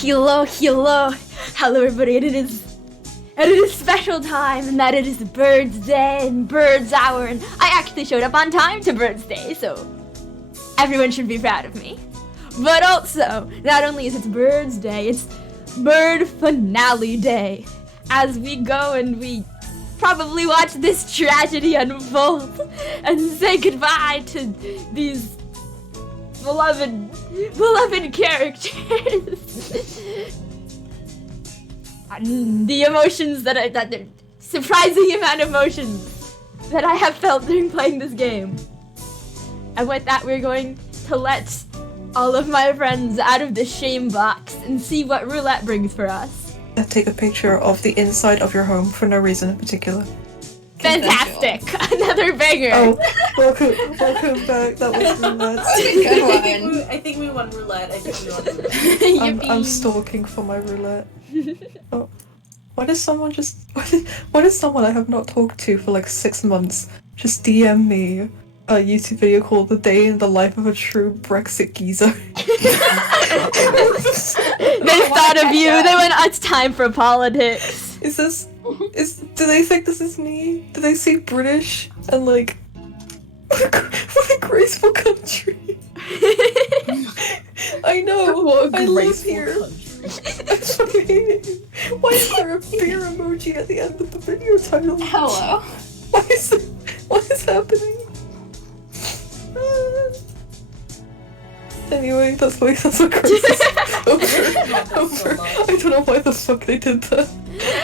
Hello, hello, hello everybody, and it is a special time, and that it is Bird's Day and Bird's Hour, and I actually showed up on time to Bird's Day, so everyone should be proud of me. But also, not only is it Bird's Day, it's Bird Finale Day, as we go and we probably watch this tragedy unfold, and say goodbye to these beloved characters. The emotions that surprising amount of emotions that I have felt during playing this game. And with that, we're going to let all of my friends out of the shame box and see what roulette brings for us. Take a picture of the inside of your home for no reason in particular. Fantastic! Another banger! Oh, welcome back. That was roulette. I think we won roulette. I'm stalking for my roulette. Oh, why does someone I have not talked to for like 6 months just DM me a YouTube video called "The Day in the Life of a True Brexit Geezer"? They thought of you. They went, "It's time for politics." Do they think this is me? Do they see British and like, what a graceful country? I know. What a I live graceful here. country. Why is there a beer emoji at the end of the video title? Hello. What is happening? Anyway, that's what crazy. Over. I don't know why the fuck they did that.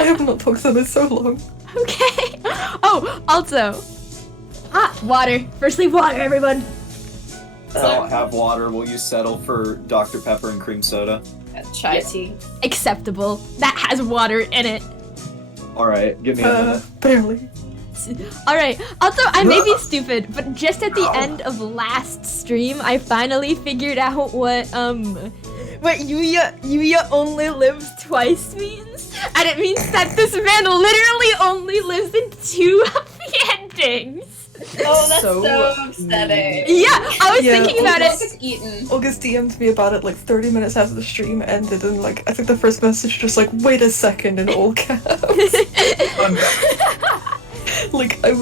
I have not talked to them in so long. Okay. Oh, also, water. Firstly, water, everyone. I don't have water. Will you settle for Dr. Pepper and cream soda? Chai tea. Acceptable. That has water in it. Alright, give me a minute. Barely. Alright, also, I may be stupid, but just at the end of last stream, I finally figured out what Yuya only lives twice means. And it means that this man literally only lives in 2 of the endings. Oh, that's So so upsetting. Yeah, I was thinking about it. It's eaten. August DM'd me about it like 30 minutes after the stream ended, and like I think the first message just like, "Wait a second," in all caps. Like I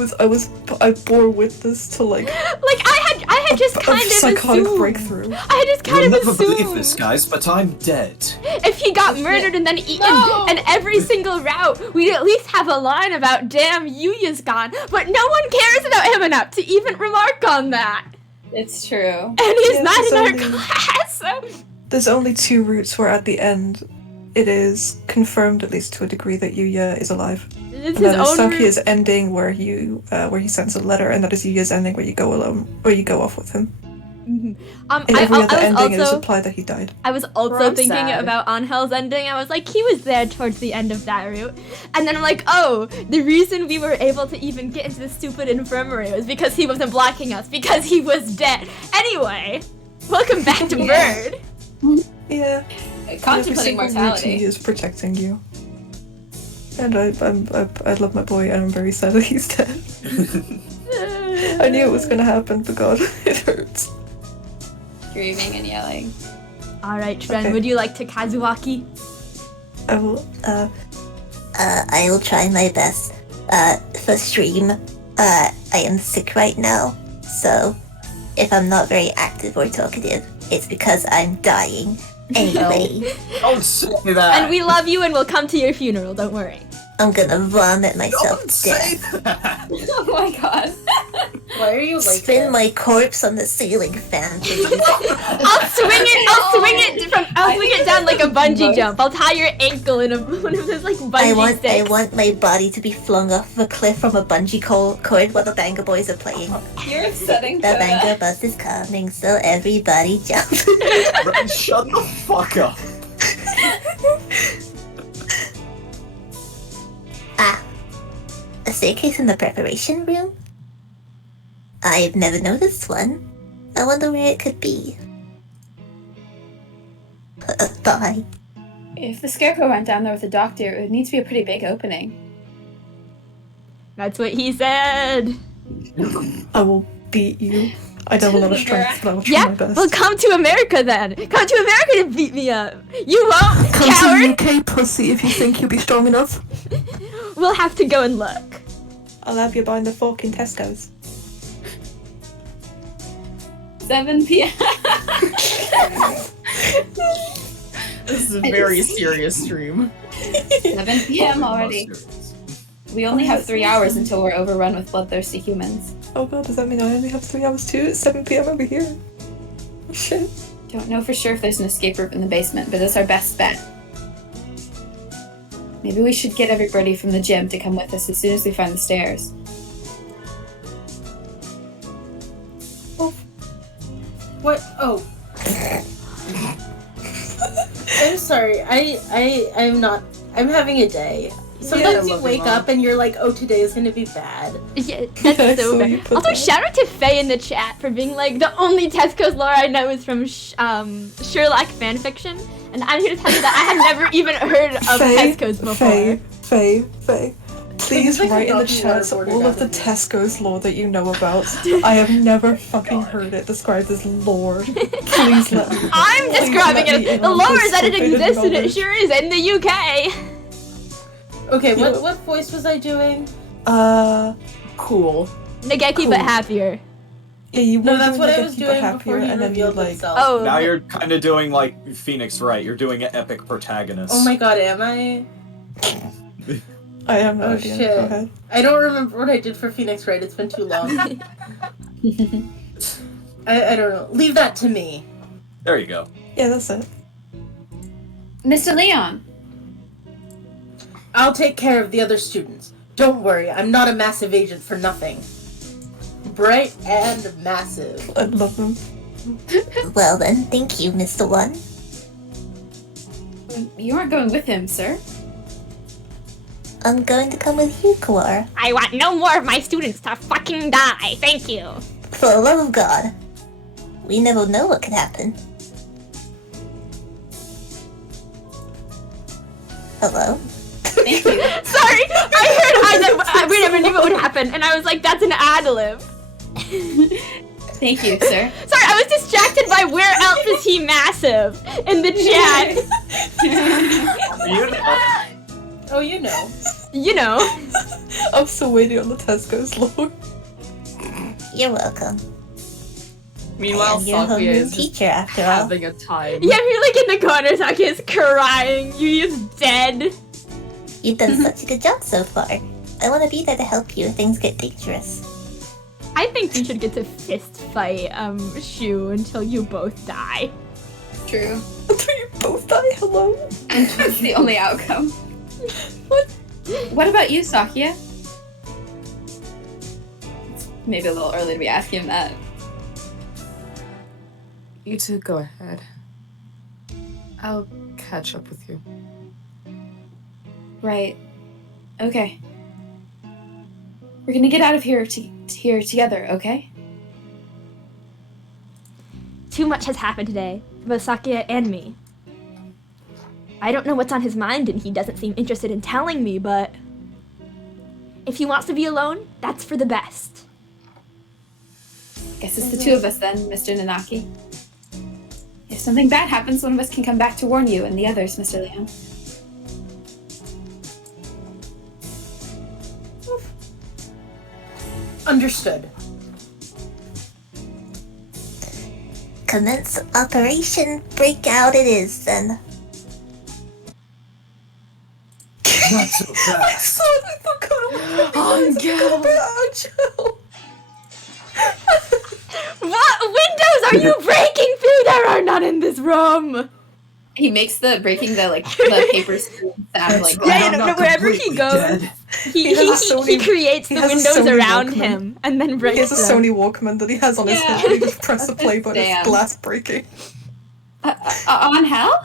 bore witness to like I had just kind of psychotic assumed. breakthrough. I had just kind You'll of never assumed. believe this, guys, but I'm dead. If he got murdered and then eaten, and every single route, we'd at least have a line about, "Damn, Yuya's gone." But no one cares about him enough to even remark on that. It's true. And he's Yeah, not in our there's only- class. So. There's only 2 routes where at the end it is confirmed, at least to a degree, that Yuya is alive. It's And his that is own Saki's ending where he sends a letter, and that is Yuya's ending where you go alone, where you go off with him. In In every other ending, it is also, implied that he died. I was also I'm thinking sad. about Angel's ending. I was like, he was there towards the end of that route. And then I'm like, oh, the reason we were able to even get into the stupid infirmary was because he wasn't blocking us, because he was dead. Anyway, welcome back to Bird. Yeah. Contemplating Every single mortality. routine is protecting you. And I love my boy, and I'm very sad that he's dead. I knew it was gonna happen, but God, it hurts. Screaming and yelling. Alright, Tren, Okay. would you like to Kazuaki? I will. I will try my best. For stream, I am sick right now, so if I'm not very active or talkative, it's because I'm dying. Anyway, Don't say that! And we love you and we'll come to your funeral, don't worry. I'm gonna vomit myself Don't to say death. that! Oh my god. Why are you like Spin that? my corpse on the ceiling fan, please. I'll swing it down like a bungee jump. I'll tie your ankle in one of those like bungee sticks. I want my body to be flung off a cliff from a bungee cord while the Banga Boys are playing. You're upsetting The Banga Coda. Bus is coming, so everybody jump. Ren, shut the fuck up! A staircase in the preparation room? I've never noticed one. I wonder where it could be. Bye. If the Scarecrow went down there with the doctor, it would need to be a pretty big opening. That's what he said. I will beat you. I don't have a lot of strength, but I will try Yeah, my best. well, come to America then. Come to America to beat me up. You won't, Come coward. to the UK, pussy, if you think you'll be strong enough. We'll have to go and look. I'll have you buying the fucking Tesco's. 7 p.m. This is a very serious stream. 7 p.m. already. We only have 3 hours until we're overrun with bloodthirsty humans. Oh god, does that mean I only have 3 hours too? It's 7 p.m. over here. Oh shit. Don't know for sure if there's an escape route in the basement, but it's our best bet. Maybe we should get everybody from the gym to come with us as soon as we find the stairs. What? Oh. I'm sorry. I'm not. I'm having a day. Sometimes you wake up and you're like, oh, today is gonna be bad. Yeah, that's so bad. Also, shout out to Faye in the chat for being like, the only Tesco's lore I know is from Sherlock fanfiction. And I'm here to tell you that I have never even heard of Tesco's before. Faye. Please like write in the adopting chat waterboarded all of the out of you. Tesco's lore that you know about. I have never fucking heard it described as lore. Please let me. I'm please describing let me it. in The on lore this is that it forbidden exists and it knowledge. sure is in the UK. Okay, Yeah. what voice was I doing? Cool. Nageki Cool. but happier. Yeah, you No, were that's doing what I Nageki was but doing happier, before he and then you revealed like. himself. Oh, Now you're kind of doing like Phoenix Wright. You're doing an epic protagonist. Oh my god, am I? I have no Oh, idea. shit. Go ahead. I don't remember what I did for Phoenix Wright. It's been too long. I don't know. Leave that to me. There you go. Yeah, that's it. Mr. Leon! I'll take care of the other students. Don't worry, I'm not a massive agent for nothing. Bright and massive. I love them. Well then, thank you, Mr. One. You aren't going with him, sir. I'm going to come with you, Kawar. I want no more of my students to fucking die. Thank you. For the love of God. We never know what could happen. Hello? Thank you. Sorry, we never knew what would happen, and I was like, that's an ad-lib. Thank you, sir. Sorry, I was distracted by where else is he massive in the chat. You know. Oh, you know. You know. I'm still waiting on the Tesco's lore. You're welcome. Meanwhile, I'm your Sakuya homeroom is just teacher, after all. having a time. Yeah, if you're like in the corner, Sakia's crying. Yu's dead. You've done such a good job so far. I want to be there to help you if things get dangerous. I think you should get to fist fight Shu until you both die. True. Until you both die, hello? That's the only outcome. What about you, Sakia? It's maybe a little early to be asking him that. You two go ahead. I'll catch up with you. Right. Okay. We're gonna get out of here together, okay? Too much has happened today, both Sakia and me. I don't know what's on his mind and he doesn't seem interested in telling me, but if he wants to be alone, that's for the best. Guess it's the two of us then, Mr. Nanaki. If something bad happens, one of us can come back to warn you and the others, Mr. Leon. Understood. Commence Operation Breakout it is, then. Not so fast. I thought What windows are you breaking through? There are none in this room. He makes the breaking the paper sound like Yeah, I'm no, not wherever he completely goes, dead. he has a he Sony- creates he the has a windows Sony around Walkman. him and then He breaks has a them. Sony Walkman that he has on his Yeah. hip and he just press the play button, Damn. it's glass breaking. on hell?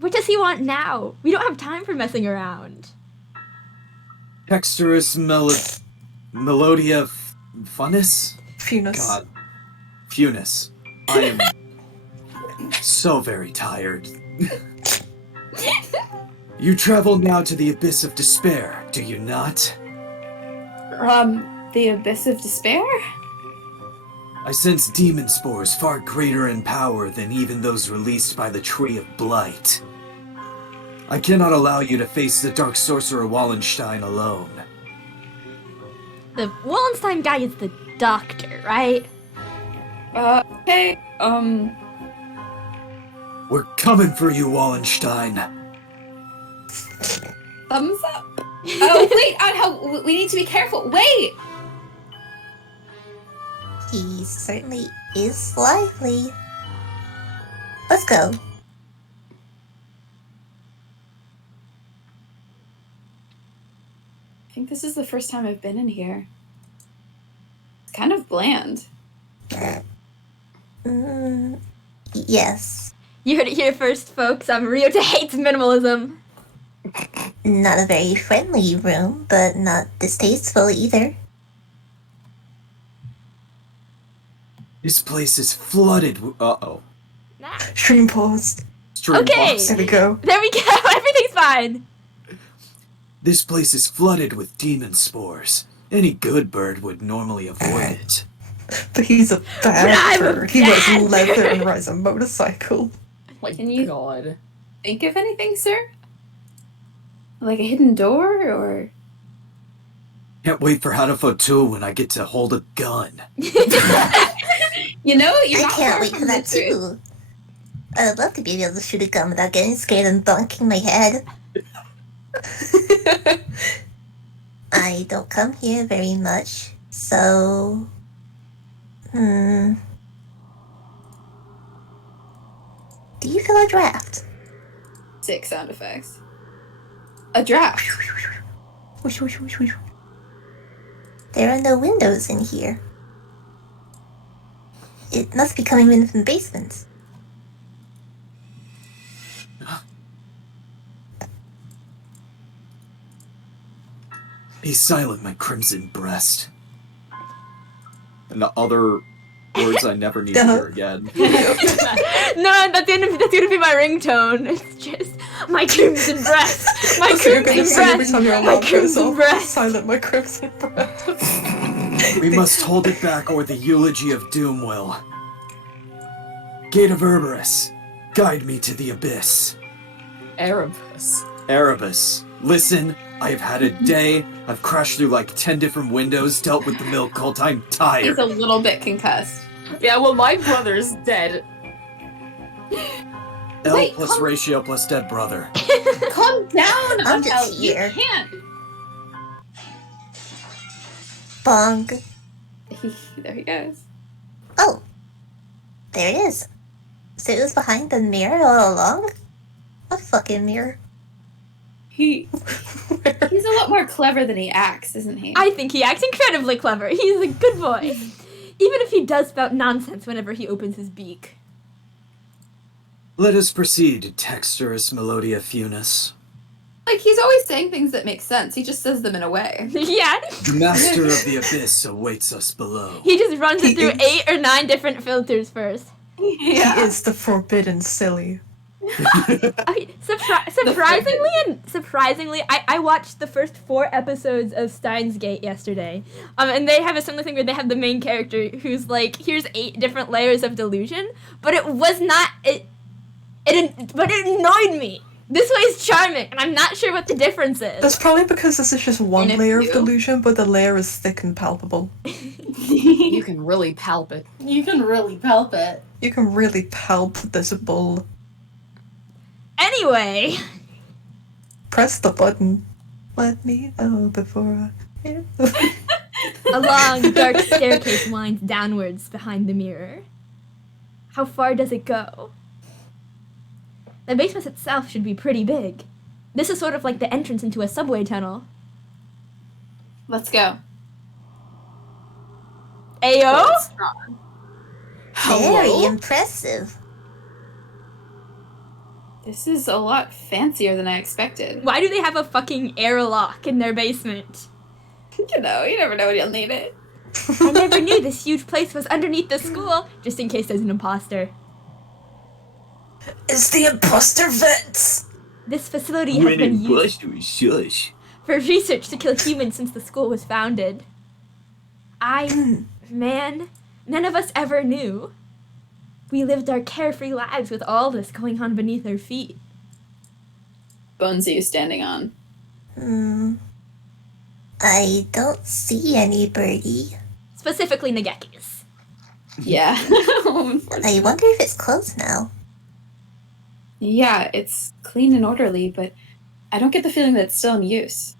What does he want now? We don't have time for messing around. Texturous Melodia Funis? Funis. God. Funis. I am so very tired. You travel now to the Abyss of Despair, do you not? The Abyss of Despair? I sense demon spores far greater in power than even those released by the Tree of Blight. I cannot allow you to face the Dark Sorcerer Wallenstein alone. The Wallenstein guy is the doctor, right? Okay, We're coming for you, Wallenstein. thumbs up. Oh, wait, Anhel, we need to be careful. Wait! He certainly is lively. Let's go. I think this is the first time I've been in here. It's kind of bland. Yes. You heard it here first, folks. Ryota hates minimalism. Not a very friendly room, but not distasteful either. This place is flooded with... Uh-oh. Nah. Stream paused. Stream Okay. paused. There we go. There we go. Everything's fine. This place is flooded with demon spores. Any good bird would normally avoid it. But he's a But I'm bad a bird. He wears bad leather bird. and rides a motorcycle. My Can you- God. Think of anything, sir? Like a hidden door, or... Can't wait for Hatoful 2 when I get to hold a gun. You know, you're I not can't far wait from for the that truth. too. I'd love to be able to shoot a gun without getting scared and bonking my head. I don't come here very much, so... Do you feel a draft? Sick sound effects. A draft. Whoosh, whoosh, whoosh, whoosh. There are no windows in here. It must be coming in from the basement. Be silent, my crimson breast. And the other words I never need to hear again. No, that's gonna be my ringtone. It's just my crimson breast. My So you're gonna crimson say every breast. time your My alarm goes crimson off, breast. silent my crimson breast. We must hold it back or the eulogy of doom will. Gate of Erebus, guide me to the abyss. Erebus. Erebus, listen, I have had a day. I've crashed through like 10 different windows, dealt with the milk cult. I'm He's tired. a little bit concussed. Yeah, well, my brother's dead. L Wait, plus calm- ratio plus dead brother. Calm down, I'm just Anhel. You here. can't. Bong. There he goes. Oh. There it is. So it was behind the mirror all along? A fucking mirror. He's a lot more clever than he acts, isn't he? I think he acts incredibly clever. He's a good boy. Even if he does spout nonsense whenever he opens his beak. Let us proceed, Texturus Melodia Funis. Like, he's always saying things that make sense. He just says them in a way. Yeah. The master of the abyss awaits us below. He just runs it through He- 8 or 9 different filters first. He is the forbidden silly. Okay, surprisingly, I watched the first 4 episodes of Steins Gate yesterday. And they have a similar thing where they have the main character who's like, here's 8 different layers of delusion, but it was not but it annoyed me. This way is charming, and I'm not sure what the difference is. That's probably because this is just one And if layer of you- delusion, but the layer is thick and palpable. You can really palp it. You can really palp it. You can really palp this bull. Anyway, Press the button. Let me know before I... a long, dark staircase winds downwards behind the mirror. How far does it go? The basement itself should be pretty big. This is sort of like the entrance into a subway tunnel. Let's go. Ayo? Very impressive. This is a lot fancier than I expected. Why do they have a fucking airlock in their basement? You know, you never know when you'll need it. I never knew this huge place was underneath the school, just in case there's an imposter. It's the imposter vets! This facility has been used shush. for research to kill humans since the school was founded. Man, None of us ever knew. We lived our carefree lives with all this going on beneath our feet. Bones are you standing on? I don't see any birdie. Specifically Nagekis. Yeah. I wonder if it's closed now. Yeah, it's clean and orderly, but I don't get the feeling that it's still in use.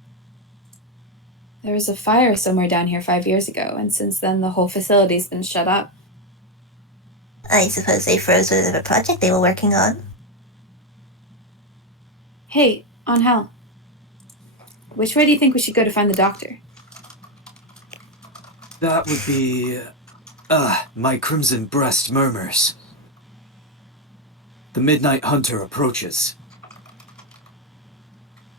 There was a fire somewhere down here 5 years ago, and since then the whole facility's been shut up. I suppose they froze whatever project they were working on. Hey, Angel. Which way do you think we should go to find the doctor? That would be... my crimson breast murmurs. The Midnight Hunter approaches.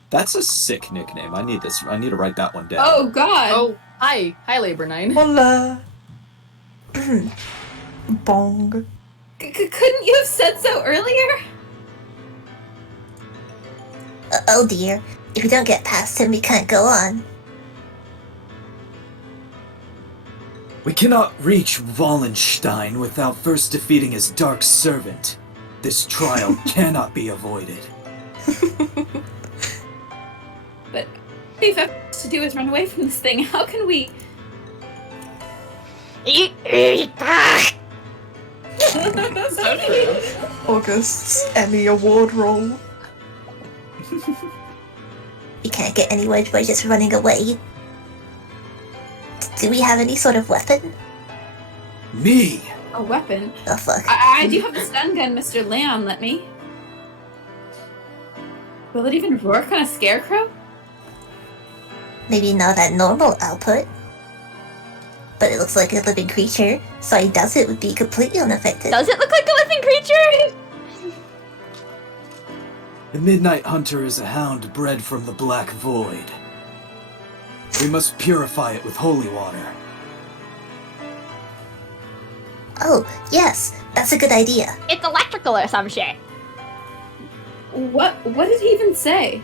That's a sick nickname. I need to write that one down. Oh, God! Oh, hi. Hi, Labor 9. Hola. Bong. Couldn't you have said so earlier? Oh dear. If we don't get past him, we can't go on. We cannot reach Wallenstein without first defeating his dark servant. This trial cannot be avoided. But if have to do is run away from this thing, how can we... August's Emmy Award role. We can't get anywhere by just running away. Do we have any sort of weapon? Me! A weapon? Oh fuck. I do have the stun gun Mr. Leon let me. Will it even work on a scarecrow? Maybe not at normal output. But it looks like a living creature, so I doubt it would be completely unaffected. Does it look like a living creature? The Midnight Hunter is a hound bred from the Black Void. We must purify it with holy water. Oh, yes, that's a good idea. It's electrical or some shit. What did he even say?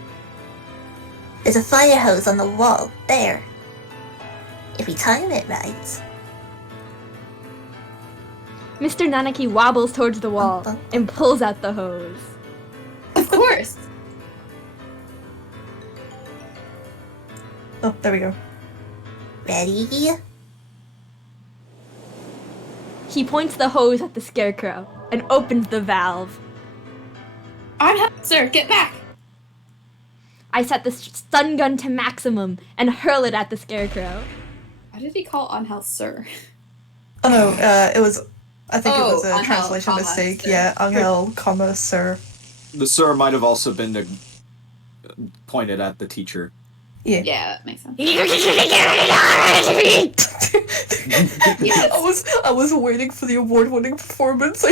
There's a fire hose on the wall, there. If we time it right. Mr. Nanaki wobbles towards the wall and pulls out the hose. Of course! Oh, there we go. Ready? He points the hose at the scarecrow and opens the valve. Sir, get back! I set the stun gun to maximum and hurl it at the scarecrow. Why did he call Angel Sir? Oh no, it was... I think it was a Angel, translation mistake. sir. Yeah, Angel, comma, sir. The sir might have also been pointed at the teacher. Yeah. Yeah, that makes sense. I was waiting for the award-winning performance.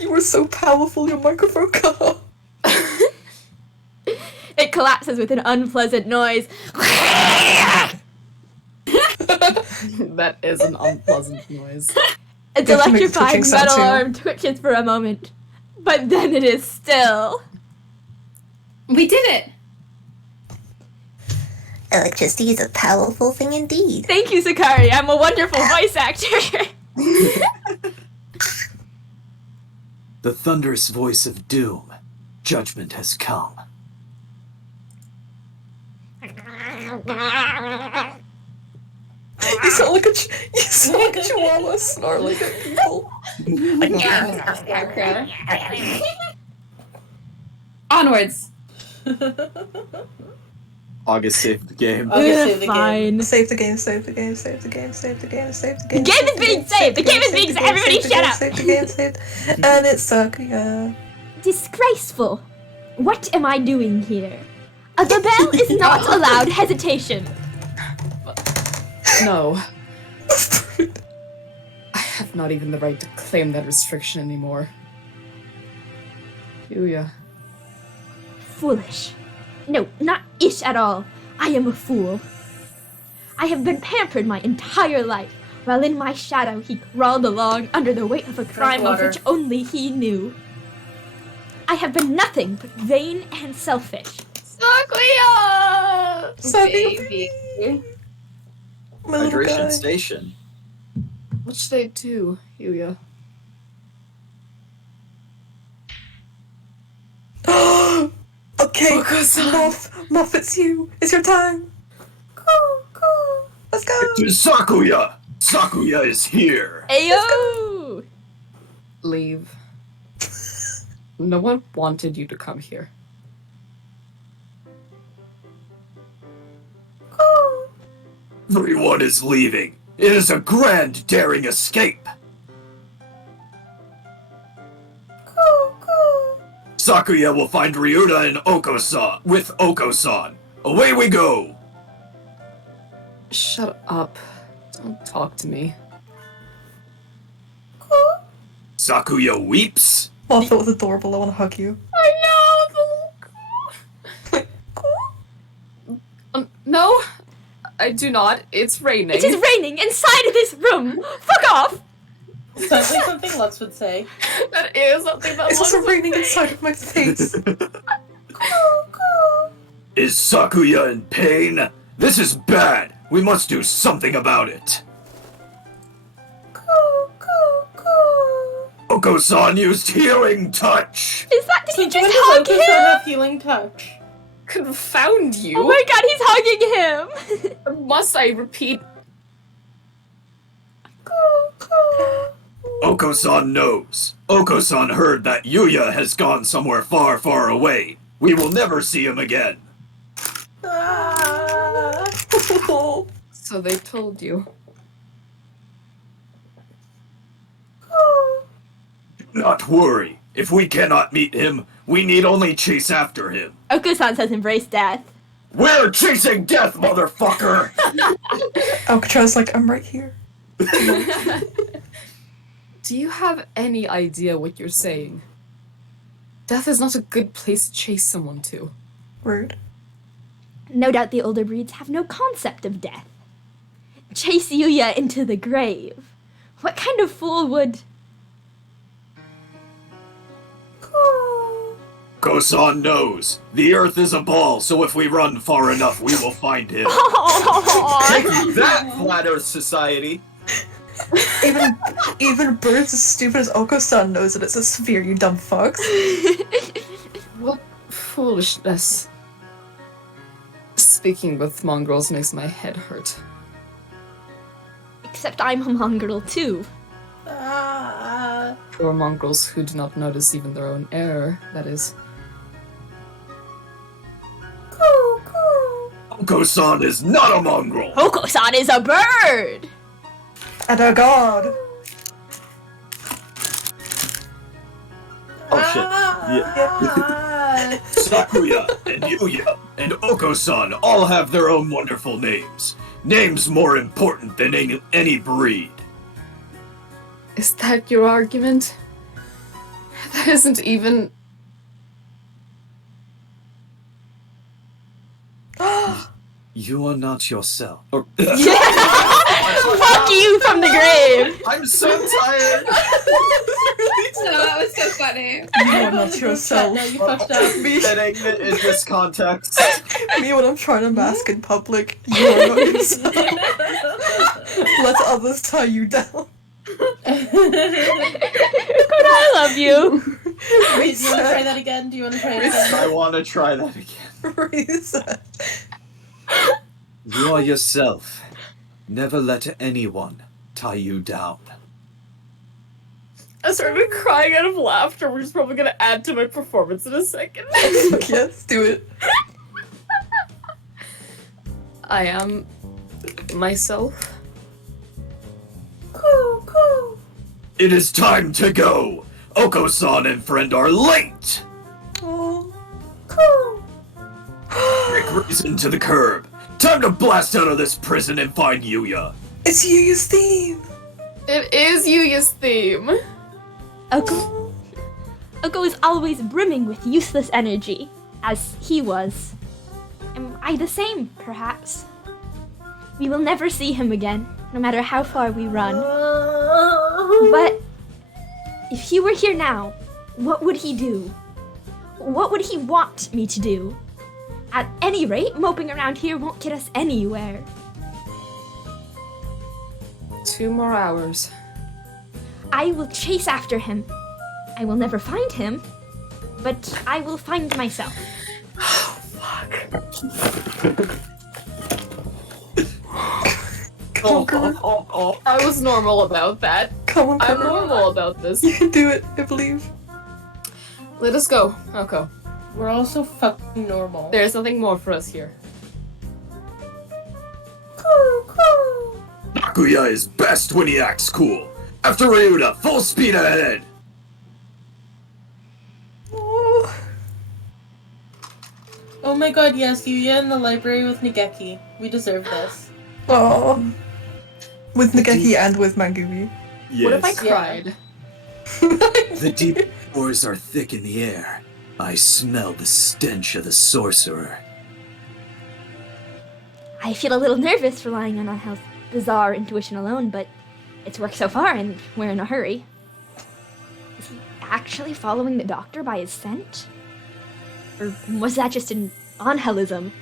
You were so powerful, your microphone cut off. It collapses with an unpleasant noise. That is an unpleasant noise. Its You have to make the electrifying twitching sound metal too. arm twitches for a moment, but then it is still. We did it! Electricity is a powerful thing indeed. Thank you, Sakari. I'm a wonderful voice actor. The thunderous voice of doom. Judgment has come. You sound like a chihuahua snarling at people. Onwards! August saved the game. August saved the game. Fine. Save the game, save the game, save the game, save the game, save the game. The game is being saved! The game is being saved! Everybody shut up! Save the game, saved. And it's Sakuya. Disgraceful. What am I doing here? The bell is not allowed hesitation. No. I have not even the right to claim that restriction anymore. Do ya? Foolish. No, not ish at all. I am a fool. I have been pampered my entire life, while in my shadow he crawled along under the weight of a crime of water. which only he knew. I have been nothing but vain and selfish. Sakuya! Sakuya. Baby. My little guy. Hydration station. What should I do, Yuya? Okay, Oko-san. Moth, it's you. It's your time. Let's go. To Sakuya! Sakuya is here! Ayo! Leave. No one wanted you to come here. Everyone is leaving. It is a grand, daring escape. Sakuya will find Ryuta and Oko-san with Oko-san. Away we go! Shut up. Don't talk to me. Sakuya weeps. Moth, that was adorable. I want to hug you. No, I do not. It's raining. It is raining inside of this room! Fuck off! Sounds like something Lux would say. That is something that It's also raining inside of my face. Is Sakuya in pain? This is bad. We must do something about it. Oko-san used healing touch. Is that, did you Since when just does hug Oko-san him? have healing touch? Confound you. Oh my god, he's hugging him! Must I repeat? Oko-san knows. Oko-san heard that Yuya has gone somewhere far, far away. We will never see him again. Ah. So they told you. Do not worry. If we cannot meet him, we need only chase after him. Oko-san says embrace death. We're chasing death, motherfucker! Alcatraz, like, I'm right here. Do you have any idea what you're saying? Death is not a good place to chase someone to. Rude. No doubt the older breeds have no concept of death. Chase Yuya into the grave. What kind of fool would... Kosan knows. The earth is a ball, so if we run far enough, we will find him. Take that, Flat Earth Society! Even birds as stupid as Oko-san knows that it's a sphere, you dumb fucks. What foolishness. Speaking with mongrels makes my head hurt. Except I'm a mongrel too. Ah. Poor mongrels who do not notice even their own error, that is. Oko-san is not a mongrel! Oko-san is a bird! And a god. Oh shit. Yeah. Sakuya and Yuya and Oko-san all have their own wonderful names. Names more important than any breed. Is that your argument? That isn't even... You are not yourself. Or, Fuck you from the grave! I'm so tired! That was so funny. You are not yourself. No, you fucked up. Me, Getting it in this context. me when I'm trying to mask in public. You are not yourself. Let others tie you down. I love you. Wait, do you want to try that again? Do you want to try it again? I want to try that again. Reset. You are yourself. Never let anyone tie you down. I started crying out of laughter, which is probably gonna add to my performance in a second. Yes, do it. I am... myself. It is time to go! Oko-san and friend are late! Oh. Break reason to the curb. Time to blast out of this prison and find Yuya. It's Yuya's theme. It is Yuya's theme. Oko is always brimming with useless energy, as he was. Am I the same, perhaps? We will never see him again, no matter how far we run. But if he were here now, what would he do? What would he want me to do? At any rate, moping around here won't get us anywhere. 2 more hours. I will chase after him. I will never find him, but I will find myself. I was normal about that. Come on, I'm Pepper. normal about this. You can do it, I believe. Let us go. Okay. We're all so fucking normal. There's nothing more for us here. Nakuya is best when he acts cool. After Ryuda, full speed ahead! Oh, Oh my god, yes, Yuya in the library with Nageki. We deserve this. oh. With Nageki and with Mangumi. Yes. What if I cried? The deep spores are thick in the air. I smell the stench of the sorcerer. I feel a little nervous relying on Angel's bizarre intuition alone, but it's worked so far and we're in a hurry. Is he actually following the doctor by his scent? Or was that just an Angelism?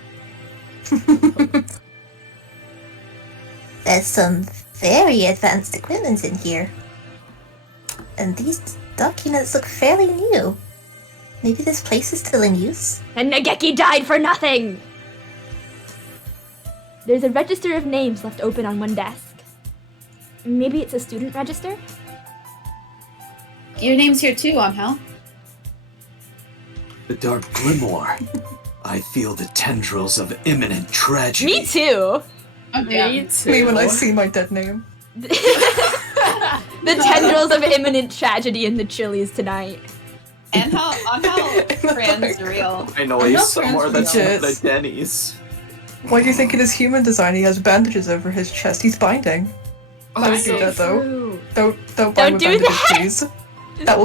There's some very advanced equipment in here. And these documents look fairly new. Maybe this place is still in use? And Nageki died for nothing! There's a register of names left open on one desk. Maybe it's a student register? Your name's here too, Angel. The dark grimoire. I feel the tendrils of imminent tragedy. Me too! Oh, Me too. Me when I see my dead name. The tendrils of imminent tragedy in the Chili's tonight. Angel Fran's real. I know I he's know somewhere Fran's that's real. at Denny's. Why do you think in his human design he has bandages over his chest? He's binding. Oh, Don't that's do so that though. true. Don't buy Don't with do bandages, that!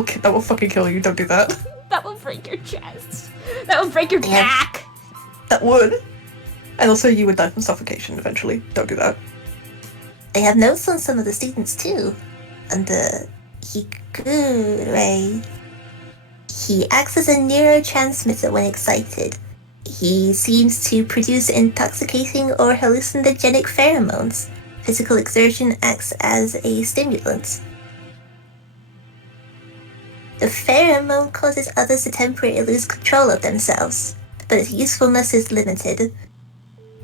please. That will fucking kill you. Don't do that. That will break your chest. That will break your Yeah. back. That would. And also, you would die from suffocation eventually. Don't do that. They have notes on some of the students too. And Higure. He acts as a neurotransmitter when excited. He seems to produce intoxicating or hallucinogenic pheromones. Physical exertion acts as a stimulant. The pheromone causes others to temporarily lose control of themselves, but its usefulness is limited.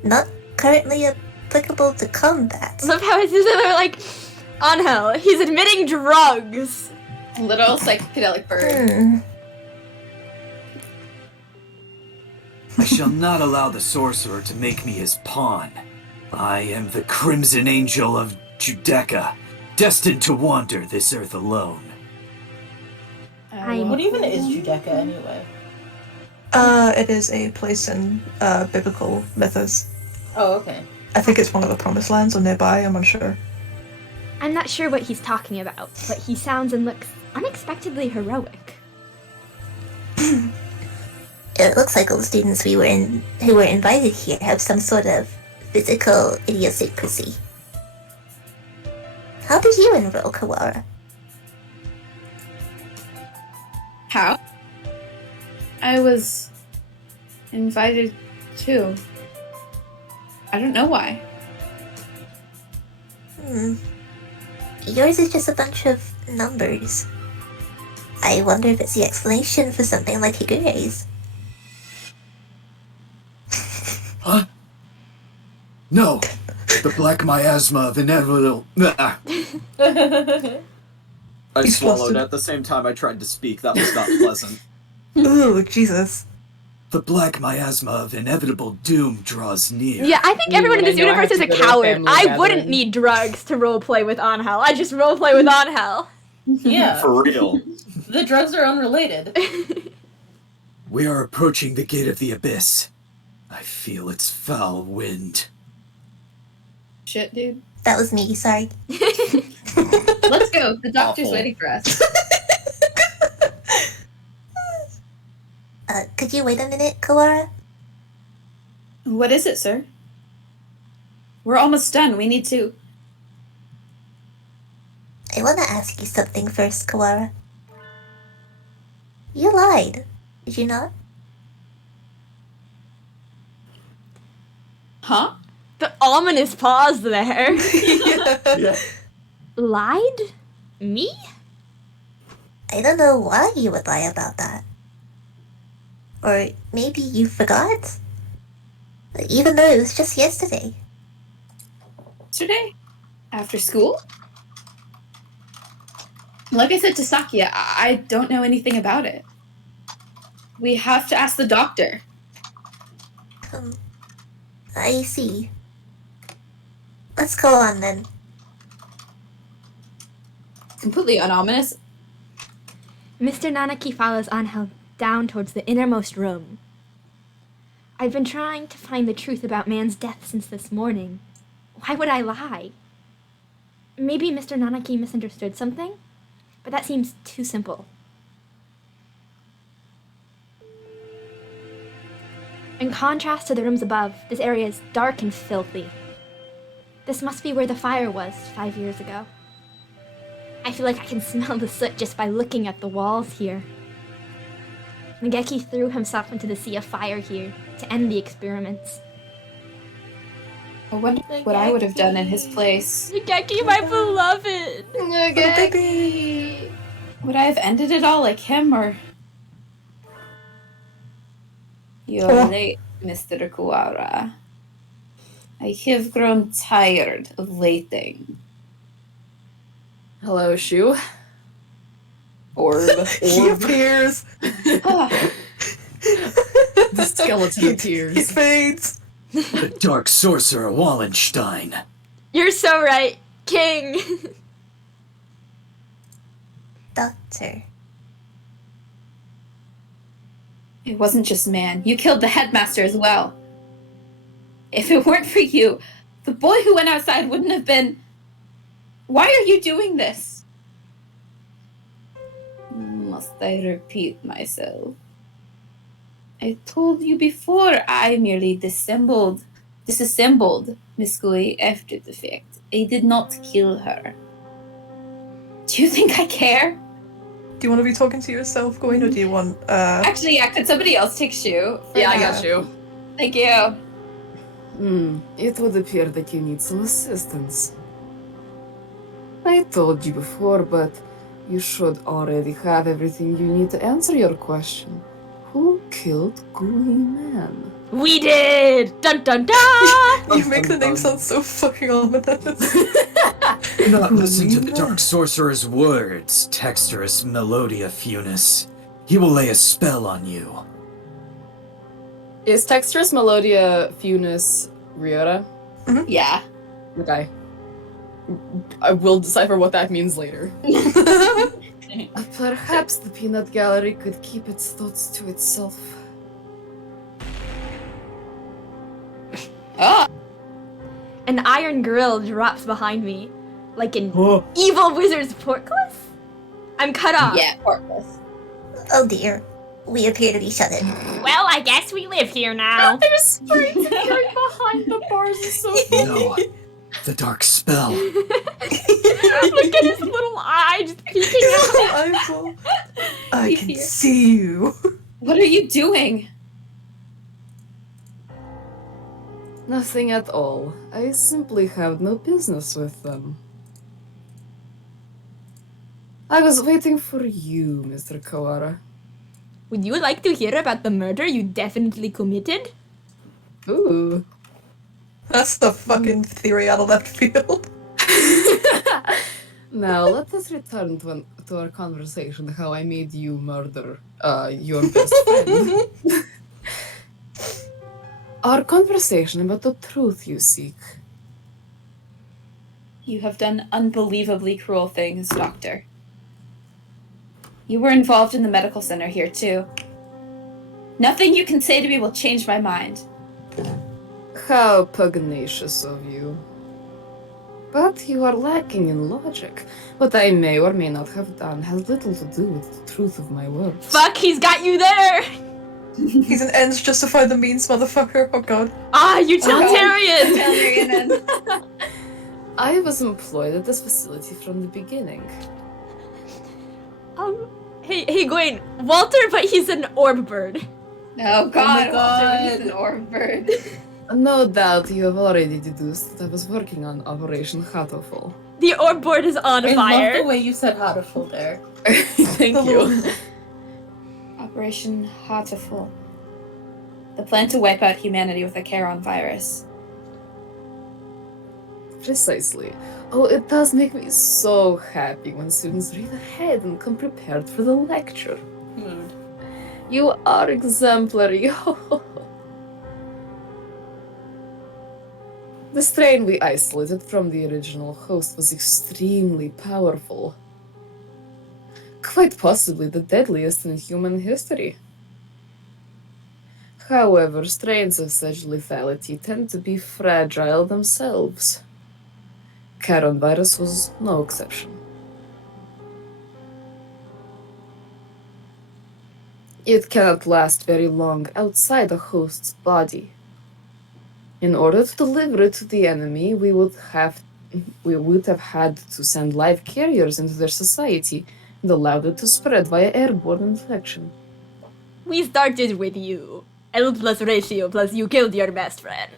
Not currently applicable to combat. I love how it's they're like, Angel, he's admitting drugs. Little psychedelic bird. I shall not allow the sorcerer to make me his pawn. I am the Crimson Angel of Judecca, destined to wander this earth alone. What even is Judecca anyway? It is a place in biblical mythos. Oh, okay. I think it's one of the promised lands or nearby. I'm unsure. I'm not sure what he's talking about, but he sounds and looks unexpectedly heroic. It looks like all the students who were invited here have some sort of physical idiosyncrasy. How did you enroll, Kawara? How? I was invited too. I don't know why. Yours is just a bunch of numbers. I wonder if it's the explanation for something like Higure's. Huh? No! The black miasma of inevitable. I He's swallowed flustered. at the same time I tried to speak. That was not pleasant. Ooh, Jesus. The black miasma of inevitable doom draws near. Yeah, I think Me everyone in when this I know I universe have is a to go to a coward. family I wouldn't gathering. need drugs to roleplay with Angel. I just roleplay with Angel. Yeah, For real. the drugs are unrelated. We are approaching the gate of the abyss. I feel its foul wind. Shit, dude. That was me, sorry. Let's go. The doctor's Awful. waiting for us. Could you wait a minute, Kawara? What is it, sir? We're almost done. We need to. I want to ask you something first, Kawara. You lied, did you not? Huh? The ominous pause there. Yeah. Yeah. Lied? Me? I don't know why you would lie about that. Or maybe you forgot? Even though it was just yesterday. Yesterday? After school? Like I said to Sakia, I don't know anything about it. We have to ask the doctor. I see. Let's go on then. Completely unominous. Mr. Nanaki follows Angel down towards the innermost room. I've been trying to find the truth about man's death since this morning. Why would I lie? Maybe Mr. Nanaki misunderstood something, but that seems too simple. In contrast to the rooms above, this area is dark and filthy. This must be where the fire was 5 years ago. I feel like I can smell the soot just by looking at the walls here. Nageki threw himself into the sea of fire here to end the experiments. I wonder what I would have done in his place. Nageki, my beloved! Nageki! Would I have ended it all like him, or... You're late, Mr. Kawara. I have grown tired of waiting. Hello, Shu. Orb. He appears. The skeleton He appears. fades. The Dark Sorcerer Wallenstein. You're so right, King! Doctor. It wasn't just man. You killed the headmaster as well. If it weren't for you, the boy who went outside wouldn't have been... Why are you doing this? Must I repeat myself? I told you before I merely disassembled Miss Gui after the fact. I did not kill her. Do you think I care? Do you want to be talking to yourself, Gawain, or do you want, Actually, yeah, could somebody else take Shu? Yeah, I got you. Thank you. It would appear that you need some assistance. I told you before, but you should already have everything you need to answer your question. Who killed Gooey Man? We did! Dun dun dun! You make the name sound so fucking ominous. Do not listen to the Dark Sorcerer's words, Texturus Melodia Funis. He will lay a spell on you. Is Texturus Melodia Funis Ryota? Yeah. Okay. I will decipher what that means later. Perhaps the peanut gallery could keep its thoughts to itself. Oh! An iron grill drops behind me, like an evil wizard's portcullis? I'm cut off. Yeah, portless. Oh dear. We appear to be shut in. Well, I guess we live here now. There's springs appearing behind the bars is so funny. No. The dark spell. Look at his little eye just peeking out. Eyeball. I He's can here. see you. What are you doing? Nothing at all. I simply have no business with them. I was waiting for you, Mr. Kawara. Would you like to hear about the murder you definitely committed? Ooh. That's the fucking theory out of left field. Now, let us return to our conversation how I made you murder your best friend. Our conversation about the truth you seek. You have done unbelievably cruel things, Doctor. You were involved in the medical center here, too. Nothing you can say to me will change my mind. How pugnacious of you. But you are lacking in logic. What I may or may not have done has little to do with the truth of my words. Fuck, he's got you there! He's an ends justify the means, motherfucker. Oh god. Ah, utilitarian! I was employed at this facility from the beginning. Hey, Gawain, Walter, but he's an orb bird. Oh god, God. Walter, he's an orb bird. No doubt you have already deduced that I was working on Operation Hatoful. The orb board is on I fire. love the way you said Hatoful there. Thank you. Operation Hatoful. The plan to wipe out humanity with a Charon virus. Precisely. Oh, it does make me so happy when students read ahead and come prepared for the lecture. Mood. You are exemplary. The strain we isolated from the original host was extremely powerful. Quite possibly the deadliest in human history. However, strains of such lethality tend to be fragile themselves. Charon virus was no exception. It cannot last very long outside a host's body. In order to deliver it to the enemy, we would have had to send live carriers into their society and allow it to spread via airborne infection. We started with you. L plus ratio plus you killed your best friend.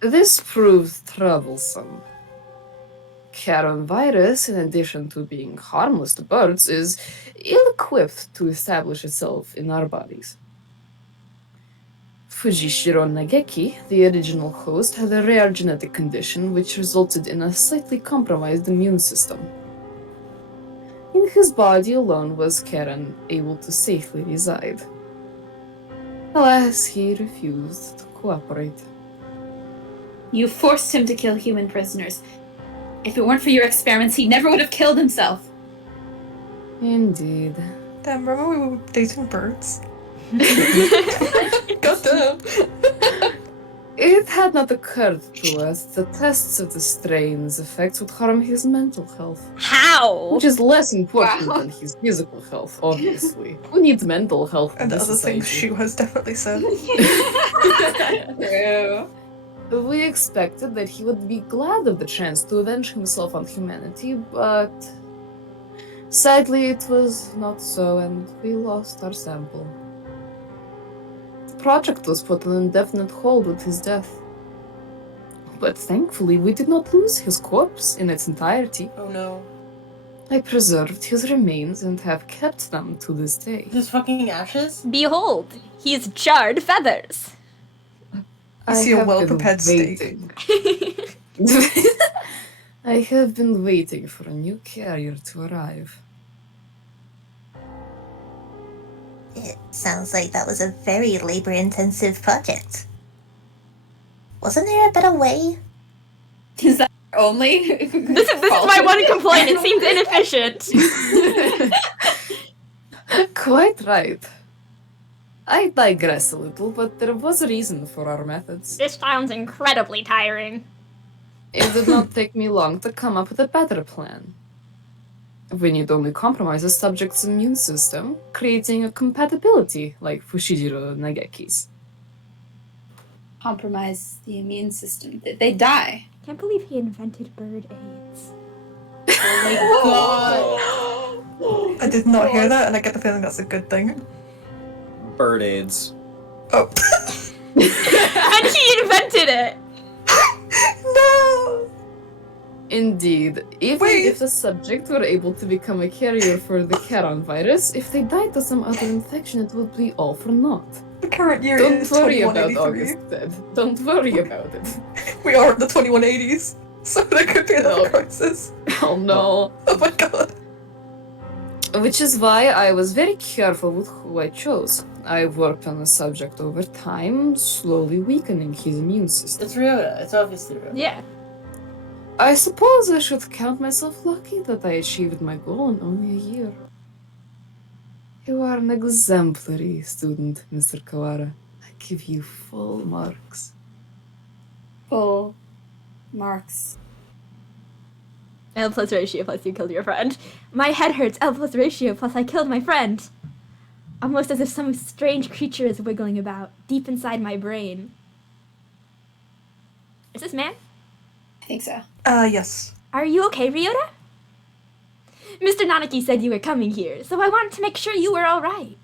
This proved troublesome. Charon virus, in addition to being harmless to birds, is ill-equipped to establish itself in our bodies. Fujishiro Nageki, the original host, had a rare genetic condition which resulted in a slightly compromised immune system. In his body alone was Charon able to safely reside. Alas, he refused to cooperate. You forced him to kill human prisoners. If it weren't for your experiments, he never would have killed himself. Indeed. Damn, remember we were dating birds? Goddamn! It had not occurred to us that tests of the strain's effects would harm his mental health. How? Which is less important Wow. than his physical health, obviously. Who needs mental health in And the this other things society? Shu has definitely said. True. We expected that he would be glad of the chance to avenge himself on humanity, but sadly it was not so, and we lost our sample. The project was put on indefinite hold with his death. But thankfully we did not lose his corpse in its entirety. Oh no. I preserved his remains and have kept them to this day. His fucking ashes? Behold, he's charred feathers. I see a have been well-prepared steak. waiting. I have been waiting for a new carrier to arrive. It sounds like that was a very labor-intensive project. Wasn't there a better way? Is that only? This is my one complaint. It seems inefficient. Quite right. I digress a little, but there was a reason for our methods. This sounds incredibly tiring. It did not take me long to come up with a better plan. We need only compromise the subject's immune system, creating a compatibility like Fushijiro Nageki's. Compromise the immune system. They die. Can't believe he invented bird AIDS. Oh my god. I did not hear that, and I get the feeling that's a good thing. Bird AIDS. Oh. And he invented it! No! Indeed, even Wait. if the subject were able to become a carrier for the Charon virus, if they died to some other infection, it would be all for naught. The current year Don't is worry about 2183. August dead. Don't worry about it. We are in the 2180s, so there could be another No. crisis. Oh no. Oh my god. Which is why I was very careful with who I chose. I worked on the subject over time, slowly weakening his immune system. It's Ryota. It's obviously Ryota. Yeah. I suppose I should count myself lucky that I achieved my goal in only a year. You are an exemplary student, Mr. Kawara. I give you full marks. Full marks. L plus ratio plus you killed your friend. My head hurts. L plus ratio plus I killed my friend. Almost as if some strange creature is wiggling about deep inside my brain. Is this man? I think so. Yes. Are you okay, Ryota? Mr. Nanaki said you were coming here, so I wanted to make sure you were alright.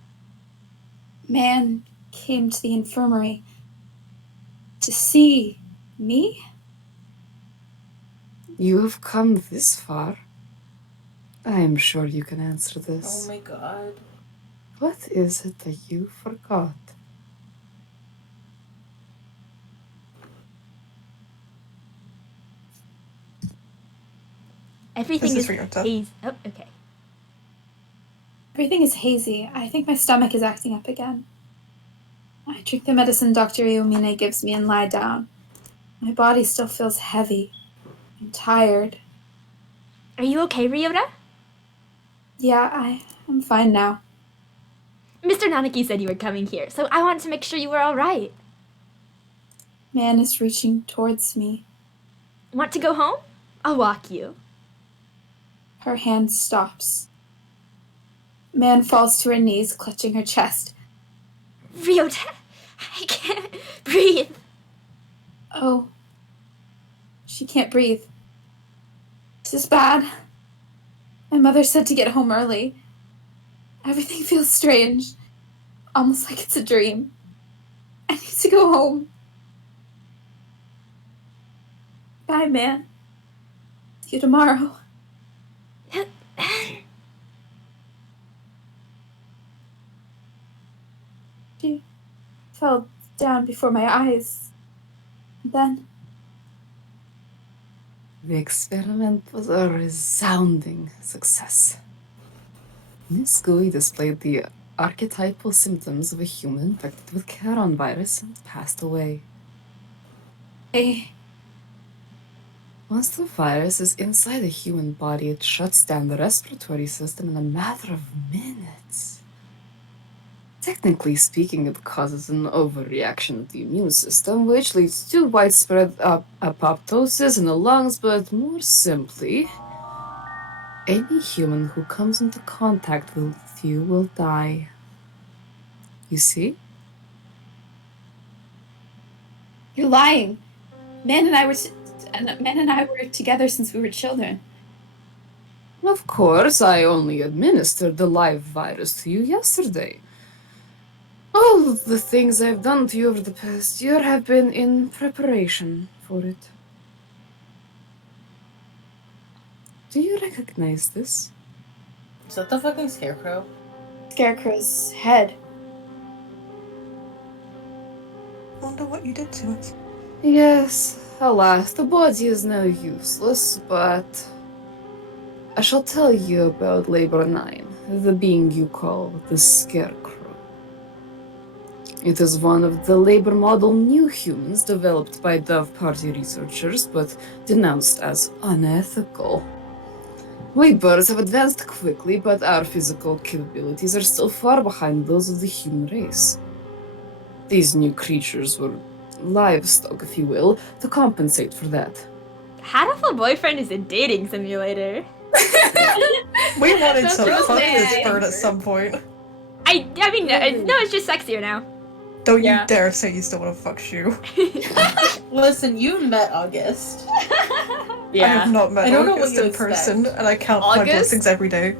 Man came to the infirmary to see me? You have come this far. I am sure you can answer Oh this. my god. What is it that you forgot? Everything This is is Ryota. hazy. Oh, okay. Everything is hazy. I think my stomach is acting up again. I drink the medicine Dr. Iomine gives me and lie down. My body still feels heavy. I'm tired. Are you okay, Ryota? Yeah, I'm fine now. Mr. Nanaki said you were coming here, so I wanted to make sure you were alright. Man is reaching towards me. Want to go home? I'll walk you. Her hand stops. Man falls to her knees, clutching her chest. Ryota, I can't breathe. Oh. She can't breathe. This is bad. My mother said to get home early. Everything feels strange. Almost like it's a dream. I need to go home. Bye, man. See you tomorrow. She fell down before my eyes. And then The experiment was a resounding success. Miss Gooey displayed the archetypal symptoms of a human infected with Charon virus and passed away. Once the virus is inside a human body, it shuts down the respiratory system in a matter of minutes. Technically speaking, it causes an overreaction of the immune system, which leads to widespread apoptosis in the lungs, but more simply, any human who comes into contact with you will die. You see? you're lying. Man and I were together since we were children. Of course, I only administered the live virus to you yesterday. All of the things I've done to you over the past year have been in preparation for it. Do you recognize this? Is that the fucking Scarecrow? Scarecrow's head. Wonder what you did to it. Yes, alas, the body is now useless, but I shall tell you about Labor 9, the being you call the Scarecrow. It is one of the labor model new humans developed by Dove Party researchers, but denounced as unethical. We birds have advanced quickly, but our physical capabilities are still far behind those of the human race. These new creatures were livestock, if you will, to compensate for that. Hatoful Boyfriend is a dating simulator. We wanted That's to fuck really this nice. bird at some point. I mean, no, it's just sexier now. Don't Yeah. you dare say you still want to fuck Shu. Listen, you met August. I have not met I don't know what August you in person, expect. and I count my August? blessings every day.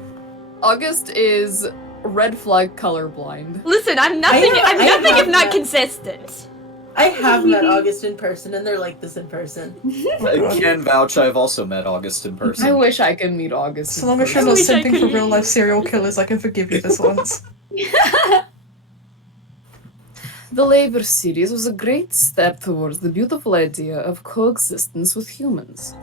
August is red flag colorblind. Listen, I'm nothing I if have not met- consistent. I have met August in person, and they're like this in person. I can vouch I've also met August in person. I wish I could meet August. So in long as you're person. not wish I simping could for meet real life you. serial killers, I can forgive you this once. The Labor series was a great step towards the beautiful idea of coexistence with humans.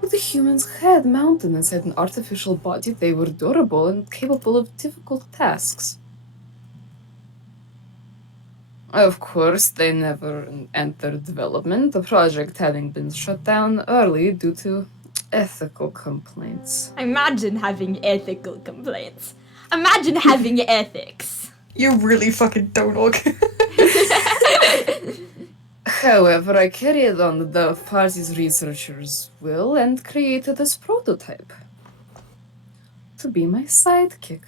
With the human's head mounted inside an artificial body, they were durable and capable of difficult tasks. Of course, they never entered development, the project having been shut down early due to ethical complaints. Imagine having ethical complaints. Imagine having ethics. You really fucking don't look. However, I carried on the Dove Party's researchers' will and created this prototype to be my sidekick.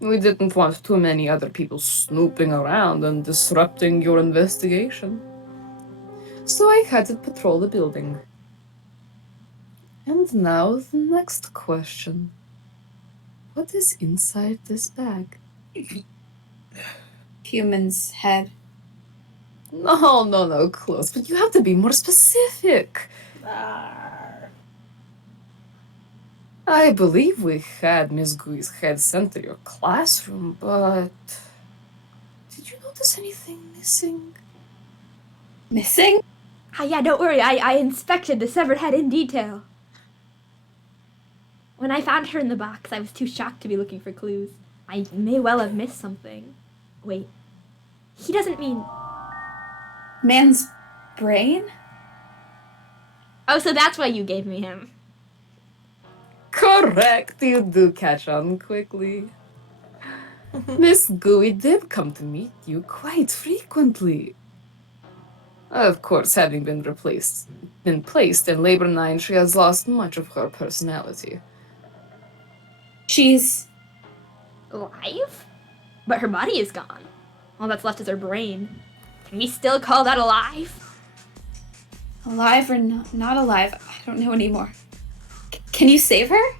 We didn't want too many other people snooping around and disrupting your investigation. So I had it patrol the building. And now the next question. What is inside this bag? Human's head. No, close. But you have to be more specific. I believe we had Miss Gooey's head sent to your classroom, but... Did you notice anything missing? Missing? Ah, yeah, don't worry. I inspected the severed head in detail. When I found her in the box, I was too shocked to be looking for clues. I may well have missed something. Wait. He doesn't mean... Man's brain? Oh, so that's why you gave me him. Correct, you do catch on quickly. Miss Gooey did come to meet you quite frequently. Of course, having been placed in Labor 9, she has lost much of her personality. She's... Alive? But her body is gone. All that's left is her brain. Can we still call that alive? alive or not alive? I don't know anymore. Can you save her?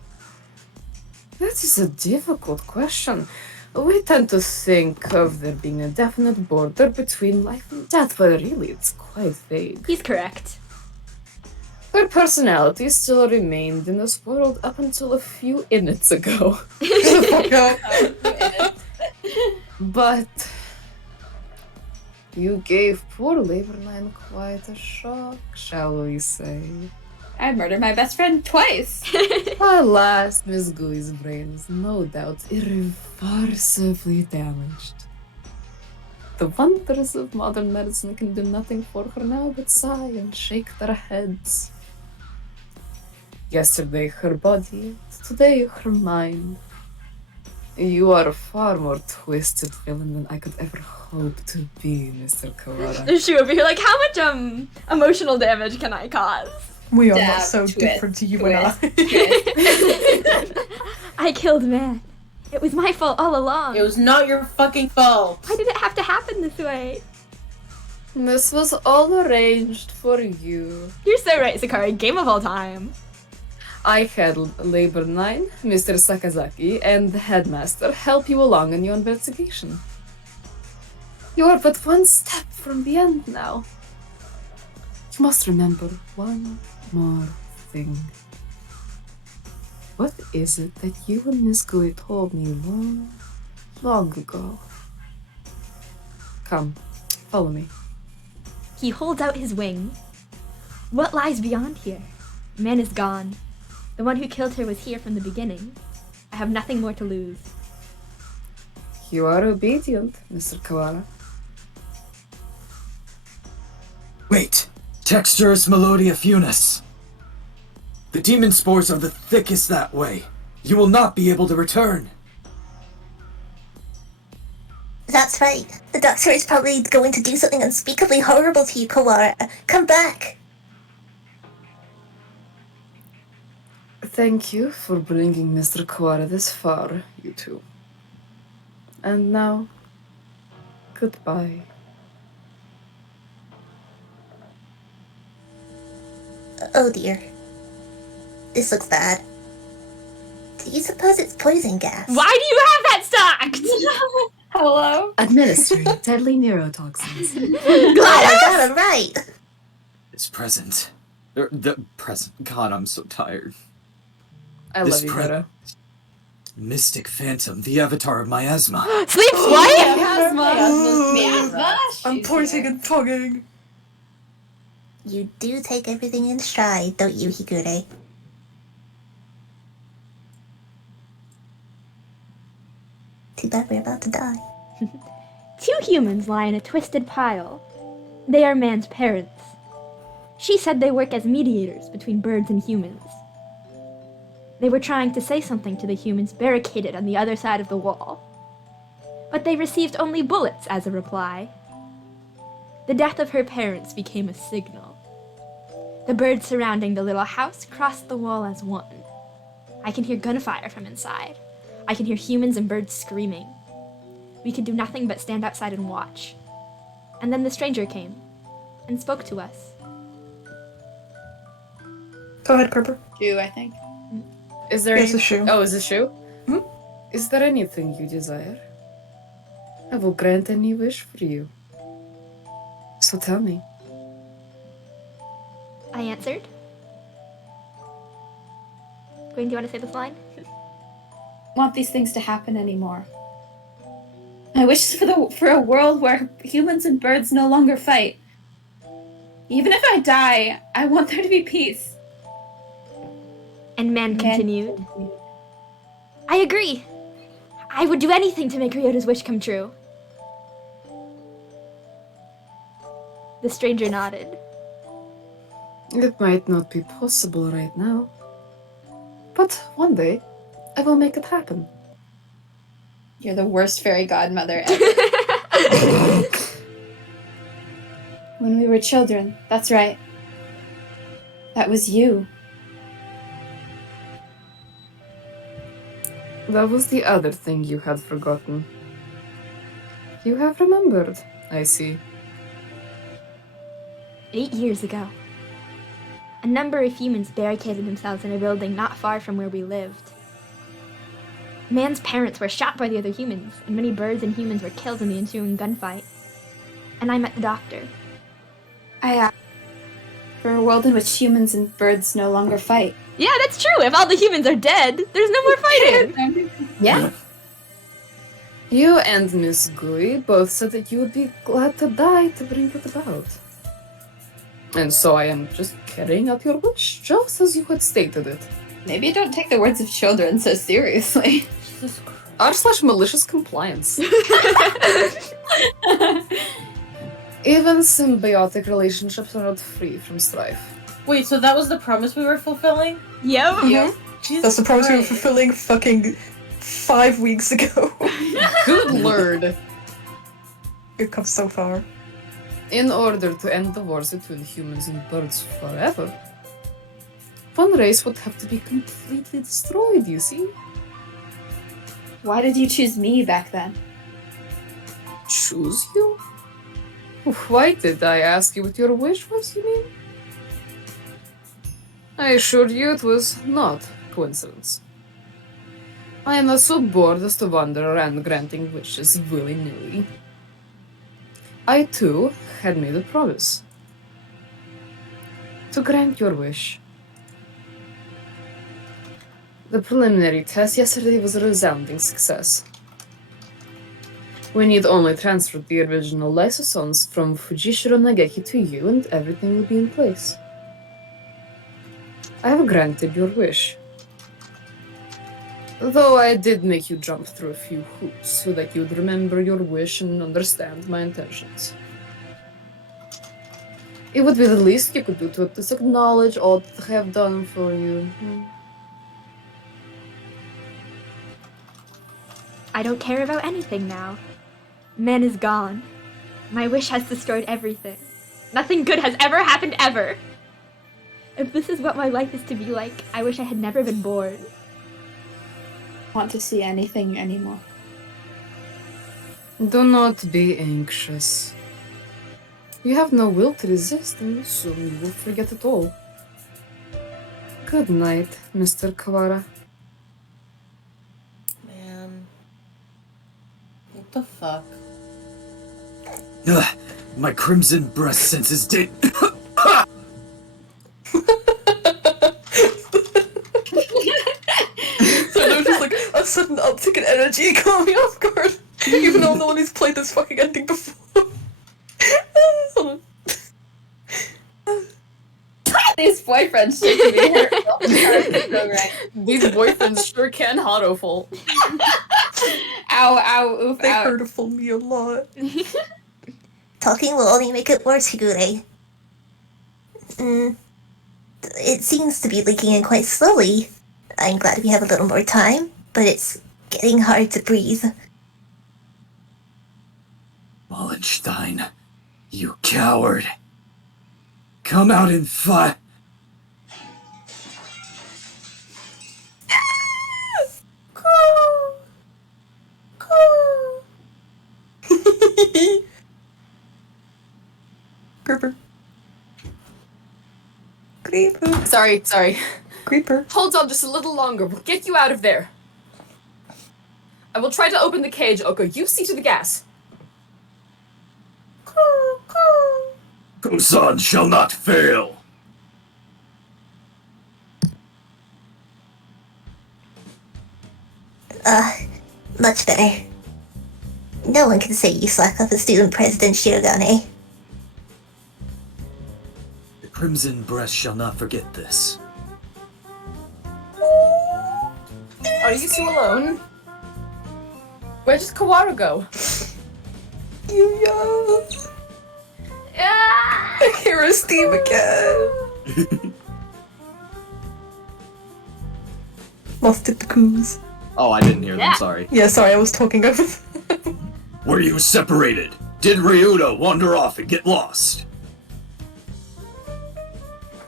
That is a difficult question. We tend to think of there being a definite border between life and death, but really it's quite vague. He's correct. Her personality still remained in this world up until a few minutes ago. But you gave poor Labor 9 quite a shock, shall we say. I murdered my best friend twice. Alas, Miss Gooey's brain is no doubt irreversibly damaged. The wonders of modern medicine can do nothing for her now but sigh and shake their heads. Yesterday her body, today her mind. You are a far more twisted villain than I could ever hope to be, Mr. Kawara. Is she over here like, how much emotional damage can I cause? We are Dab, not so twist, different, you twist, and I. I killed man. It was my fault all along. It was not your fucking fault. Why did it have to happen this way? This was all arranged for you. You're so right, Sakari. Game of all time. I had Labor 9, Mr. Sakazaki, and the headmaster help you along in your investigation. You are but one step from the end now. You must remember one more thing. What is it that you and Miss Gooey told me long ago? Come, follow me. He holds out his wing. What lies beyond here? Man is gone. The one who killed her was here from the beginning. I have nothing more to lose. You are obedient, Mr. Kawara. Wait! Texturus melodia funis! The demon spores are the thickest that way. You will not be able to return. That's right. The doctor is probably going to do something unspeakably horrible to you, Kawara. Come back. Thank you for bringing Mr. Kawara this far, you two. And now, goodbye. Oh dear. This looks bad. Do you suppose it's poison gas? Why do you have that stocked? Hello? Administering deadly neurotoxins. I got him right. It's present. The present. God, I'm so tired. I This love you, pre- Greta. Mystic Phantom, the avatar of miasma. Sleep's wife? Miasma? I'm pointing and tugging. You do take everything in stride, don't you, Higure? Too bad we're about to die. Two humans lie in a twisted pile. They are man's parents. She said they work as mediators between birds and humans. They were trying to say something to the humans barricaded on the other side of the wall. But they received only bullets as a reply. The death of her parents became a signal. The birds surrounding the little house crossed the wall as one. I can hear gunfire from inside. I can hear humans and birds screaming. We could do nothing but stand outside and watch. And then the stranger came and spoke to us. Go ahead, Kriber. Shoe, I think. Is there It's a shoe. Oh, is it a shoe? Hmm? Is there anything you desire? I will grant any wish for you. So tell me. I answered. Gwen, do you want to say this line? Want these things to happen anymore. I wish for a world where humans and birds no longer fight. Even if I die, I want there to be peace. And man continued. I agree. I would do anything to make Ryota's wish come true. The stranger nodded. It might not be possible right now. But one day, I will make it happen. You're the worst fairy godmother ever. When we were children, that's right. That was you. That was the other thing you had forgotten. You have remembered, I see. 8 years ago, a number of humans barricaded themselves in a building not far from where we lived. Man's parents were shot by the other humans, and many birds and humans were killed in the ensuing gunfight. And I met the doctor. I asked for a world in which humans and birds no longer fight. Yeah, that's true. If all the humans are dead, there's no more fighting. Yeah. You and Miss Gui both said that you would be glad to die to bring it about. And so I am just carrying out your wish, just as you had stated it. Maybe you don't take the words of children so seriously. r/malicious compliance. Even symbiotic relationships are not free from strife. Wait, so that was the promise we were fulfilling? Yep. Jesus That's the promise we were Christ. fulfilling fucking 5 weeks ago. Good lord. We've come so far. In order to end the wars between humans and birds forever, one race would have to be completely destroyed, you see? Why did you choose me back then? Choose you? Why did I ask you what your wish was, you mean? I assure you it was not coincidence. I am not so bored as to wander around granting wishes willy-nilly. I, too, had made a promise. To grant your wish. The preliminary test yesterday was a resounding success. We need only transfer the original lysosomes from Fujishiro Nageki to you and everything will be in place. I have granted your wish. Though I did make you jump through a few hoops so that you'd remember your wish and understand my intentions. It would be the least you could do to just acknowledge all that I have done for you. I don't care about anything now. Man is gone. My wish has destroyed everything. Nothing good has ever happened ever. If this is what my life is to be like, I wish I had never been born. Want to see anything anymore? Do not be anxious. You have no will to resist, and soon you will forget it all. Good night, Mr. Kawara. Man. What the fuck? Ugh, my crimson breast senses did. So there was just like a sudden uptick in energy caught me off guard. Even though I'm the one who's played this fucking ending before. Hold on. These boyfriends should be hurt. Right. These boyfriends sure can Hatoful. Ow, ow, oof, They ow. hurtful me a lot. Talking will only make it worse, Higure. It seems to be leaking in quite slowly. I'm glad we have a little more time, but it's getting hard to breathe. Wallenstein, you coward. Come out and fight. Creeper. Creeper. Sorry. Creeper. Hold on just a little longer. We'll get you out of there. I will try to open the cage, Oko. You see to the gas. Hongo-san shall not fail. Much better. No one can say you slack off a student president, Shirogane. The Crimson Breast shall not forget this. Are you two alone? Where does Kawara go? Yuya! I hear his theme again. Lost it the coos. Oh, I didn't hear them, sorry. Yeah, sorry, I was talking over. Were you separated? Did Ryuta wander off and get lost?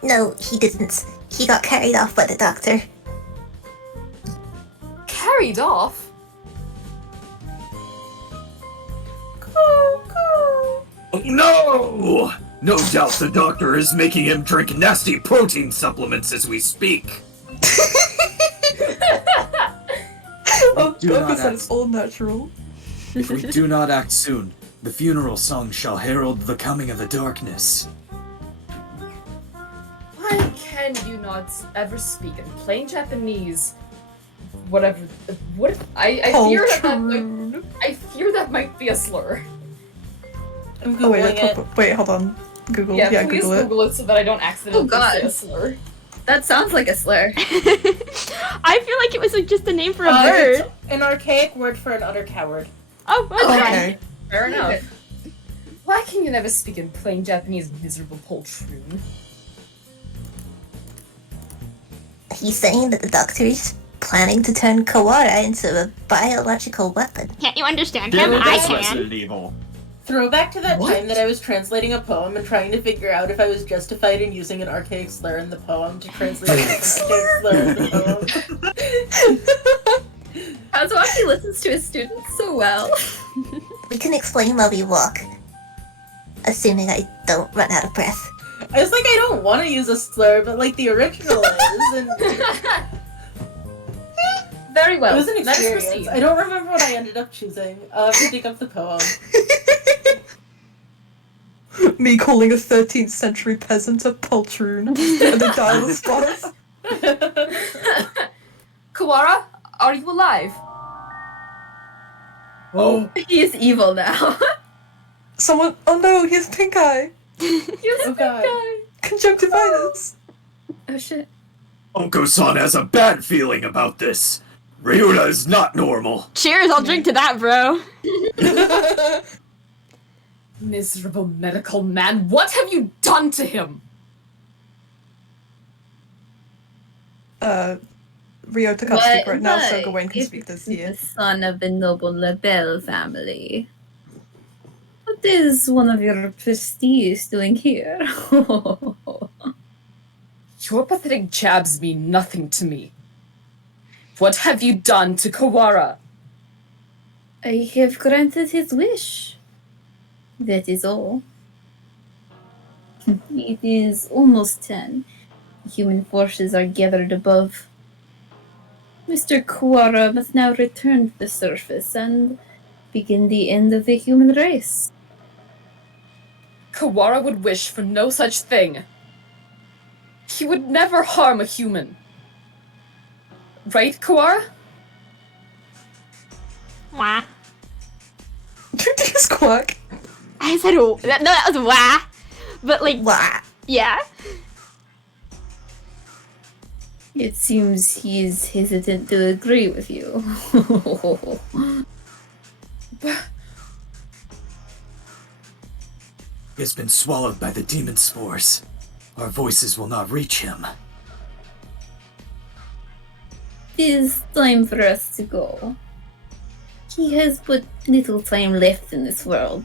No, he didn't. He got carried off by the doctor. Carried off? Oh no! No doubt the doctor is making him drink nasty protein supplements as we speak. Uncle said it's all natural. If we do not act soon, the funeral song shall herald the coming of the darkness. Why can you not ever speak in plain Japanese? Whatever. What if I fear I fear that might be a slur. I'm Oh wait, googling it. wait, hold on. Google. Yeah, Yeah, please Google it. Google it so that I don't accidentally say a slur. That sounds like a slur. I feel like it was like just a name for a It's bird. an archaic word for an utter coward. Oh, okay. Okay. Fair enough. Why can you never speak in plain Japanese, miserable poltroon? He's saying that the doctor's planning to turn Kawara into a biological weapon. Can't you understand Dude, him? I that's can. Resident Evil. Throwback to that What? time that I was translating a poem and trying to figure out if I was justified in using an archaic slur in the poem to translate an archaic slur in the poem. That's why he listens to his students so well. We can explain while we walk. Assuming I don't run out of breath. I was like, I don't want to use a slur, but like the original is, and Very well. it was an Let us experience. proceed. I don't remember what I ended up choosing. I'll have to dig up the poem. Me calling a 13th century peasant a poltroon and the dial spot. Kawara, are you alive? Oh, He is evil now. Someone. Oh no, he has pink eye. Oh god. Conjunctivitis. Oh shit. Hongo-san has a bad feeling about this. Ryuta is not normal. Cheers, I'll drink to that, bro. Miserable medical man, what have you done to him? Ryota can't speak right now, so Gawain can speak this The year. son of the noble Labelle family. What is one of your prestige doing here? Your pathetic jabs mean nothing to me. What have you done to Kawara? I have granted his wish. That is all. It is almost 10. Human forces are gathered above. Mr. Kawara must now return to the surface and begin the end of the human race. Kawara would wish for no such thing. He would never harm a human. Right, Kawara? Wah. Did you squawk? I said, oh, that was wah. But like, Wah! yeah. It seems he is hesitant to agree with you. He has been swallowed by the demon spores. Our voices will not reach him. It is time for us to go. He has but little time left in this world,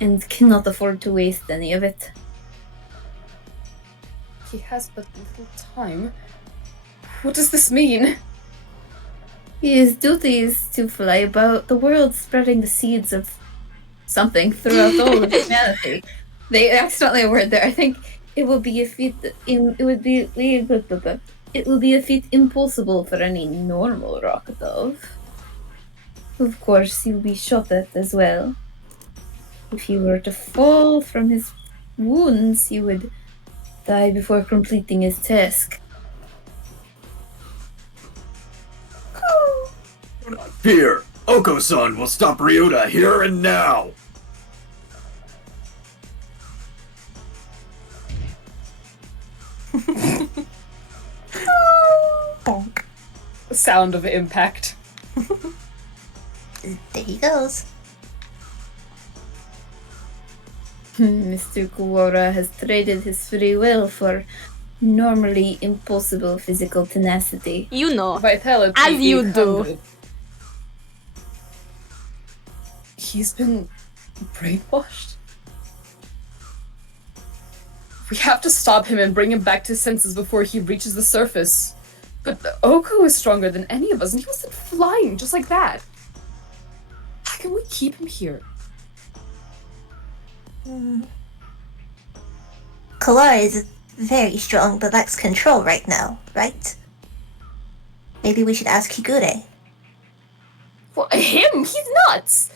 and cannot afford to waste any of it. He has but little time. What does this mean? His duty is to fly about the world spreading the seeds of something throughout all of humanity. They accidentally a word there. I think it will be a feat it will be a feat impossible for any normal rocket dove. Of course, he'll be shot at as well. If he were to fall from his wounds, he would die before completing his task. Fear! Oko-san will stop Ryuta here and now! Bonk. Sound of impact. There he goes. Mr. Kuwara has traded his free will for normally impossible physical tenacity. You know. Vitality. As you do. 800. He's been brainwashed. We have to stop him and bring him back to senses before he reaches the surface. But Oko is stronger than any of us, and he wasn't flying just like that. How can we keep him here? Kalara is very strong but lacks control right now, right? Maybe we should ask Higure. Well, him? He's nuts!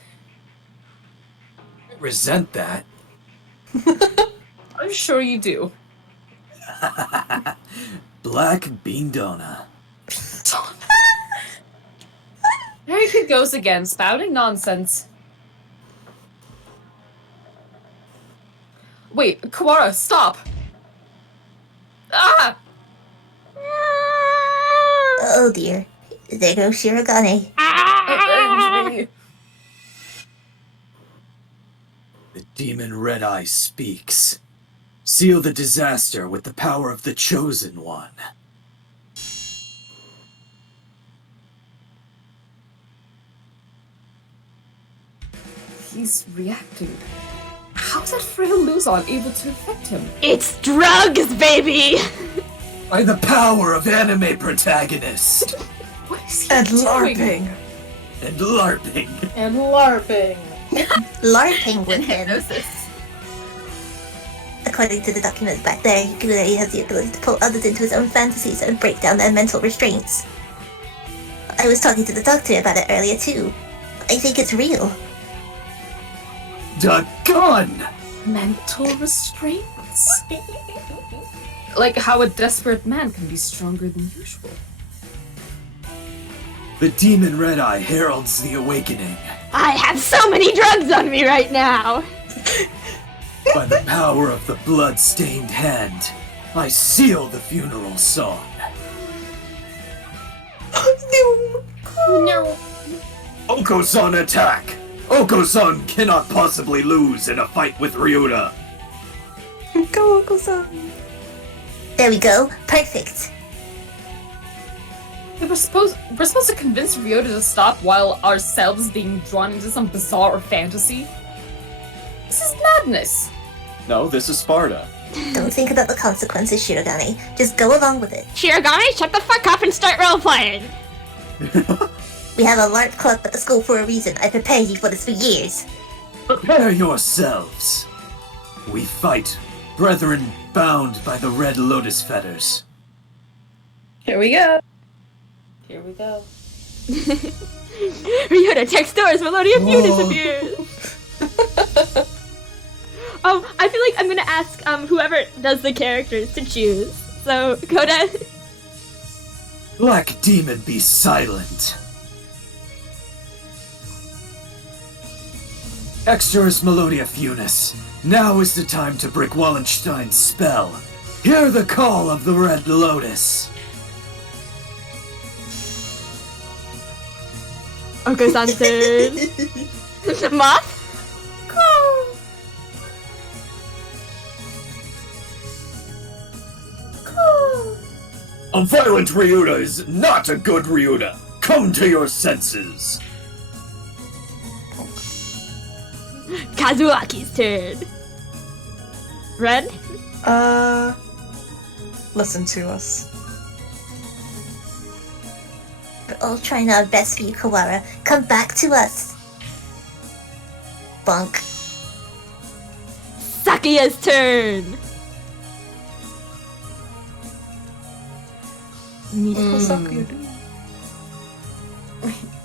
I resent that. I'm sure you do. Black Beandona. There he goes again, spouting nonsense. Wait, Kawara, stop! Ah! Oh dear. There goes Shirogane. The demon Red Eye speaks. Seal the disaster with the power of the Chosen One. He's reacting. How's that frail Luzon able to affect him? It's drugs, baby! By the power of anime protagonist. What is he And doing? LARPing. And LARPing. And LARPing. LARPing with him. Hypnosis. According to the documents back there, Higure has the ability to pull others into his own fantasies and break down their mental restraints. I was talking to the doctor about it earlier too. I think it's real. Dagon! Mental restraints? Like how a desperate man can be stronger than usual. The demon Red Eye heralds the awakening. I have so many drugs on me right now! By the power of the blood-stained hand, I seal the funeral song. No. Oko-san attack! Oko-san cannot possibly lose in a fight with Ryuta. Go, Oko-san. There we go. Perfect. We're supposed to convince Ryota to stop while ourselves being drawn into some bizarre fantasy? This is madness! No, this is Sparta. Don't think about the consequences, Shirogane. Just go along with it. Shirogane, shut the fuck up and start roleplaying! We have a LARP club at the school for a reason. I prepared you for this for years. Prepare yourselves. We fight, brethren bound by the red lotus fetters. Here we go. Here we go. Ryota, text doors, Melodia Few disappears! Oh, I feel like I'm gonna ask whoever does the characters to choose. So, Coda. Black demon, be silent. Extras Melodia Funis. Now is the time to break Wallenstein's spell. Hear the call of the Red Lotus. Oko-san's turn. Moth? A violent Ryuta is not a good Ryuta. Come to your senses. Kazuaki's turn. Red? Listen to us. We're all trying our best for you, Kawara. Come back to us. Bonk. Sakuya's turn. What's Sakuya doing?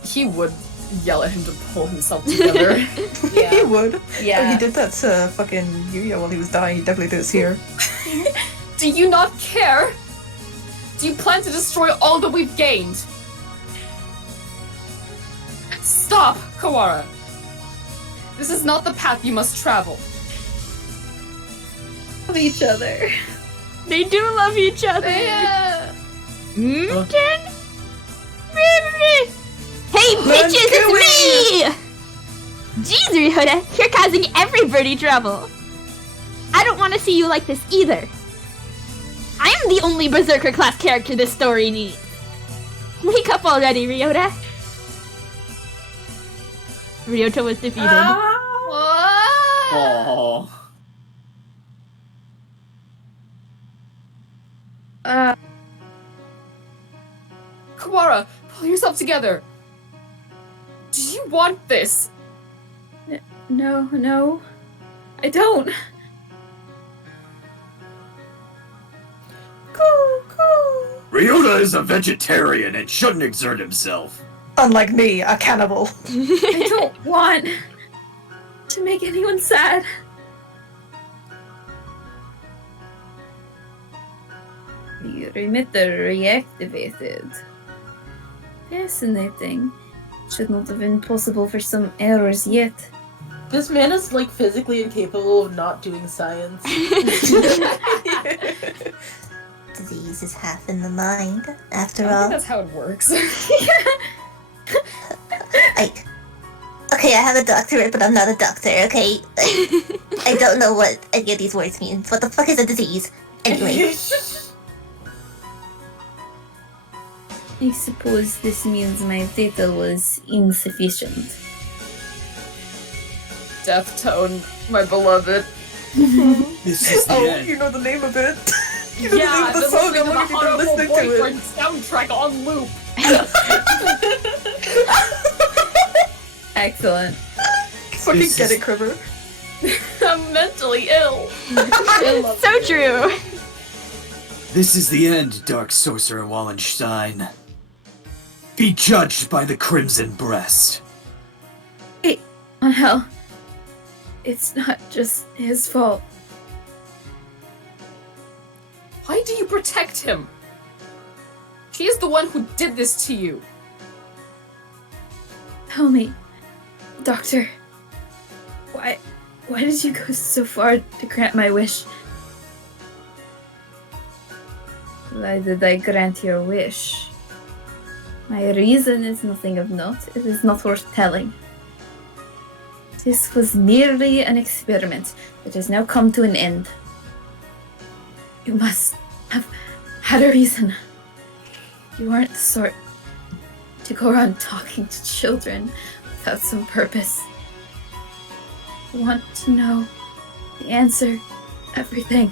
He would yell at him to pull himself together. He would. Oh, Yeah. he did that to fucking Yuya while he was dying. He definitely did this here. Do you not care? Do you plan to destroy all that we've gained? Stop, Kawara. This is not the path you must travel. Of each other. They do love each other. Yeah. Ken? Hey, bitches, it's me! Jeez, Ryota, you're causing every birdie trouble. I don't want to see you like this either. I am the only Berserker class character this story needs. Wake up already, Ryota. Ryota was defeated. Oh. Kawara, pull yourself together. Do you want this? No. I don't. Ryota is a vegetarian and shouldn't exert himself. Unlike me, a cannibal. I don't want to make anyone sad. The remitter reactivated. Fascinating. Should not have been possible for some errors yet. This man is like physically incapable of not doing science. Disease is half in the mind, after I think all. that's how it works. Okay, I have a doctorate, but I'm not a doctor, okay? I don't know what any of these words mean. What the fuck is a disease? Anyway. I suppose this means my data was insufficient. Death Tone, my beloved. This is the Oh, end. you know the name of it. You know Yeah, the name of the song. I'm looking for Hatoful listening to it. Boyfriend soundtrack on loop. Excellent. Fucking This get is- it, Kriber. I'm mentally ill. So true. This is the end, Dark Sorcerer Wallenstein. Be judged by the Crimson Breast. Well, it's not just his fault. Why do you protect him? He is the one who did this to you. Tell me, Doctor, why did you go so far to grant my wish? Why did I grant your wish? My reason is nothing of note. It is not worth telling. This was merely an experiment that has now come to an end. You must have had a reason. You aren't the sort to go around talking to children without some purpose. I want to know the answer, everything.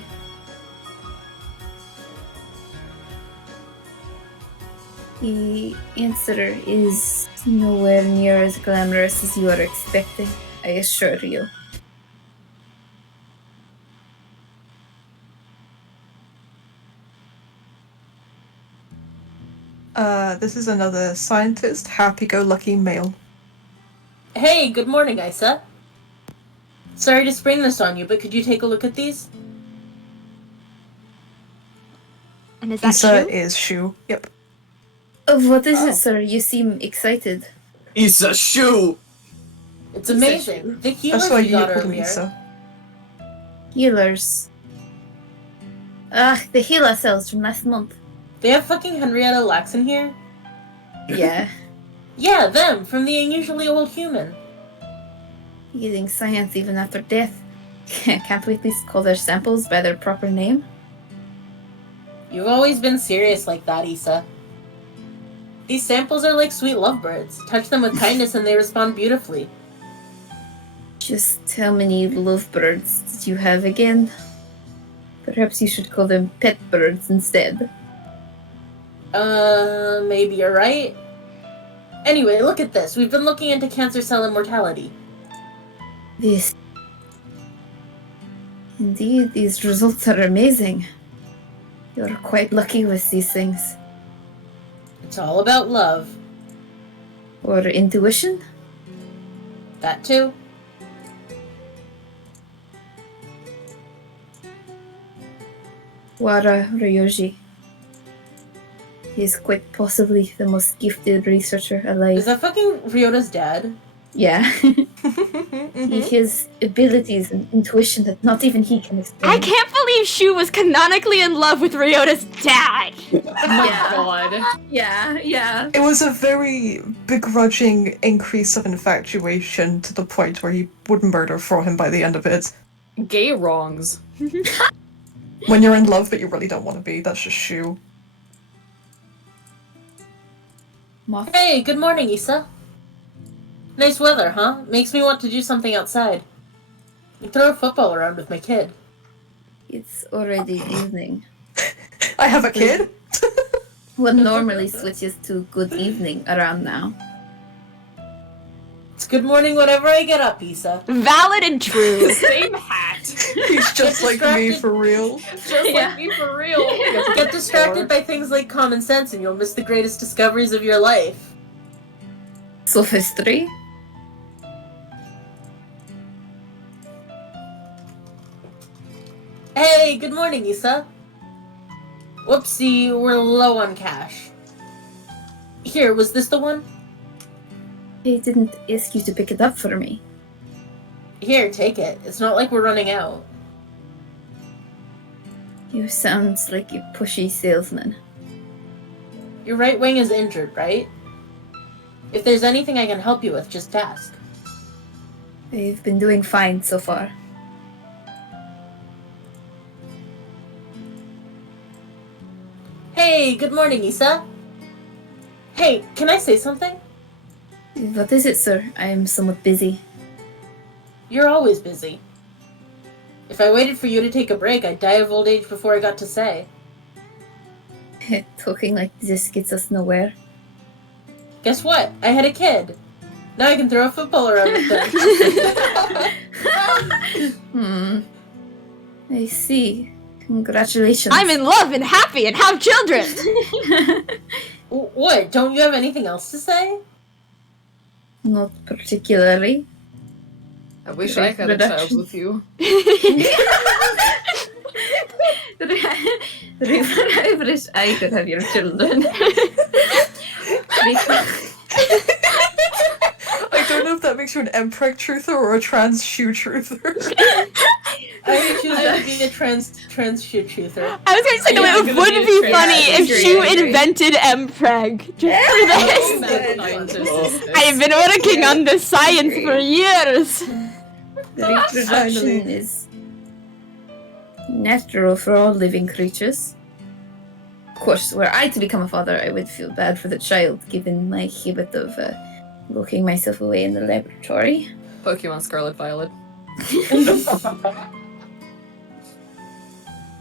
The answer is nowhere near as glamorous as you are expecting, I assure you. This is another scientist, happy-go-lucky male. Hey, good morning, Isa. Sorry to spring this on you, but could you take a look at these? And is that Issa true? is Shu. Yep. What is it, sir? You seem excited. Issa Shu! It's amazing. The healers That's why we you got called him earlier. Issa. Healers. The healer cells from last month. They have fucking Henrietta Lacks in here? Yeah. Yeah, them, from the unusually old human. Using science even after death. Can't we at least call their samples by their proper name? You've always been serious like that, Issa. These samples are like sweet lovebirds. Touch them with kindness and they respond beautifully. Just how many lovebirds did you have again? Perhaps you should call them pet birds instead. Maybe you're right. Anyway, look at this. We've been looking into cancer cell immortality. This. Indeed, these results are amazing. You're quite lucky with these things. It's all about love. Or intuition? That too. Wara Ryoji. He is quite possibly the most gifted researcher alive. Is that fucking Ryota's dad? Yeah. He has abilities and intuition that not even he can explain. I can't believe Shu was canonically in love with Ryota's dad. Yeah. God. Yeah. It was a very begrudging increase of infatuation to the point where he would murder for him by the end of it. Gay wrongs. When you're in love but you really don't want to be, that's just Shu. Moth. Hey, good morning, Issa. Nice weather, huh? Makes me want to do something outside. I throw a football around with my kid. It's already evening. I have a kid? One normally switches to good evening around now. It's good morning whenever I get up, Issa. Valid and true. Same hat. He's just like me for real. Just like me for real. Get distracted by things like common sense and you'll miss the greatest discoveries of your life. Sophistry? Hey, good morning, Issa. Whoopsie, we're low on cash. Here, was this the one? I didn't ask you to pick it up for me. Here, take it. It's not like we're running out. You sound like a pushy salesman. Your right wing is injured, right? If there's anything I can help you with, just ask. I've been doing fine so far. Hey, good morning, Issa. Hey, can I say something? What is it, sir? I am somewhat busy. You're always busy. If I waited for you to take a break, I'd die of old age before I got to say. Talking like this gets us nowhere. Guess what? I had a kid. Now I can throw a football around with them. I see. Congratulations. I'm in love and happy and have children. What? Don't you have anything else to say? Not particularly. I wish I had a child with you. I wish I could have your children. I don't know if that makes you an MPreg truther or a trans Shu truther. I would choose that to be a trans shit truther. I was going to say, Yeah, it I'm would gonna be be a funny if trans. Shu I agree. invented MPreg just for this. Mad scientist is this. I have been working on this science for years. The reproduction is natural for all living creatures. Of course, were I to become a father, I would feel bad for the child, given my habit of locking myself away in the laboratory. Pokemon Scarlet Violet.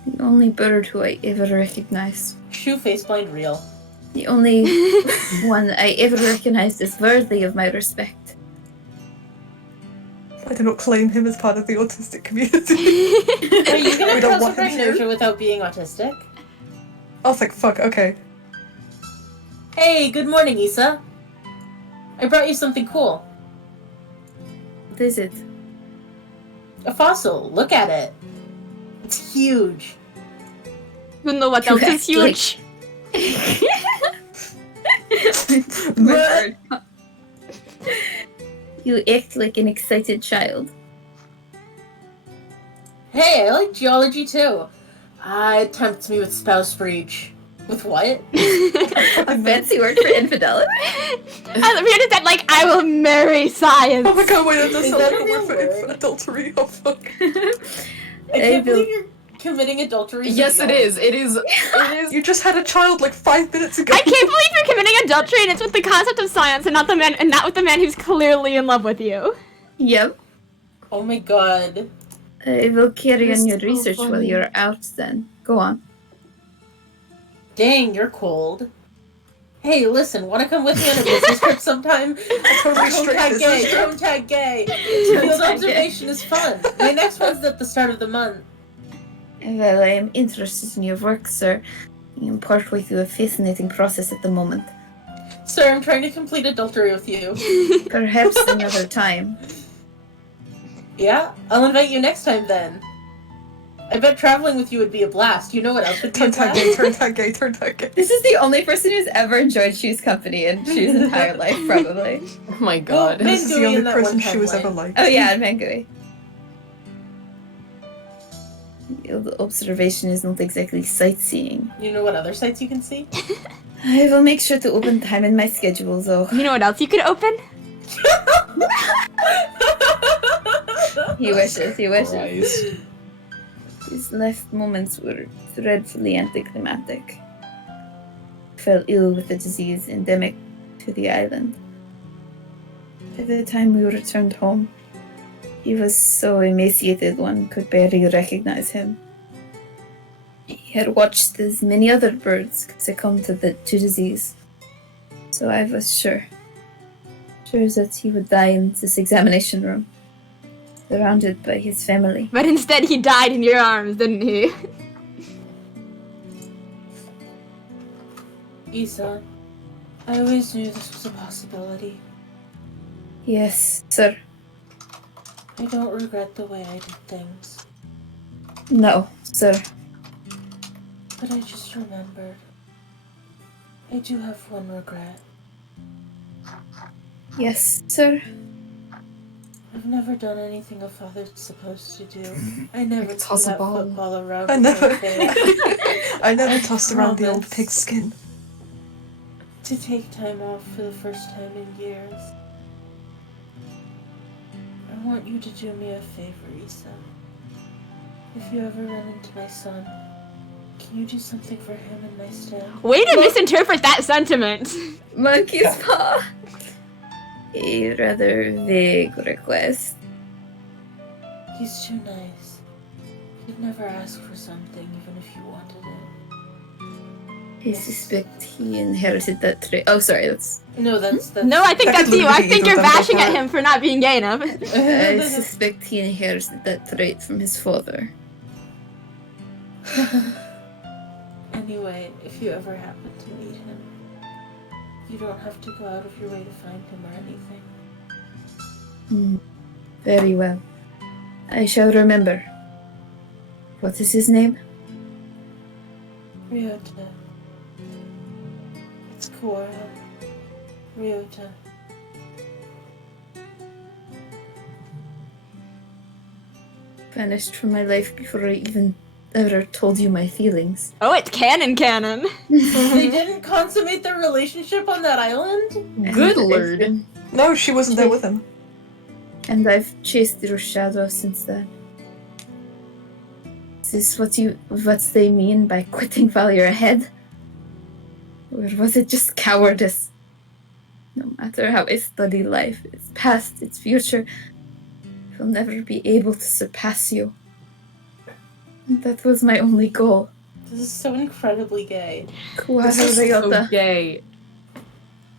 The only bird who I ever recognized. Shoe faceblind real. The only one I ever recognized as worthy of my respect. I do not claim him as part of the autistic community. Are you gonna We don't cross want him here. Nurture without being autistic? I was like, fuck, okay. Hey, good morning, Issa. I brought you something cool. What is it? A fossil. Look at it. It's huge. You know what else is huge? Bird. You act like an excited child. Hey, I like geology too. It tempts me with spouse breach. With what? A fancy word for infidelity? I read that like, I will marry science. Oh my god, wait, that does Is sound that like a a real word for word? adultery. Oh fuck. I can't believe you're committing adultery. to Yes, it geology. is. It is. It is. You just had a child like 5 minutes ago. I can't believe you're committing adultery and it's with the concept of science and not the man and not with the man who's clearly in love with you. Yep. Oh my god. I will carry on That's your so research while funny. you're out then. Go on. Dang, you're cold. Hey, listen, wanna come with me on a business trip sometime? Totally straight Tag gay, business trip. don't tag gay. Don't Field tag observation is fun. My next one's at the start of the month. Well, I am interested in your work, sir. I am partway through a fascinating process at the moment. Sir, I'm trying to complete adultery with you. Perhaps another time. Yeah? I'll invite you next time then. I bet traveling with you would be a blast. You know what else would be a Turn that blast? gay, turn that gay, turn that gay. This is the only person who's ever enjoyed Shu's company in Shu's entire life, probably. Oh my god. Well, This is the Mangui only in that person one she was ever timeline. like. Oh yeah, and Mangui. The observation is not exactly sightseeing. You know what other sites you can see? I will make sure to open time in my schedule, though. You know what else you could open? He wishes, he wishes. Christ. His life moments were dreadfully anticlimactic. He fell ill with a disease endemic to the island. By the time we returned home, he was so emaciated one could barely recognize him. He had watched as many other birds succumb to disease, so I was sure that he would die in this examination room, surrounded by his family. But instead he died in your arms, didn't he? Isa, I always knew this was a possibility. Yes, sir. I don't regret the way I did things, No, sir. but I just remembered. I do have one regret. Yes, sir. I've never done anything a father's supposed to do. I never threw toss a that ball. football around I with never, my face. I never tossed around the old promise. pigskin. To take time off for the first time in years. I want you to do me a favor, Isa. If you ever run into my son, can you do something for him in my stead? Way to misinterpret that sentiment. Monkey's paw. A rather vague request. He's too nice. He'd never ask for something, even if you wanted it. I suspect he inherited that trait. Oh, sorry, that's. No, that's No, I think That that's could you. I literally think be you're either of them bashing at apart. him for not being gay enough. I suspect he inherited that trait from his father. Anyway, if you ever happen to meet him, you don't have to go out of your way to find him or anything. Very well. I shall remember. What is his name? Ryota. It's Kawara. Ryota. Vanished from my life before I even ever told you my feelings. Oh, it's canon. They didn't consummate their relationship on that island? Good And I've lord. been- No, she wasn't there with him. And I've chased your shadow since then. Is this what they mean by quitting while you're ahead? Or was it just cowardice? No matter how I study life, its past, its future, I will never be able to surpass you. And that was my only goal. This is so incredibly gay. Kuwara This is so Ryota, gay.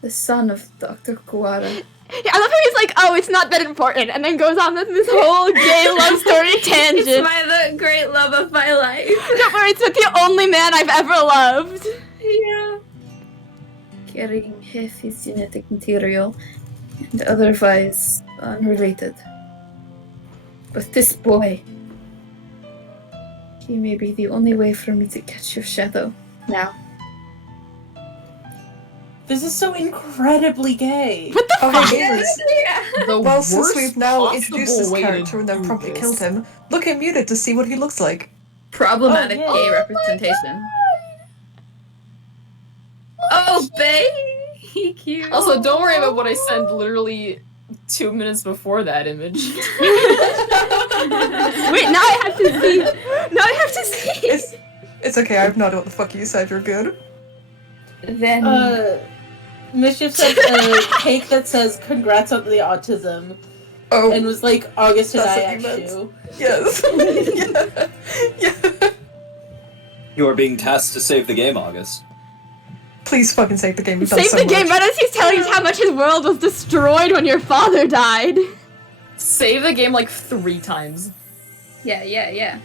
the son of Dr. Kuwara. Yeah, I love how he's like, oh, it's not that important, and then goes on this whole gay love story tangent. the great love of my life. Don't worry, it's with the only man I've ever loved. Yeah. Carrying half his genetic material and otherwise unrelated. But this boy, he may be the only way for me to catch your shadow. Now. This is so incredibly gay. What the fuck? Okay, gamers. The Well, since worst we've now possible introduced this way to character and then do promptly this. killed him, look at Muted to see what he looks like. Problematic Oh, yeah. gay representation. Oh, baby! Cute. Also, don't worry about what I sent literally 2 minutes before that image. Wait, now I have to see. Now I have to see. It's okay, I have no idea what the fuck you said, you're good. Then Mischief sent a cake that says congrats on the autism Oh, and was like August and That's I what you meant. you. yes. yeah. You are being tasked to save the game, August. Please fucking save the game, we've done Save so the game, much. but as he's telling us how much his world was destroyed when your father died. Save the game like 3 times. yeah.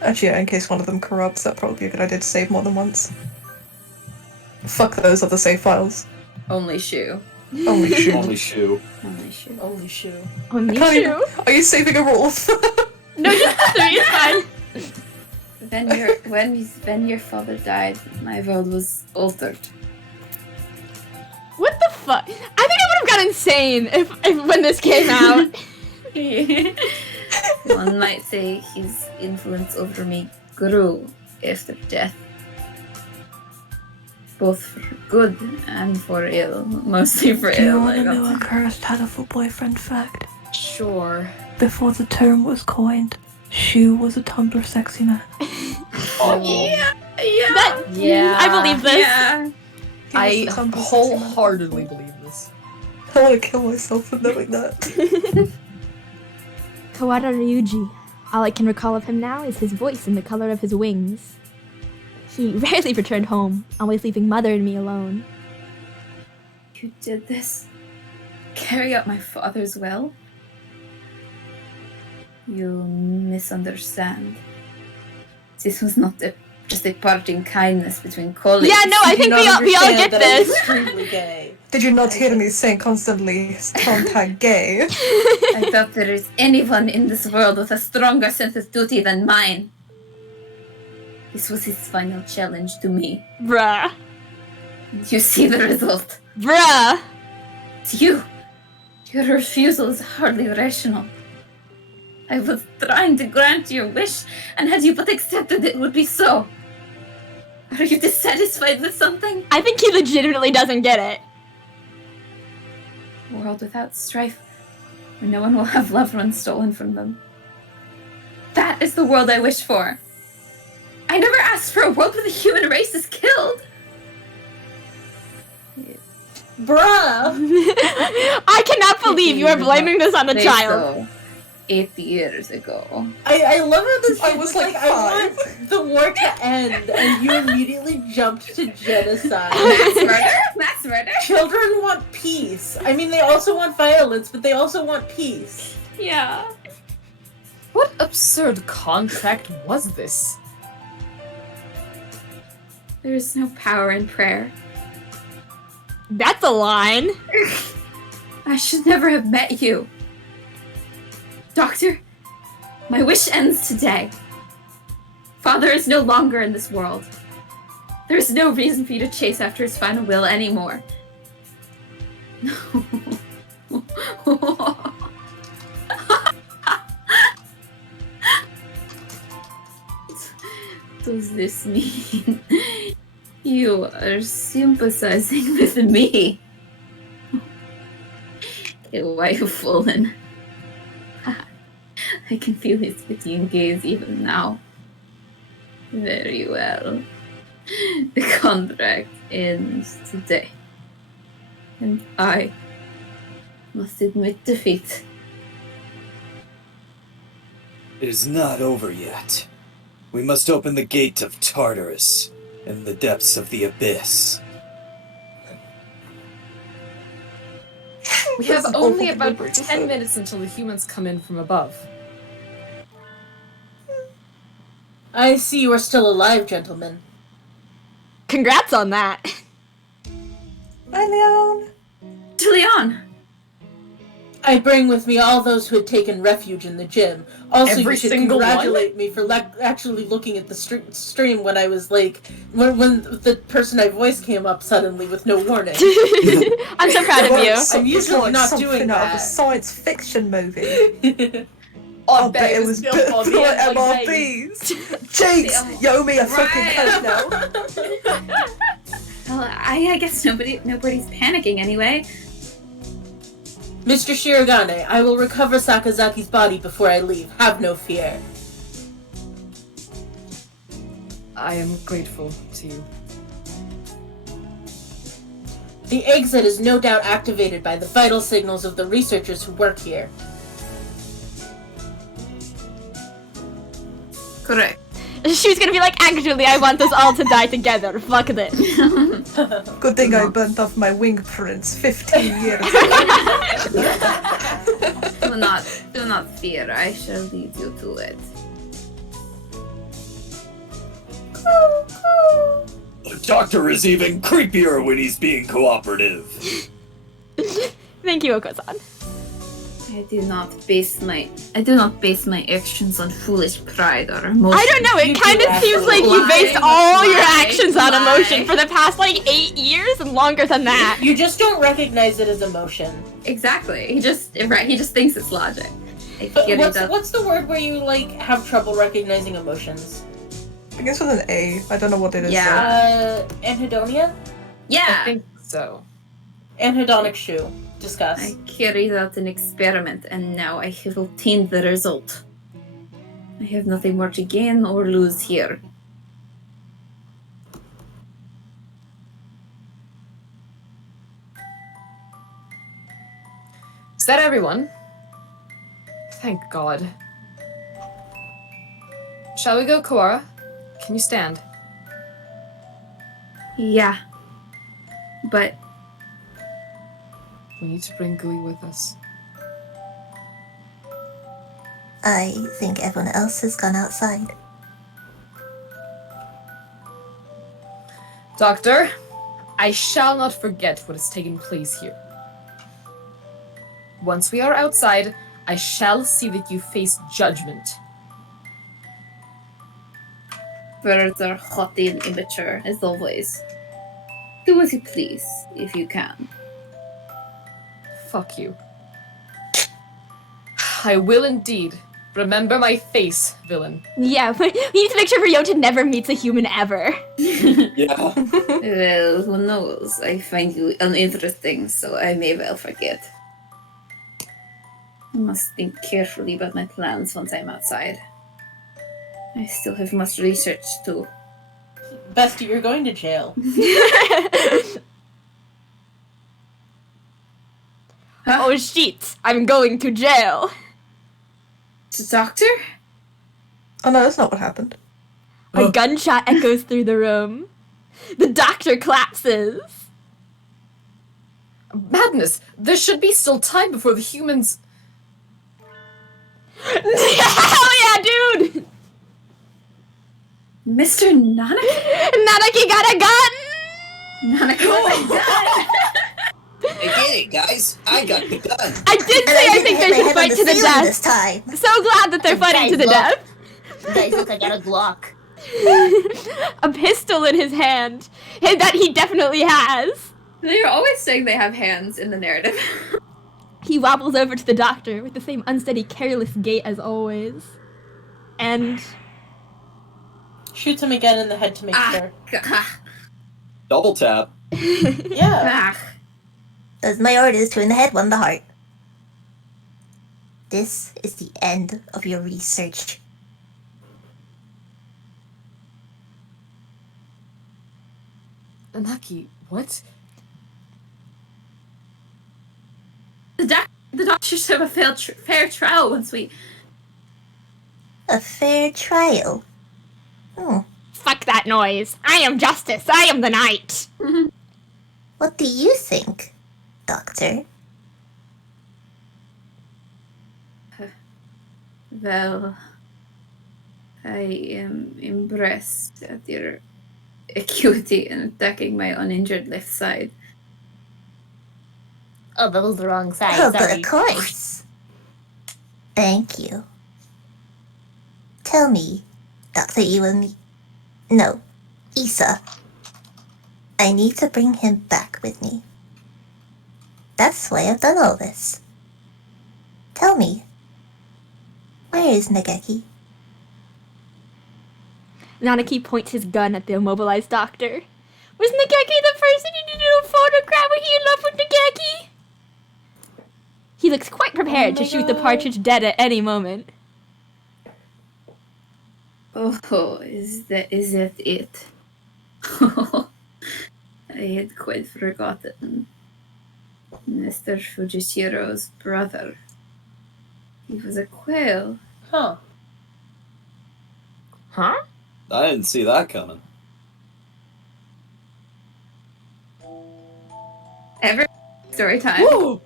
Actually, yeah, in case one of them corrupts, that'd probably be a good idea to save more than once. Fuck those other save files. Only shoe. Only shoe. Only shoe. Only shoe. Only shoe. Only Can't shoe. even- Are you saving a roll? No, just the 3 is fine. When your father died, my world was altered. What the fuck? I think I would have gone insane if when this came out. One might say his influence over me grew after death. Both for good and for ill. Mostly for Do you ill, want I to know a got cursed Hatoful Boyfriend fact? Sure. Before the term was coined, Shu was a Tumblr sexy man. Oh. Yeah. Yeah. I believe this. Yeah. I wholeheartedly believe this. I want to kill myself for knowing that. Kawada Ryuji. All I can recall of him now is his voice and the color of his wings. He rarely returned home, always leaving Mother and me alone. You did this? Carry out my father's will? You misunderstand. This was not just a parting kindness between colleagues. Yeah, no, I think we all get I'm this. extremely gay. Did you not hear me saying constantly, #gay? I doubt there is anyone in this world with a stronger sense of duty than mine. This was his final challenge to me. Bruh. You see the result. Bruh. Your refusal is hardly rational. I was trying to grant your wish, and had you but accepted it would be so. Are you dissatisfied with something? I think he legitimately doesn't get it. A world without strife, where no one will have loved ones stolen from them. That is the world I wish for. I never asked for a world where the human race is killed. Bruh! I cannot believe you are blaming this on the child. 8 years ago. I love how this I kid was was like I want the war to end, and you immediately jumped to genocide. Mass murder? Children want peace. I mean, they also want violence, but they also want peace. Yeah. What absurd contract was this? There is no power in prayer. That's a line. I should never have met you. Doctor, my wish ends today. Father is no longer in this world. There is no reason for you to chase after his final will anymore. Does this mean you are sympathizing with me? Why have fallen? I can feel his pitying gaze even now. Very well. The contract ends today. And I must admit defeat. It is not over yet. We must open the gate of Tartarus in the depths of the abyss. We have That's only awful about delivery to 10 say. minutes until the humans come in from above. I see you are still alive, gentlemen. Congrats on that. Bye, Leon. To Leon! I bring with me all those who had taken refuge in the gym. Also, Every you should single congratulate me for actually looking at the stream when I was like, when the person I voiced came up suddenly with no warning. I'm so proud of you. I'm usually like not something doing out of a that. science fiction movie. I bet it was built for MRBs. Jinx, you owe me a fucking coat now. Well, I guess nobody's panicking anyway. Mr. Shirogane, I will recover Sakazaki's body before I leave. Have no fear. I am grateful to you. The exit is no doubt activated by the vital signals of the researchers who work here. Correct. She's gonna be like, actually, I want us all to die together. Fuck this. Good thing I burnt off my wing prints 15 years ago. Do not fear. I shall lead you to it. Doctor is even creepier when he's being cooperative. Thank you, Oko-san. I do not base my actions on foolish pride or emotion. I don't know, it kind of seems like you based all your actions on emotion for the past, like, 8 years and longer than that. You just don't recognize it as emotion. Exactly. He just thinks it's logic. But what's the word where you, like, have trouble recognizing emotions? I guess with an A. I don't know what it is. Yeah. Anhedonia? Yeah. I think so. Anhedonic shoe. Discuss. I carried out an experiment and now I have obtained the result. I have nothing more to gain or lose here. Is that everyone? Thank God. Shall we go, Koara? Can you stand? Yeah. But We need to bring Gui with us. I think everyone else has gone outside. Doctor, I shall not forget what has taken place here. Once we are outside, I shall see that you face judgment. birds are haughty and immature, as always. Do as you please, if you can. Fuck you. I will indeed. Remember my face, villain. Yeah, but we need to make sure Ryota never meets a human ever. Yeah. Well, who knows? I find you uninteresting, so I may well forget. I must think carefully about my plans once I'm outside. I still have much research to. Bestie, you're going to jail. Oh shit, I'm going to jail. The doctor? Oh no, that's not what happened. A gunshot echoes through the room. The doctor collapses. Madness! There should be still time before the humans. Hell yeah, dude! Mr. Nanaki? Nanaki got a gun! Nanaki was a gun! I get it, guys. I got the gun. I did say I think they should fight to the death. This time. So glad that they're fighting to the death. You guys look like I got a Glock. A pistol in his hand. That he definitely has. They're always saying they have hands in the narrative. He wobbles over to the doctor with the same unsteady, careless gait as always. And Shoots him again in the head to make sure. Double tap. Yeah. Does my orders, two in the head, one in the heart. This is the end of your research. Anaki, what? The doctor should have a fair trial once we. A fair trial? Hmm. fuck that noise. I am justice. I am the knight. What do you think, Doctor? Well, I am impressed at your acuity in attacking my uninjured left side. Oh, that was the wrong side. Oh, but of course. Thank you. Tell me, Dr. Iwami. No, Issa. I need to bring him back with me. That's why I've done all this. Tell me, where is Nageki? Nanaki points his gun at the immobilized doctor. Was Nageki the person you did a photograph? Were he in love with Nageki? He looks quite prepared to shoot the partridge dead at any moment. Oh, is that it? I had quite forgotten. Mr. Fujishiro's brother. He was a quail. Huh. Huh? I didn't see that coming. Ever story time. Woo!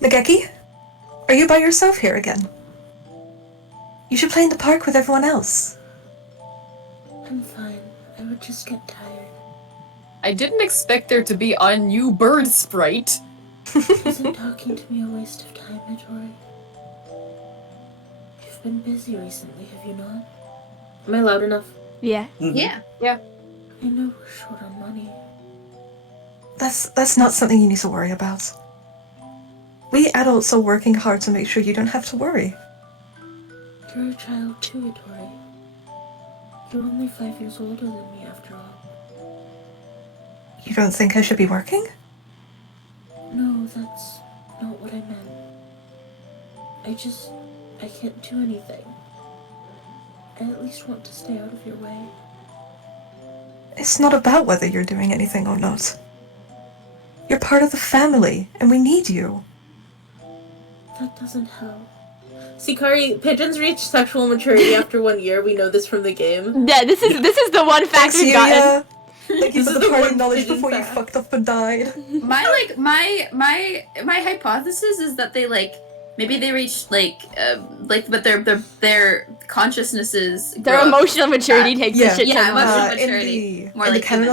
Nageki? Are you by yourself here again? You should play in the park with everyone else. I'm fine. I would just get tired. I didn't expect there to be a new bird sprite. Isn't talking to me a waste of time, Hattori? You've been busy recently, have you not? Am I loud enough? Yeah. Yeah. I know we're short on money. That's not something you need to worry about. We adults are working hard to make sure you don't have to worry. You're a child too, Hattori. You're only 5 years older than me, after all. You don't think I should be working? No, that's not what I meant. I can't do anything. I at least want to stay out of your way. It's not about whether you're doing anything or not. You're part of the family, and we need you. That doesn't help. See, Kari, pigeons reach sexual maturity after 1 year. We know this from the game. Yeah, this is the one fact we've gotten. Thank you for the party knowledge before you fucked up and died. My hypothesis is that they maybe they reach but their consciousnesses Their grow up. emotional maturity takes a shit ton emotional longer. maturity. In the canon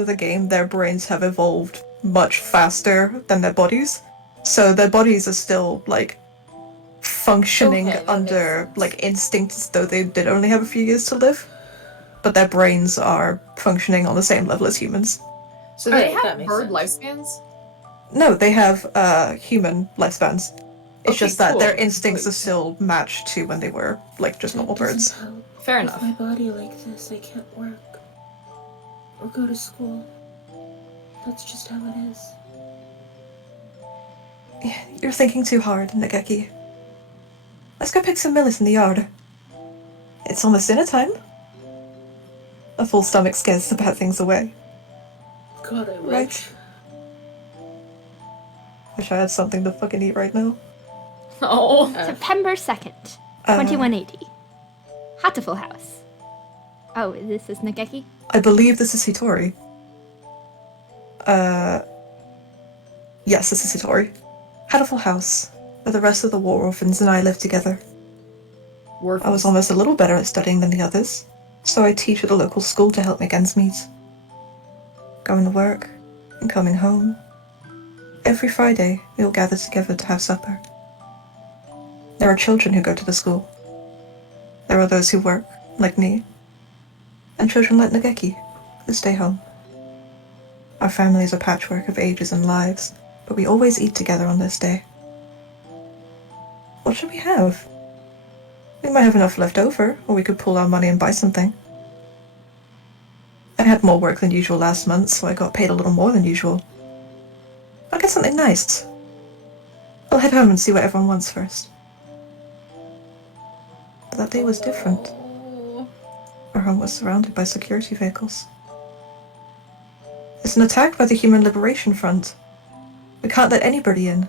of the game, their brains have evolved much faster than their bodies. So their bodies are still functioning under instinct as though they did only have a few years to live. But their brains are functioning on the same level as humans. So they have bird lifespans? No, they have human lifespans. It's Okay, just that cool. their instincts are still matched to when they were just normal birds. Fair With enough. my body like this, I can't work. Or go to school. That's just how it is. You're thinking too hard, Nageki. Let's go pick some millet in the yard. It's almost dinner time. A full stomach scares the bad things away. God, I wish. Right. Wish I had something to fucking eat right now. Oh. September 2nd, 2180. Hatoful House. Oh, this is Nageki? I believe this is Hitori. Yes, this is Hitori. Hatoful House, where the rest of the war orphans and I live together. I was almost a little better at studying than the others, so I teach at a local school to help make ends meet. Going to work and coming home. Every Friday, we all gather together to have supper. There are children who go to the school. There are those who work, like me, and children like Nageki, who stay home. Our family is a patchwork of ages and lives, but we always eat together on this day. What should we have? We might have enough left over, or we could pull our money and buy something. I had more work than usual last month, so I got paid a little more than usual. I'll get something nice. I'll head home and see what everyone wants first. But that day was different. Our home was surrounded by security vehicles. It's an attack by the Human Liberation Front. We can't let anybody in.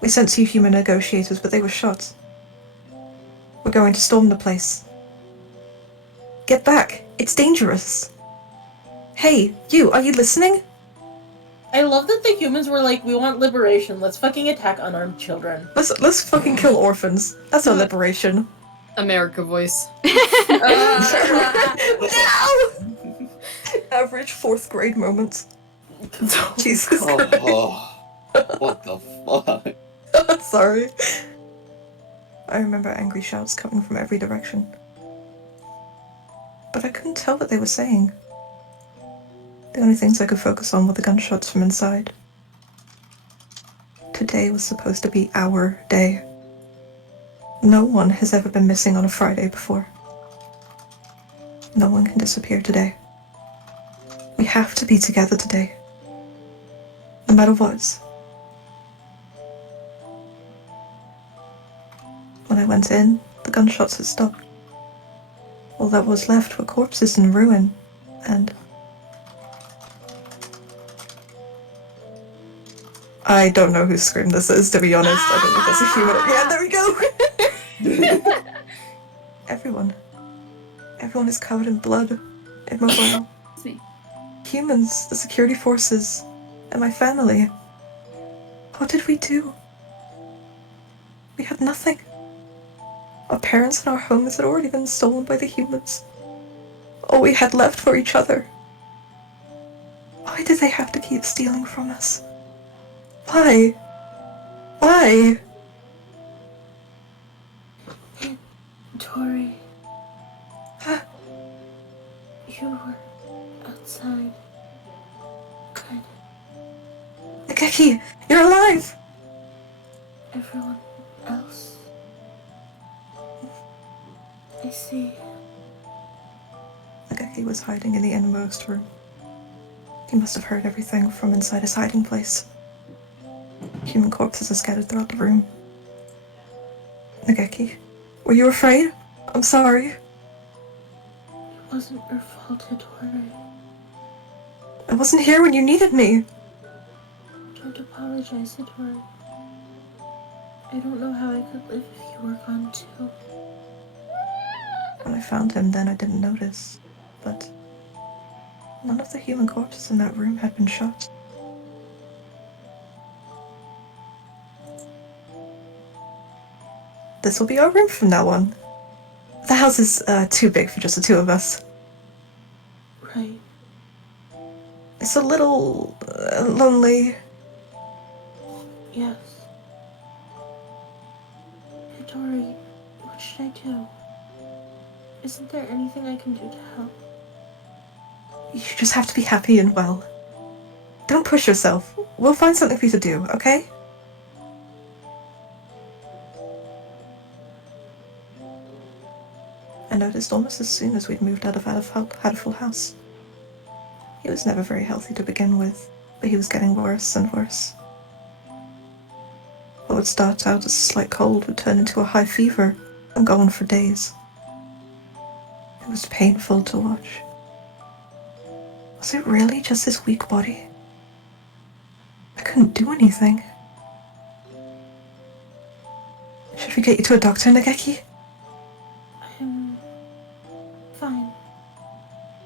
We sent 2 human negotiators, but they were shot. We're going to storm the place. Get back! It's dangerous! Hey, you, are you listening? I love that the humans were like, we want liberation, let's fucking attack unarmed children. Let's fucking kill orphans. That's our liberation. America voice. No! Average 4th grade moment. Jesus Christ. What the fuck? Sorry. I remember angry shouts coming from every direction. But I couldn't tell what they were saying. The only things I could focus on were the gunshots from inside. Today was supposed to be our day. No one has ever been missing on a Friday before. No one can disappear today. We have to be together today. No matter what. When I went in, the gunshots had stopped. All that was left were corpses and ruin, and... I don't know whose scream this is, to be honest. I don't know if that's a human. Yeah, there we go! Everyone. Everyone is covered in blood, immobile. It's me. Humans, the security forces, and my family. What did we do? We had nothing. Our parents and our homes had already been stolen by the humans. all we had left for each other. Why did they have to keep stealing from us? Why? Why? Tori, Huh? you were outside. Kind of. Nageki, you're alive! Everyone else. I see. Nageki was hiding in the innermost room. He must have heard everything from inside his hiding place. Human corpses are scattered throughout the room. Nageki, were you afraid? I'm sorry. It wasn't your fault, Tori. I wasn't here when you needed me. Don't apologize, Tori. I don't know how I could live if you were gone too. When I found him then I didn't notice, but none of the human corpses in that room had been shot. This will be our room from now on. The house is too big for just the two of us. Right. It's a little lonely. Yes. Hey, Tori, what should I do? Isn't there anything I can do to help? You just have to be happy and well. Don't push yourself. We'll find something for you to do, okay? I noticed almost as soon as we'd moved out of Hatoful House. He was never very healthy to begin with, but he was getting worse and worse. What would start out as a slight cold would turn into a high fever and go on for days. It was painful to watch. Was it really just his weak body? I couldn't do anything. Should we get you to a doctor, Nageki? I'm fine.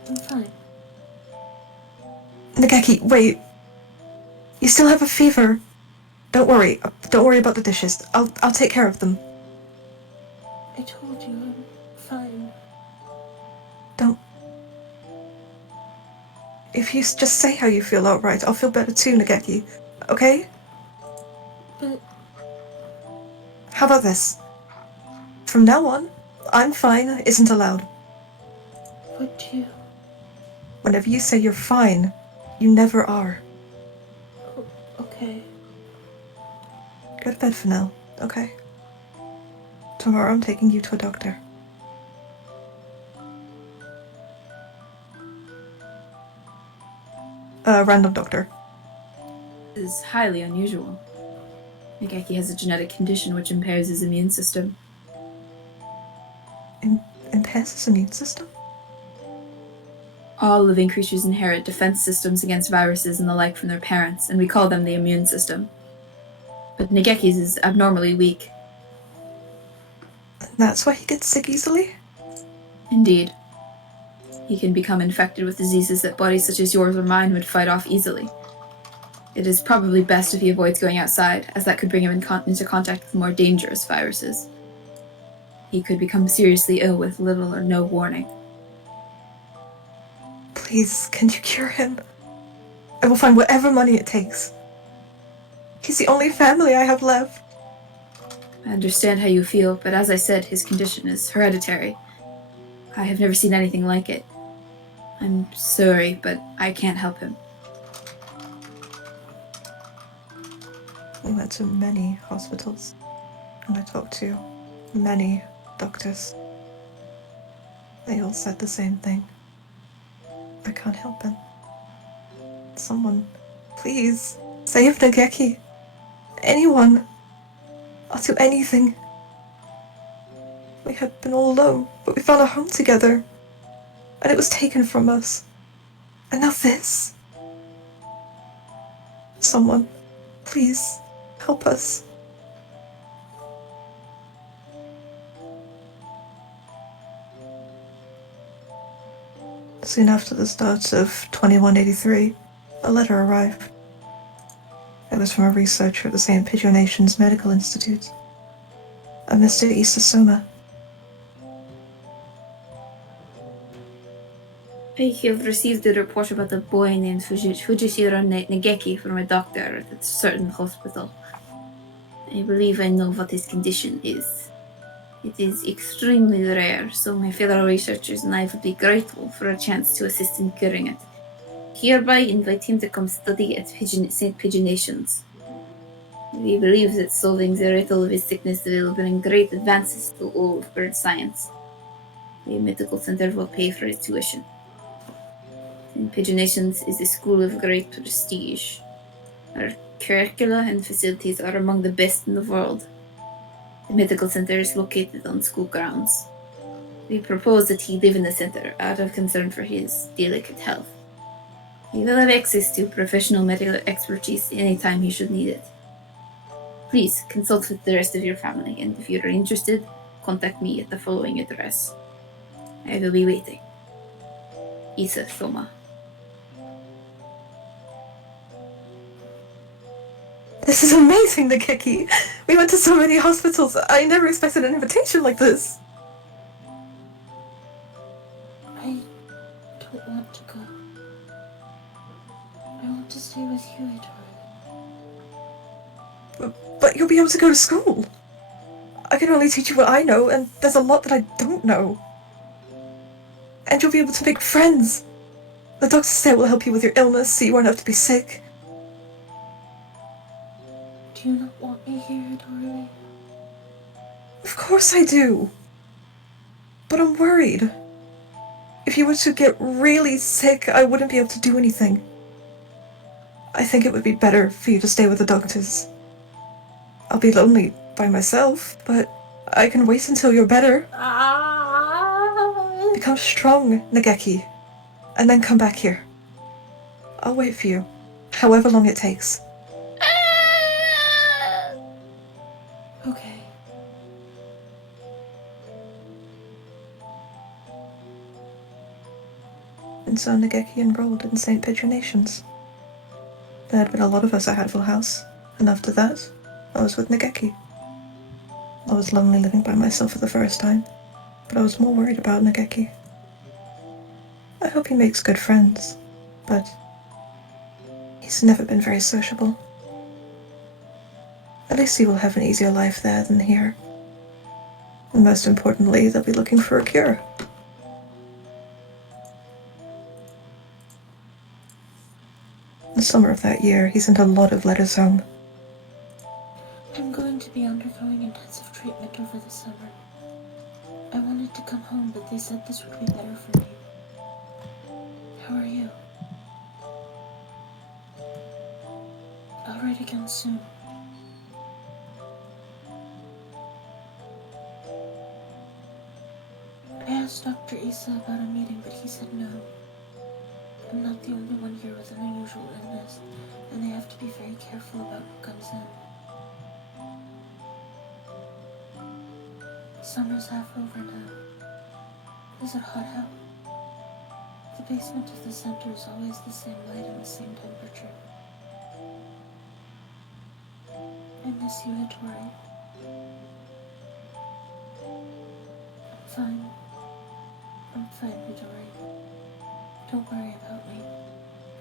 I'm fine. Nageki, wait. You still have a fever. Don't worry. Don't worry about the dishes. I'll take care of them. I told you I'm fine. Don't. If you just say how you feel outright, I'll feel better too, Nageki. Okay? But How about this? From now on, I'm fine isn't allowed. what do you... Whenever you say you're fine, you never are. Okay. Go to bed for now, okay? Tomorrow I'm taking you to a doctor. A random doctor. This is highly unusual. Nageki has a genetic condition which impairs his immune system. Impairs his immune system? All living creatures inherit defense systems against viruses and the like from their parents, and we call them the immune system. But Nageki's is abnormally weak. That's why he gets sick easily? Indeed. He can become infected with diseases that bodies such as yours or mine would fight off easily. It is probably best if he avoids going outside, as that could bring him into contact with more dangerous viruses. He could become seriously ill with little or no warning. Please, can you cure him? I will find whatever money it takes. He's the only family I have left. I understand how you feel, but as I said, his condition is hereditary. I have never seen anything like it. I'm sorry, but I can't help him. We went to many hospitals, and I talked to many doctors. They all said the same thing. I can't help him. Someone, please, save Nageki. Anyone. I'll do anything. We had been all alone, but we found a home together. And it was taken from us. And now this. Someone, please, help us. Soon after the start of 2183, a letter arrived. It was from a researcher at the St. Pigeon Nation's Medical Institute, a Mr. Isasoma. I have received a report about a boy named Fujishiro Negeki from a doctor at a certain hospital. I believe I know what his condition is. It is extremely rare, so my fellow researchers and I would be grateful for a chance to assist in curing it. Hereby invite him to come study at St. Pigeonations. We believe that solving the riddle of his sickness will bring great advances to all of bird science. The medical center will pay for his tuition. St. Pigeonations is a school of great prestige. Our curricula and facilities are among the best in the world. The medical center is located on school grounds. We propose that he live in the center out of concern for his delicate health. He will have access to professional medical expertise anytime he should need it. Please consult with the rest of your family, and if you are interested, contact me at the following address. I will be waiting. Isa Soma. This is amazing, Nikeki! We went to so many hospitals. I never expected an invitation like this. I don't want to go. I want to stay with you, Itori. But you'll be able to go to school. I can only teach you what I know, and there's a lot that I don't know. And you'll be able to make friends. The doctors say it will help you with your illness, so you won't have to be sick. Do you not want me here, Itori? Of course I do. But I'm worried. If you were to get really sick, I wouldn't be able to do anything. I think it would be better for you to stay with the doctors. I'll be lonely by myself, but I can wait until you're better. Become strong, Nageki, and then come back here. I'll wait for you, however long it takes. Okay. And so Nageki enrolled in St. Pigeonations. There had been a lot of us at Hatoful House, and after that, I was with Nageki. I was lonely living by myself for the first time, but I was more worried about Nageki. I hope he makes good friends, but he's never been very sociable. At least he will have an easier life there than here. And most importantly, they'll be looking for a cure. In the summer of that year, he sent a lot of letters home. I'm going to be undergoing intensive treatment over the summer. I wanted to come home, but they said this would be better for me. How are you? I'll write again soon. I asked Dr. Issa about a meeting, but he said no. I'm not the only one here with an unusual illness, and they have to be very careful about who comes in. Summer's half over now. Is it hot out? The basement of the center is always the same light and the same temperature. I miss you, Itori. I'm fine, Itori. Don't worry about me.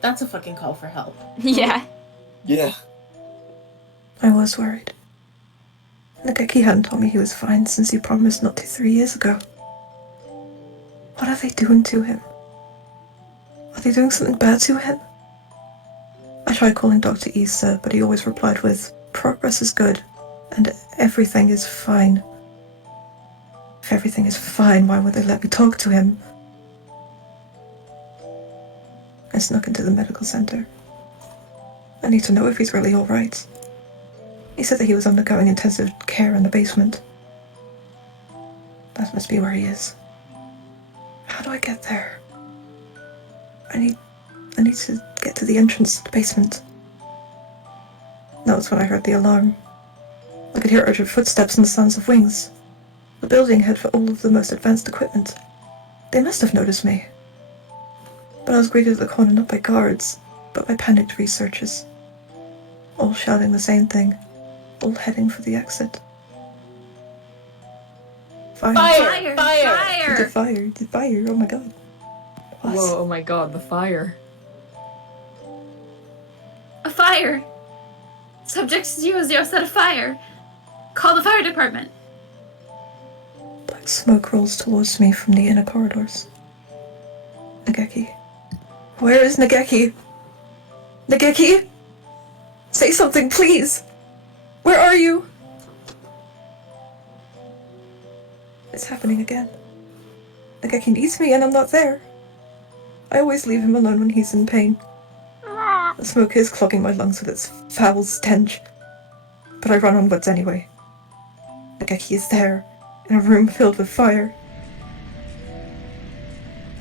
That's a fucking call for help. Yeah. Yeah. I was worried. Nageki hadn't told me he was fine since he promised not to 3 years ago. What are they doing to him? Are they doing something bad to him? I tried calling Dr. Issa, but he always replied with, "Progress is good, and everything is fine." If everything is fine, why would they let me talk to him? I snuck into the medical center. I need to know if he's really alright. He said that he was undergoing intensive care in the basement. That must be where he is. How do I get there? I need to get to the entrance to the basement. That was when I heard the alarm. I could hear urgent footsteps and the sounds of wings. The building had for all of the most advanced equipment. They must have noticed me. But I was greeted at the corner not by guards, but by panicked researchers. All shouting the same thing. All heading for the exit. Fire! Fire! Fire! He did fire! Oh my god. Whoa, oh my god, the fire. A fire! Subject 00 set a fire. Call the fire department. Black smoke rolls towards me from the inner corridors. Nageki. Where is Nageki? Nageki? Say something, please! Where are you? It's happening again. Nageki needs me and I'm not there. I always leave him alone when he's in pain. The smoke is clogging my lungs with its foul stench. But I run onwards anyway. Nageki is there, in a room filled with fire.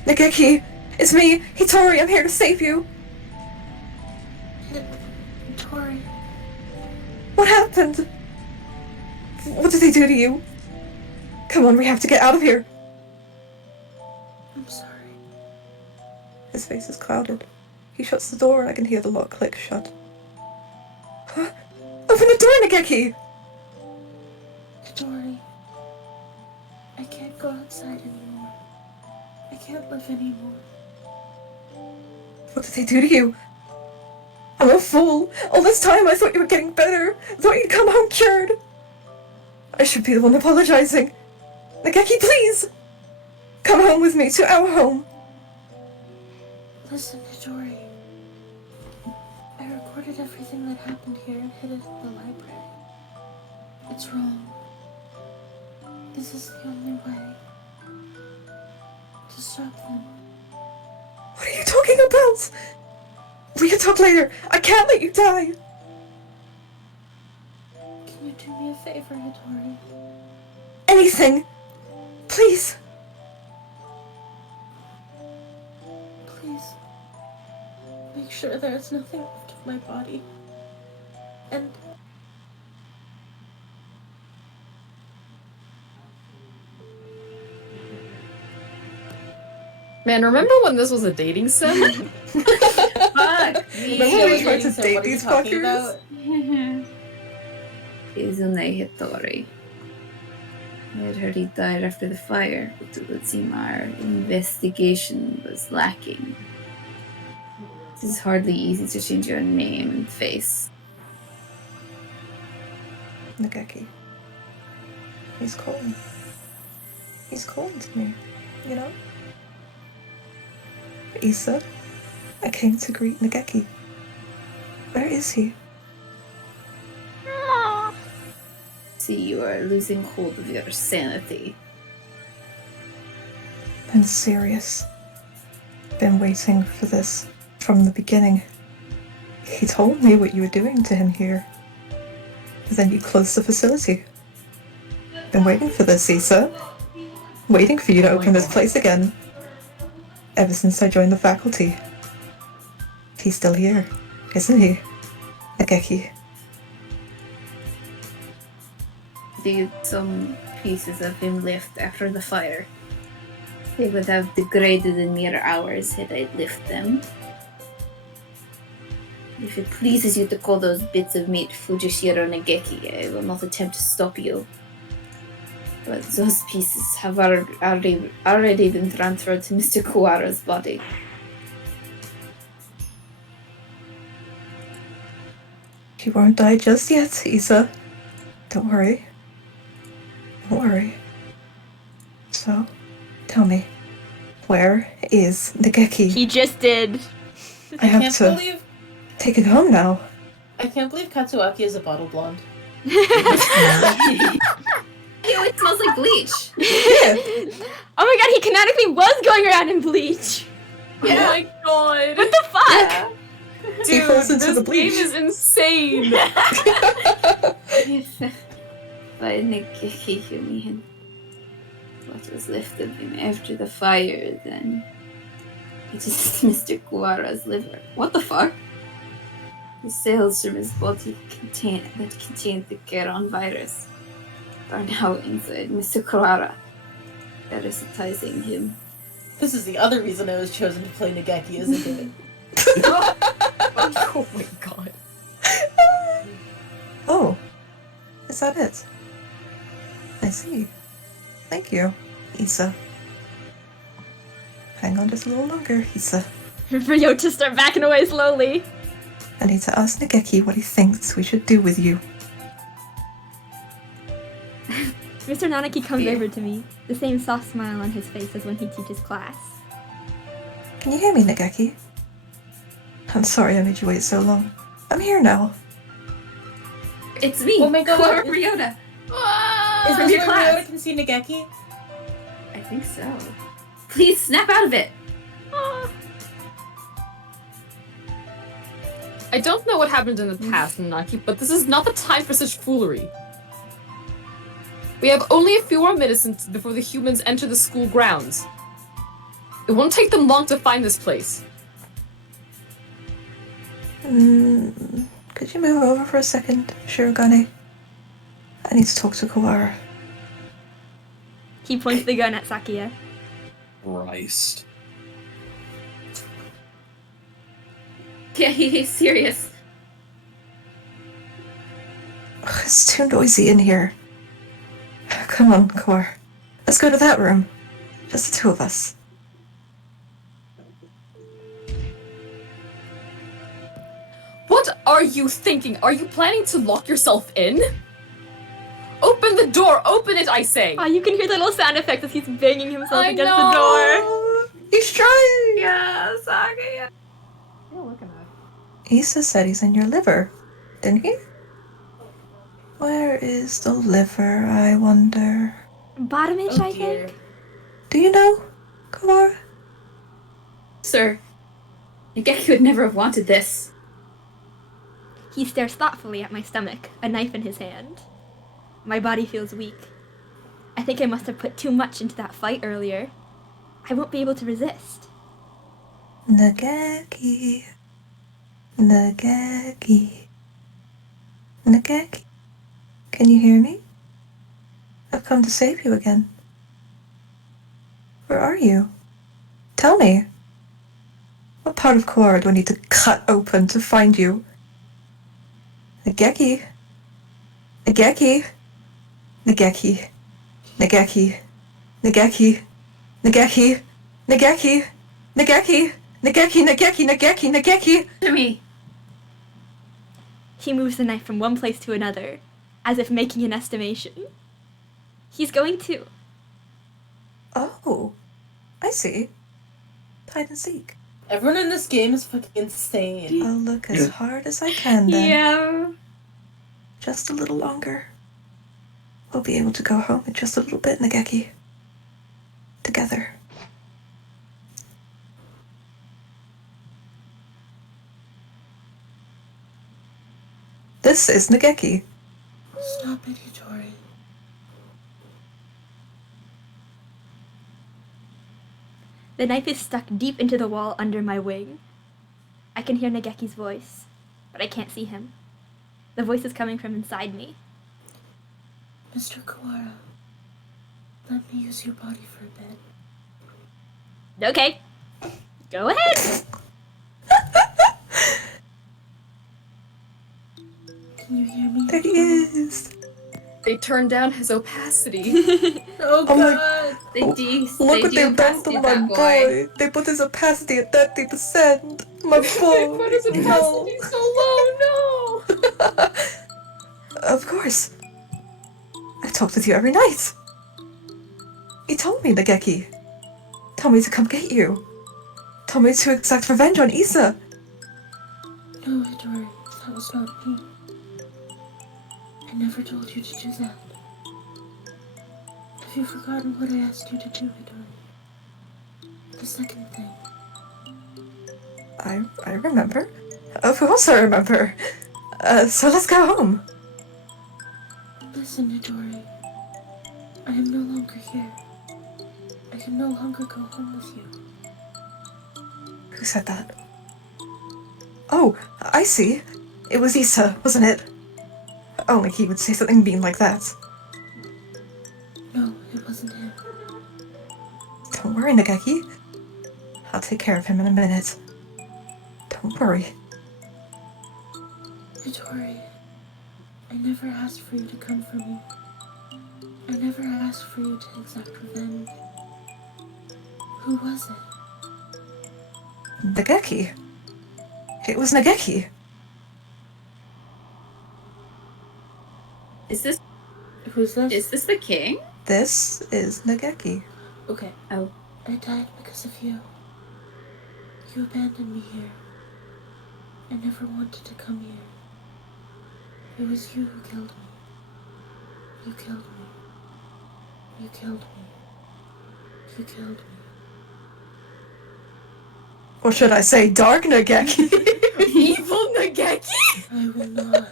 Nageki! It's me! Hitori, I'm here to save you! Tori, What happened? What did they do to you? Come on, we have to get out of here! I'm sorry. His face is clouded. He shuts the door and I can hear the lock click shut. Huh? Open the door, Nageki! Tori, I can't go outside anymore. I can't live anymore. What did they do to you? I'm a fool! All this time I thought you were getting better! I thought you'd come home cured! I should be the one apologizing. Nageki, please! Come home with me to our home! Listen, Tori. I recorded everything that happened here and hid it in the library. It's wrong. This is the only way to stop them. What are you talking about? We can talk later. I can't let you die. Can you do me a favor, Tori? Anything. Please. Please. Make sure there's nothing left of my body. And Man, remember when this was a dating sim? Fuck me. Remember when we tried to date these fuckers? Izune Hitori. I had heard he died after the fire, but it would seem our investigation was lacking. It is hardly easy to change your name and face. Nageki. He's calling. He's calling to me, you know? Issa, I came to greet Nageki. Where is he? See, you are losing hold of your sanity. I'm serious. Been waiting for this from the beginning. He told me what you were doing to him here. But then you closed the facility. Been waiting for this, Issa. Waiting for you to open this place again. Ever since I joined the faculty. He's still here, isn't he? Nageki. There are some pieces of him left after the fire. They would have degraded in mere hours had I left them. If it pleases you to call those bits of meat Fujishiro Nageki, I will not attempt to stop you. But those pieces have already been transferred to Mr. Kuwara's body. He won't die just yet, Issa. Don't worry. Don't worry. So, tell me, where is Nageki? He just did. I have to take it home now. I can't believe Katsuaki is a bottle blonde. Ew, it smells like bleach. Oh my god, he canonically was going around in bleach. Yeah. Oh my god. What the fuck? Yeah. He Dude, falls into this the bleach. game is insane. By Nageki, you mean what was left of him after the fire, then? It is Mr. Kuwara's liver. What the fuck? The cells from his body that contained the Geron virus are now inside Mr. Kuwara, parasitizing him. This is the other reason I was chosen to play Nageki, isn't it? Oh my god. Oh, is that it? I see. Thank you, Issa. Hang on just a little longer, Isa. For Yo to start backing away slowly. I need to ask Nageki what he thinks we should do with you. Mr. Nanaki comes over to me, the same soft smile on his face as when he teaches class. Can you hear me, Nageki? I'm sorry I made you wait so long. I'm here now. It's me. Oh my god. Clara Ryota. Is From this your where class. Ryota can see Nageki? I think so. Please snap out of it. I don't know what happened in the past, Naki, but this is not the time for such foolery. We have only a few more minutes before the humans enter the school grounds. It won't take them long to find this place. Could you move over for a second, Shirogane? I need to talk to Kawara. He points the gun at Sakia. Christ. Yeah, he's serious. Ugh, it's too noisy in here. Come on, Kawara. Let's go to that room. Just the two of us. What are you thinking? Are you planning to lock yourself in? Open the door! Open it, I say! Oh, you can hear the little sound effect as he's banging himself I against know. the door. He's trying! Yeah, Saga. Issa said he's in your liver, didn't he? Where is the liver, I wonder? Bottomish, I think? Do you know, Kawara? Sir, Nageki would never have wanted this. He stares thoughtfully at my stomach, a knife in his hand. My body feels weak. I think I must have put too much into that fight earlier. I won't be able to resist. Nageki. Nageki. Nageki. Can you hear me? I've come to save you again. Where are you? Tell me. What part of Kawara do I need to cut open to find you? Nageki. Nageki. Nageki. Nageki. Nageki. Nageki. Nageki. Nageki. Nageki. Nageki. Nageki. Nageki. To me. He moves the knife from one place to another, as if making an estimation. He's going to... Oh. I see. Hide and seek. Everyone in this game is fucking insane. I'll look as hard as I can then. Yeah. Just a little longer. We'll be able to go home in just a little bit, Nageki. Together. This is Nageki. Stop it, Hitori. The knife is stuck deep into the wall under my wing. I can hear Nageki's voice, but I can't see him. The voice is coming from inside me. Mr. Kawara, let me use your body for a bit. Okay. Go ahead. Can you hear me? There he is. They turned down his opacity. Oh god! They Look what do they've done to opacity my that boy. They put his opacity at 30%. My boy. What is opacity so low? No! Of course. I talked with you every night. He told me, Nageki. Told me to come get you. Told me to exact revenge on Issa. No, Hitori, that was not me. I never told you to do that. Have you forgotten what I asked you to do, Hitori? The second thing. I remember. Of course I remember. So let's go home. Listen, Hitori. I am no longer here. I can no longer go home with you. Who said that? Oh, I see. It was Issa, wasn't it? Only he would say something mean like that. No, it wasn't him. Don't worry, Nageki. I'll take care of him in a minute. Don't worry. Hitori, I never asked for you to come for me. I never asked for you to exact revenge. Who was it? Nageki. It was Nageki. Is this Who's this? is this the king? This is Nageki. Okay. Oh. I died because of you. You abandoned me here. I never wanted to come here. It was you who killed me. You killed me. You killed me. You killed me. Or should I say Dark Nageki? Evil Nageki? I will not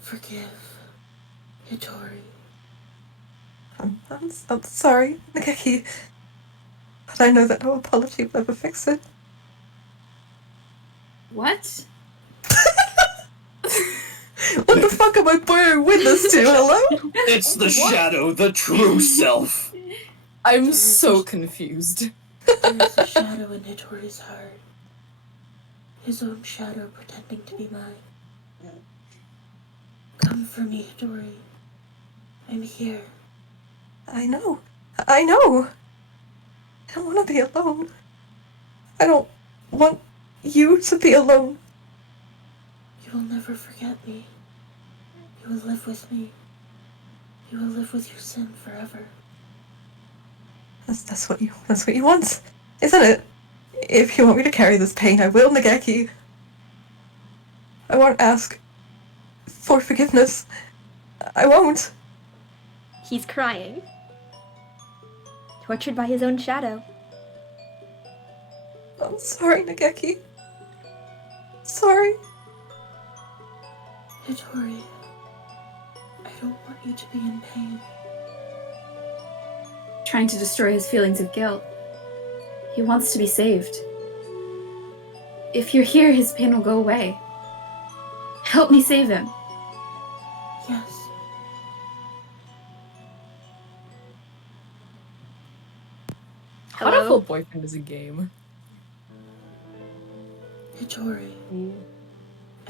forgive Hitori. I'm sorry, Nageki. But I know that no apology will ever fix it. What? What the fuck am I bearing witness to? Hello? It's the shadow, the true self. I'm so confused. There is a shadow in Hitori's heart. His own shadow pretending to be mine. Come for me, Hitori. I'm here. I know. I know. I don't want to be alone. I don't want you to be alone. You will never forget me. You will live with me. You will live with your sin forever. That's what you want, isn't it? If you want me to carry this pain, I will, Nageki. I won't ask for forgiveness. I won't. He's crying. Tortured by his own shadow. I'm sorry, Nageki. Sorry. Hitori, I don't want you to be in pain. Trying to destroy his feelings of guilt. He wants to be saved. If you're here, his pain will go away. Help me save him. Yes. Hatoful Boyfriend is a game. Hitori,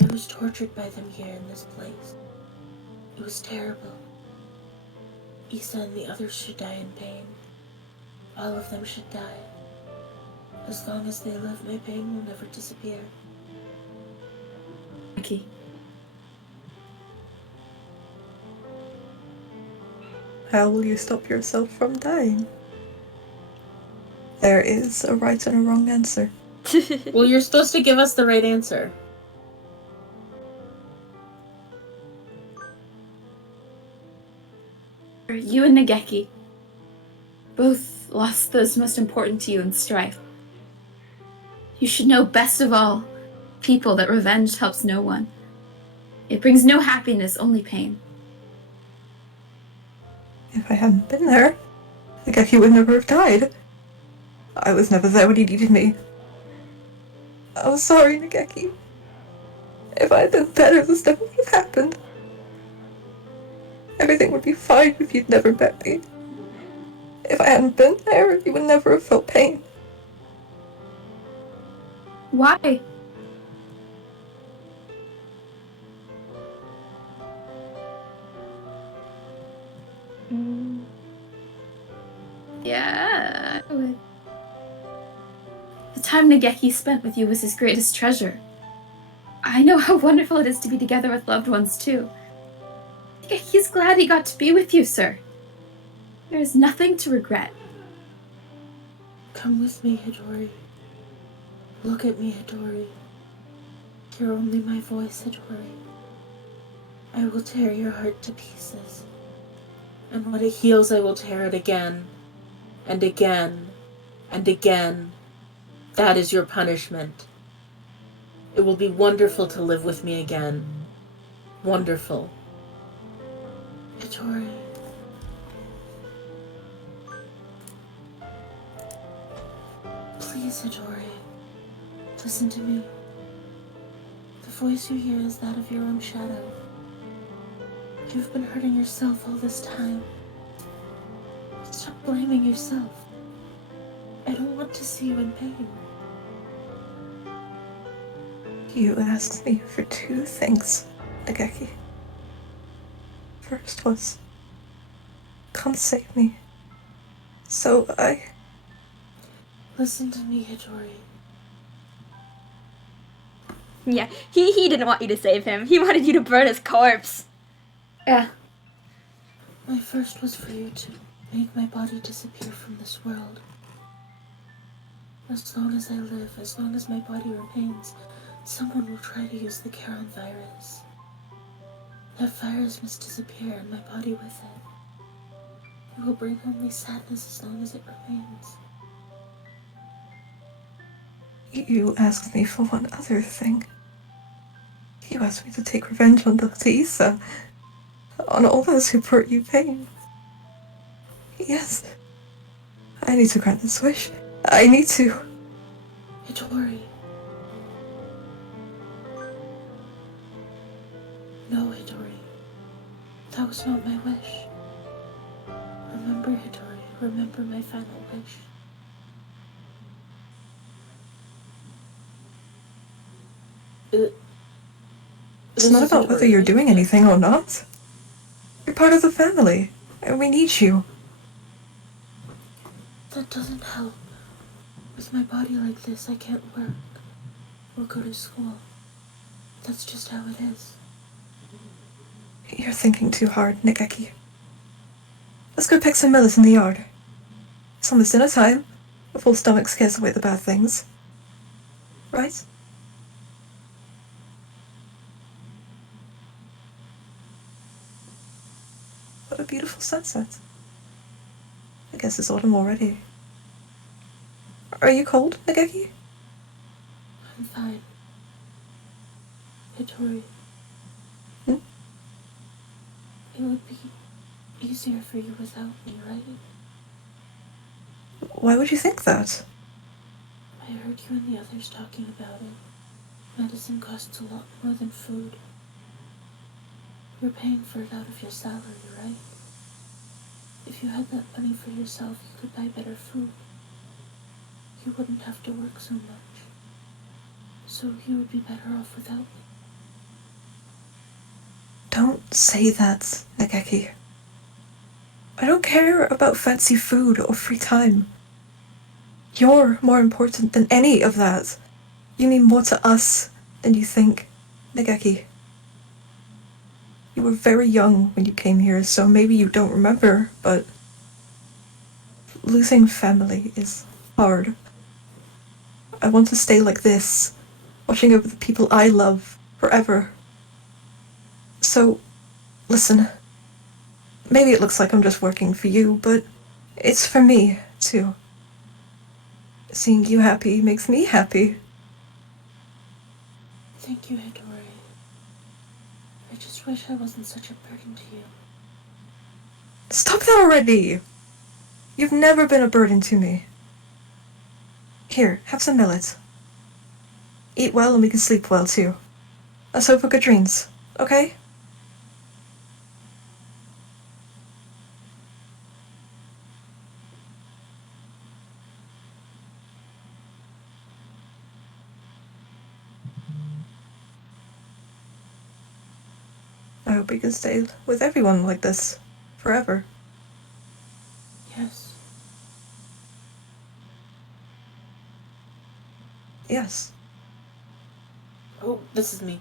I was tortured by them here in this place. It was terrible. Issa and the others should die in pain. All of them should die. As long as they live, my pain will never disappear. Okay. How will you stop yourself from dying? There is a right and a wrong answer. Well, you're supposed to give us the right answer. You and Nageki both lost those most important to you in strife. You should know best of all, people, that revenge helps no one. It brings no happiness, only pain. If I hadn't been there, Nageki would never have died. I was never there when he needed me. I'm sorry, Nageki. If I had been better, this never would have happened. Everything would be fine if you'd never met me. If I hadn't been there, you would never have felt pain. Why? Yeah, I would. The time Nageki spent with you was his greatest treasure. I know how wonderful it is to be together with loved ones, too. Nageki's glad he got to be with you, sir. There is nothing to regret. Come with me, Hitori. Look at me, Hitori. Hear only my voice, Hitori. I will tear your heart to pieces. And when it heals, I will tear it again. And again. And again. That is your punishment. It will be wonderful to live with me again. Wonderful. Hitori. Please, Hitori. Listen to me. The voice you hear is that of your own shadow. You've been hurting yourself all this time. Stop blaming yourself. I don't want to see you in pain. You asked me for two things, Nageki. First was, come save me. So I... Listen to me, Hitori. Yeah, he didn't want you to save him. He wanted you to burn his corpse. Yeah. My first was for you to make my body disappear from this world. As long as I live, as long as my body remains, someone will try to use the Charon virus. That virus must disappear and my body with it. It will bring only sadness as long as it remains. You asked me for one other thing. You asked me to take revenge on Dr. Issa, on all those who brought you pain. Yes, I need to grant this wish. I need to. Hitori. No, Hitori. That was not my wish. Remember, Hitori. Remember my final wish. It's not about whether you're doing anything or not. You're part of the family, and we need you. That doesn't help. With my body like this, I can't work or go to school. That's just how it is. You're thinking too hard, Nigeki. Let's go pick some millet in the yard. It's almost dinner time. A full stomach scares away the bad things. Right? What a beautiful sunset. I guess it's autumn already. Are you cold, Nageki? I'm fine. Hitori. Hmm? It would be easier for you without me, right? Why would you think that? I heard you and the others talking about it. Medicine costs a lot more than food. You're paying for it out of your salary, right? If you had that money for yourself, you could buy better food. You wouldn't have to work so much. So you would be better off without me. Don't say that, Nageki. I don't care about fancy food or free time. You're more important than any of that. You mean more to us than you think, Nageki. You were very young when you came here, so maybe you don't remember, but losing family is hard. I want to stay like this, watching over the people I love forever. So, listen. Maybe it looks like I'm just working for you, but it's for me, too. Seeing you happy makes me happy. Thank you, Hitori. I just wish I wasn't such a burden to you. Stop that already! You've never been a burden to me. Here, have some millet. Eat well and we can sleep well, too. Let's hope for good dreams, okay? I hope we can stay with everyone like this, forever. Yes. Yes. Oh, this is me.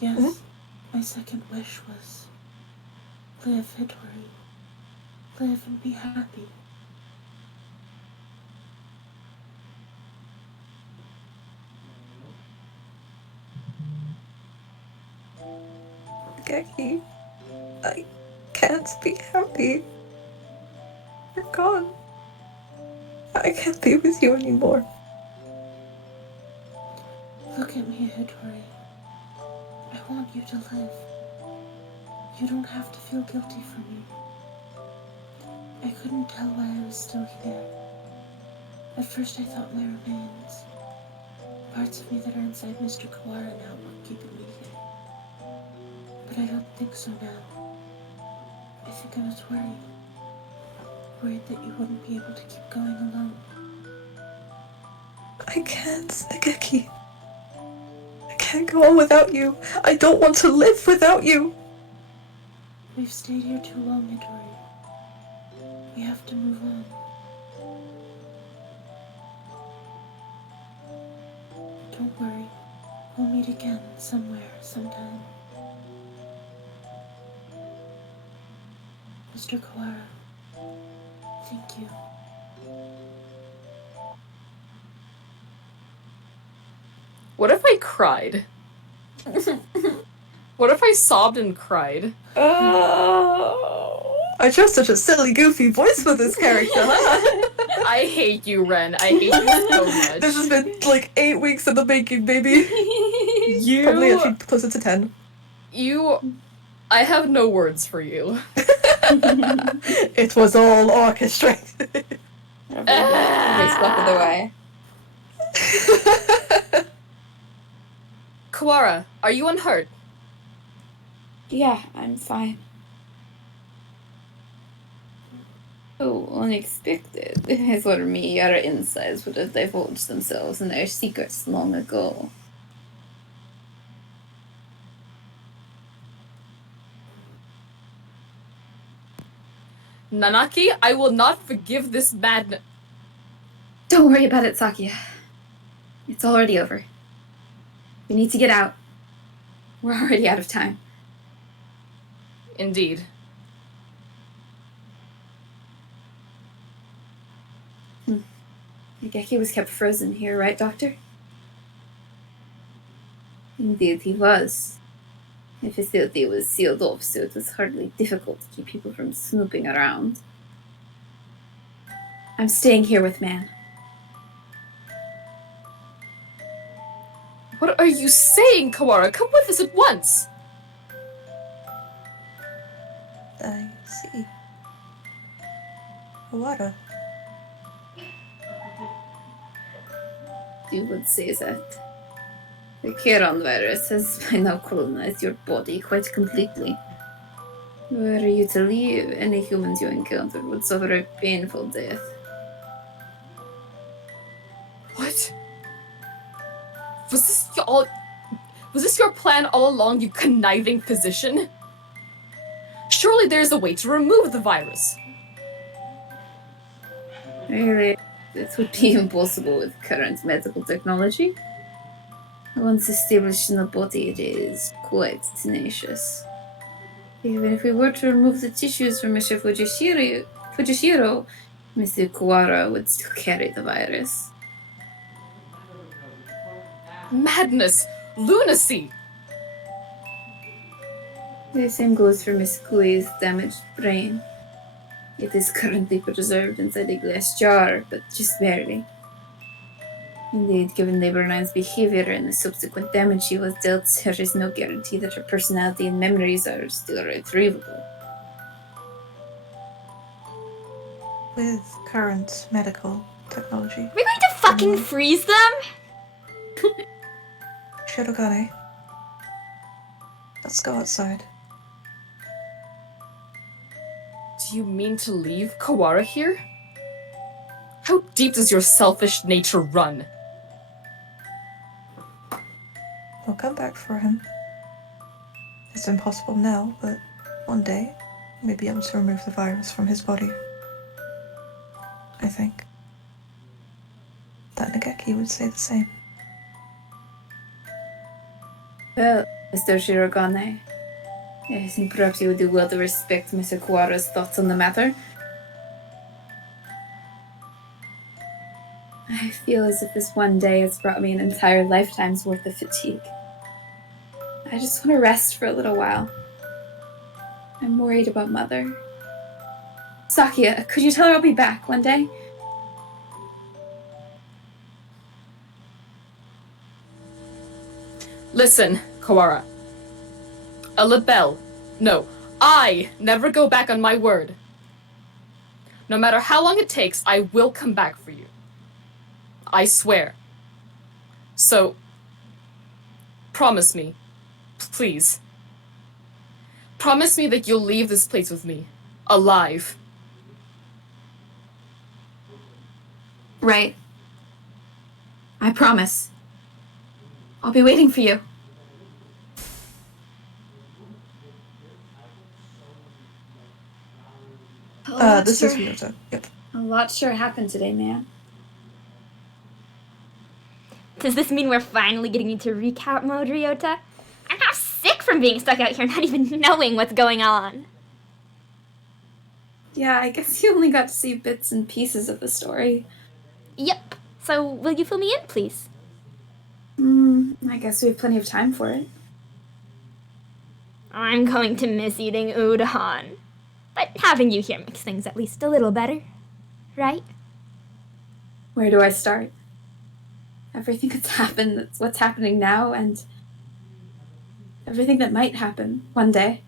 Yes. Hmm? My second wish was live, Hitori. Live and be happy. Geki, I can't be happy. You're gone. I can't be with you anymore. Look at me, Hitori. I want you to live. You don't have to feel guilty for me. I couldn't tell why I was still here. At first I thought my remains, parts of me that are inside Mr. Kawara now, were keeping me here. But I don't think so now. I think I was worried. Worried that you wouldn't be able to keep going alone. I can't, Nageki. I can't go on without you. I don't want to live without you. We've stayed here too long, Hitori. We have to move on. Don't worry. We'll meet again somewhere, sometime. Mr. Kawara, thank you. What if I cried? What if I sobbed and cried? Oh. I chose such a silly, goofy voice for this character, huh? I hate you, Ren. I hate you so much. This has been like 8 weeks in the making, baby. Probably actually closer to 10. I have no words for you. It was all orchestrated. Every step of the way. Kawara, are you unhurt? Yeah, I'm fine. Oh, unexpected. For me, our insides would have divulged themselves and their secrets long ago. Nanaki, I will not forgive this madness. Don't worry about it, Sakia. It's already over. We need to get out. We're already out of time. Indeed. The Geki was kept frozen here, right, Doctor? Indeed, he was. The facility was sealed off, so it was hardly difficult to keep people from snooping around. I'm staying here with Man. What are you saying, Kawara? Come with us at once! I see. Water. You would say that. The Chiron virus has by now colonized your body quite completely. Were you to leave, any humans you encountered would suffer a painful death. What? Was this your plan all along, you conniving physician? Surely there's a way to remove the virus. Really, it would be impossible with current medical technology. Once established in the body, it is quite tenacious. Even if we were to remove the tissues from Mr. Fujishiro, Mr. Kawara would still carry the virus. Madness! Lunacy! The same goes for Miss Kui's damaged brain. It is currently preserved inside a glass jar, but just barely. Indeed, given Labor 9's behavior and the subsequent damage she was dealt, there is no guarantee that her personality and memories are still retrievable. With current medical technology. Are we going to fucking freeze them? Shirogane. Let's go outside. Do you mean to leave Kawara here? How deep does your selfish nature run? We'll come back for him. It's impossible now, but one day we'll be able to remove the virus from his body. I think. That Nageki would say the same. Well, Mr. Shirogane, I think perhaps you would do well to respect Mr. Kawara's thoughts on the matter. I feel as if this one day has brought me an entire lifetime's worth of fatigue. I just want to rest for a little while. I'm worried about Mother. Sakia, could you tell her I'll be back one day? Listen, Kawara. A label. No, I never go back on my word. No matter how long it takes, I will come back for you. I swear. So, promise me, please. Promise me that you'll leave this place with me, alive. Right. I promise. I'll be waiting for you. This is Ryota. Yep. A lot sure happened today, man. Does this mean we're finally getting into recap mode, Ryota? I'm now sick from being stuck out here not even knowing what's going on. Yeah, I guess you only got to see bits and pieces of the story. Yep. So, will you fill me in, please? I guess we have plenty of time for it. I'm going to miss eating udon. But having you here makes things at least a little better. Right? Where do I start? Everything that's happened, that's what's happening now, and everything that might happen one day.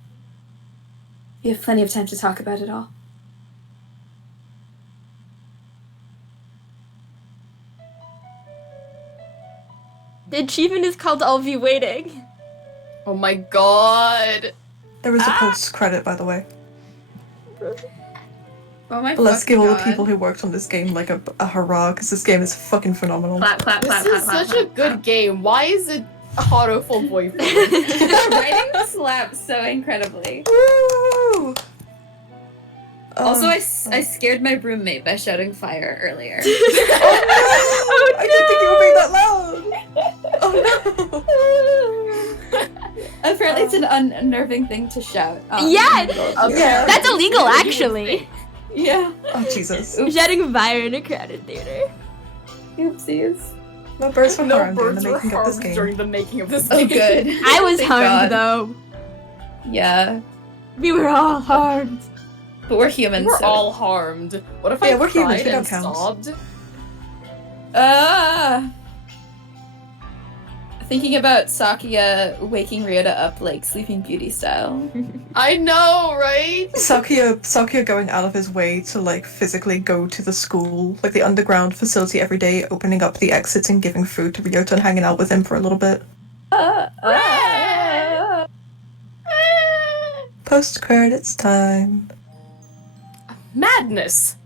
We have plenty of time to talk about it all. The achievement is called I'll Be Waiting. Oh my god. There is a post-credit, by the way. Oh my But let's give all the God. people who worked on this game like a hurrah, because this game is fucking phenomenal. Clap, clap, clap, This is clap, such a clap, good game. Why is it Hatoful Boyfriend? The writing slaps so incredibly. Woo! Also, I scared my roommate by shouting fire earlier. Oh no! I didn't think you were being that loud! Oh no! Apparently it's an unnerving thing to shout. Yeah! Yeah. That's illegal, actually. Yeah. Oh Jesus. Shouting fire in a crowded theater. Oopsies. No birds were No harmed during birds the were making of this harmed game. during the making of this Oh, game. good. I was Thank harmed, God. though. Yeah. We were all harmed. But we're humans, We're so... all harmed. What if Yeah, I we're humans, cried we and don't count. sobbed? Thinking about Sakuya waking Ryota up like Sleeping Beauty style. I know, right? Sakuya going out of his way to like physically go to the school, like the underground facility every day, opening up the exits and giving food to Ryota and hanging out with him for a little bit. Post credits time. Madness.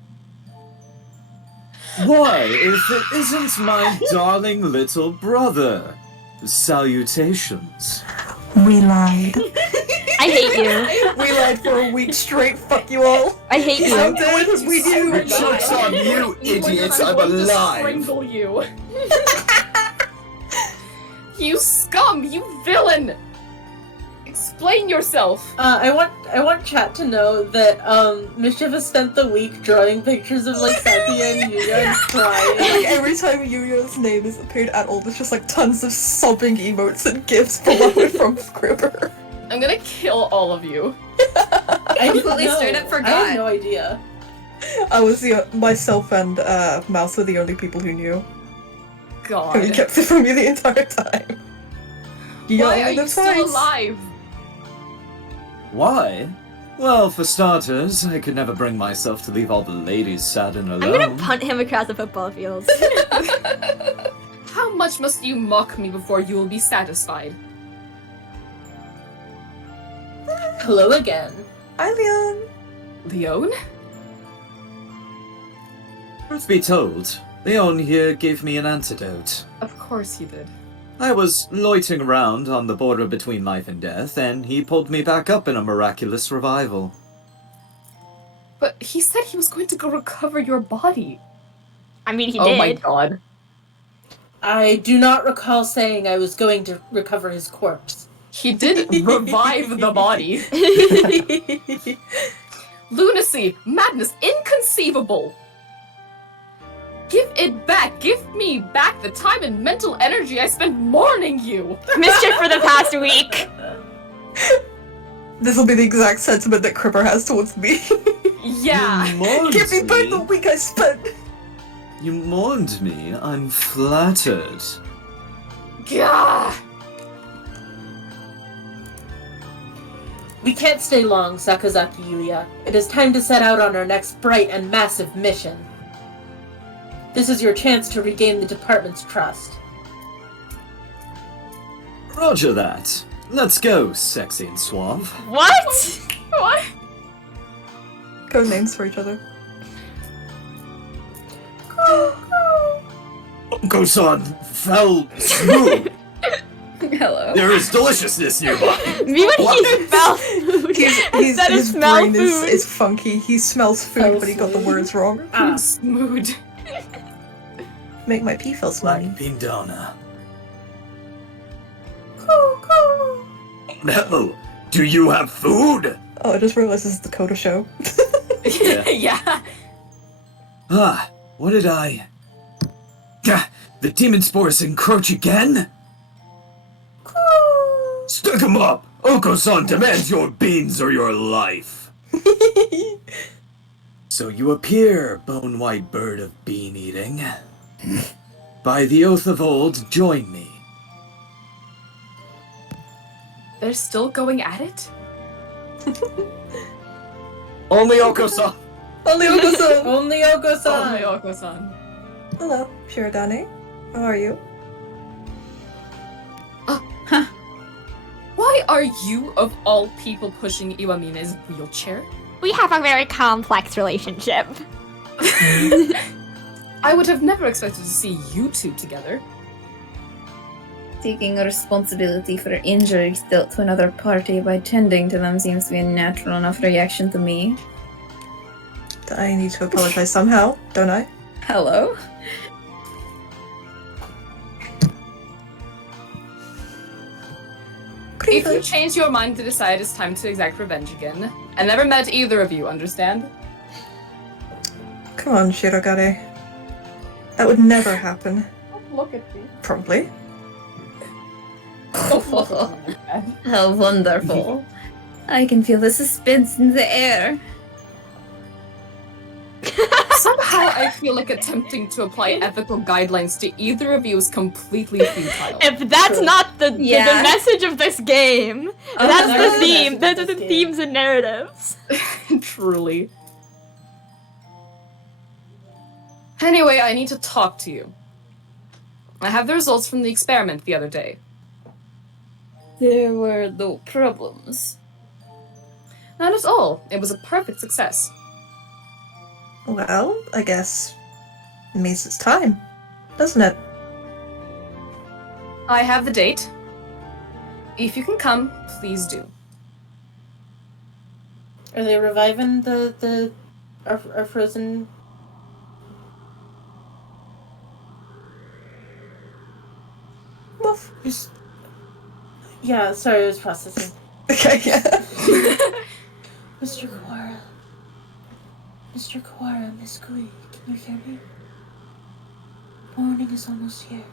Why, if it isn't my darling little brother? Salutations. We lied. I hate you. We lied for a week straight. Fuck you all. I hate How you. dare we do? The joke's on you, idiots. I'm going to alive. strangle you. You scum! You villain! Explain yourself. I want chat to know that Mischief has spent the week drawing pictures of like Sakuya and Yuya and crying. Like every time Yuya's name is appeared at all, there's just like tons of sobbing emotes and gifs below it from SintheticSkull. I'm gonna kill all of you. I didn't completely know. straight up I forgot. had no idea. I was myself and Mouse were the only people who knew. God. And he kept it from me the entire time. You Why only are you live still twice. alive? Why? Well, for starters, I could never bring myself to leave all the ladies sad and alone. I'm gonna punt him across the football field. How much must you mock me before you will be satisfied? Hello again. Hi, Leon. Leon? Truth be told, Leon here gave me an antidote. Of course he did. I was loitering around on the border between life and death, and he pulled me back up in a miraculous revival. But he said he was going to go recover your body. I mean, he Oh did. my god. I do not recall saying I was going to recover his corpse. He did revive the body. Lunacy, madness, inconceivable. Give it back. Give me back the time and mental energy I spent mourning you. Mischief for the past week. This will be the exact sentiment that KRiber has towards me. Yeah. You mourned Give me back me. the week I spent. You mourned me. I'm flattered. Gah. We can't stay long, Sakazaki Yuya. It is time to set out on our next bright and massive mission. This is your chance to regain the department's trust. Roger that. Let's go, sexy and suave. What? What? Code names for each other. Gosan fell smooth. Hello. There is deliciousness nearby. Me when he What? spelled food instead of His smell brain food. is funky. He smells food, but he got the words wrong. Ah, Smooth. Make my pee feel Like smelly. Pindana. Oh, do you have food? Oh, I just realized this is the Coda show. Yeah. Ah, what did I... Gah, the demon spores encroach again? Stick 'em up! Oko-san demands your beans or your life. So you appear, bone-white bird of bean-eating. By the oath of old, join me. They're still going at it? Only Oko-san. Only Oko-san! Only Oko-san! Only Oko-san. Hello, Shirodane. How are you? Why are you, of all people, pushing Iwamine's wheelchair? We have a very complex relationship. I would have never expected to see you two together. Taking responsibility for injuries dealt to another party by tending to them seems to be a natural enough reaction to me. I need to apologize somehow, don't I? Hello? If you change your mind to decide it's time to exact revenge again, I never met either of you, understand? Come on, Shirogane. That would never happen. Look at me. Probably. How wonderful. I can feel the suspense in the air. Somehow I feel like attempting to apply ethical guidelines to either of you is completely futile. If that's not the message of this game, that's the theme. Those are the themes and narratives. Truly. Anyway, I need to talk to you. I have the results from the experiment the other day. There were no problems. Not at all. It was a perfect success. Well, I guess it means it's time, doesn't it? I have the date. If you can come, please do. Are they reviving our frozen? Just... Yeah, sorry, I was processing. Okay, yeah. Mr. Kawara. Mr. Kawara, Miss Kui, can you hear me? Morning is almost here.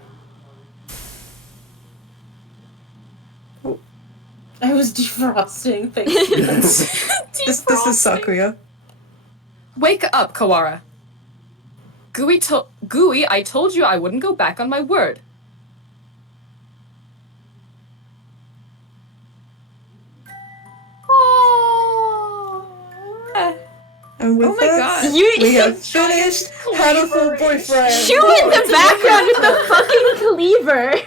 I was defrosting. Thank you. This is Sakuya. Wake up, Kawara. Gooey, I told you I wouldn't go back on my word. And with that, God. we have finished Hatoful Boyfriend. Shoot in the background with the fucking cleaver.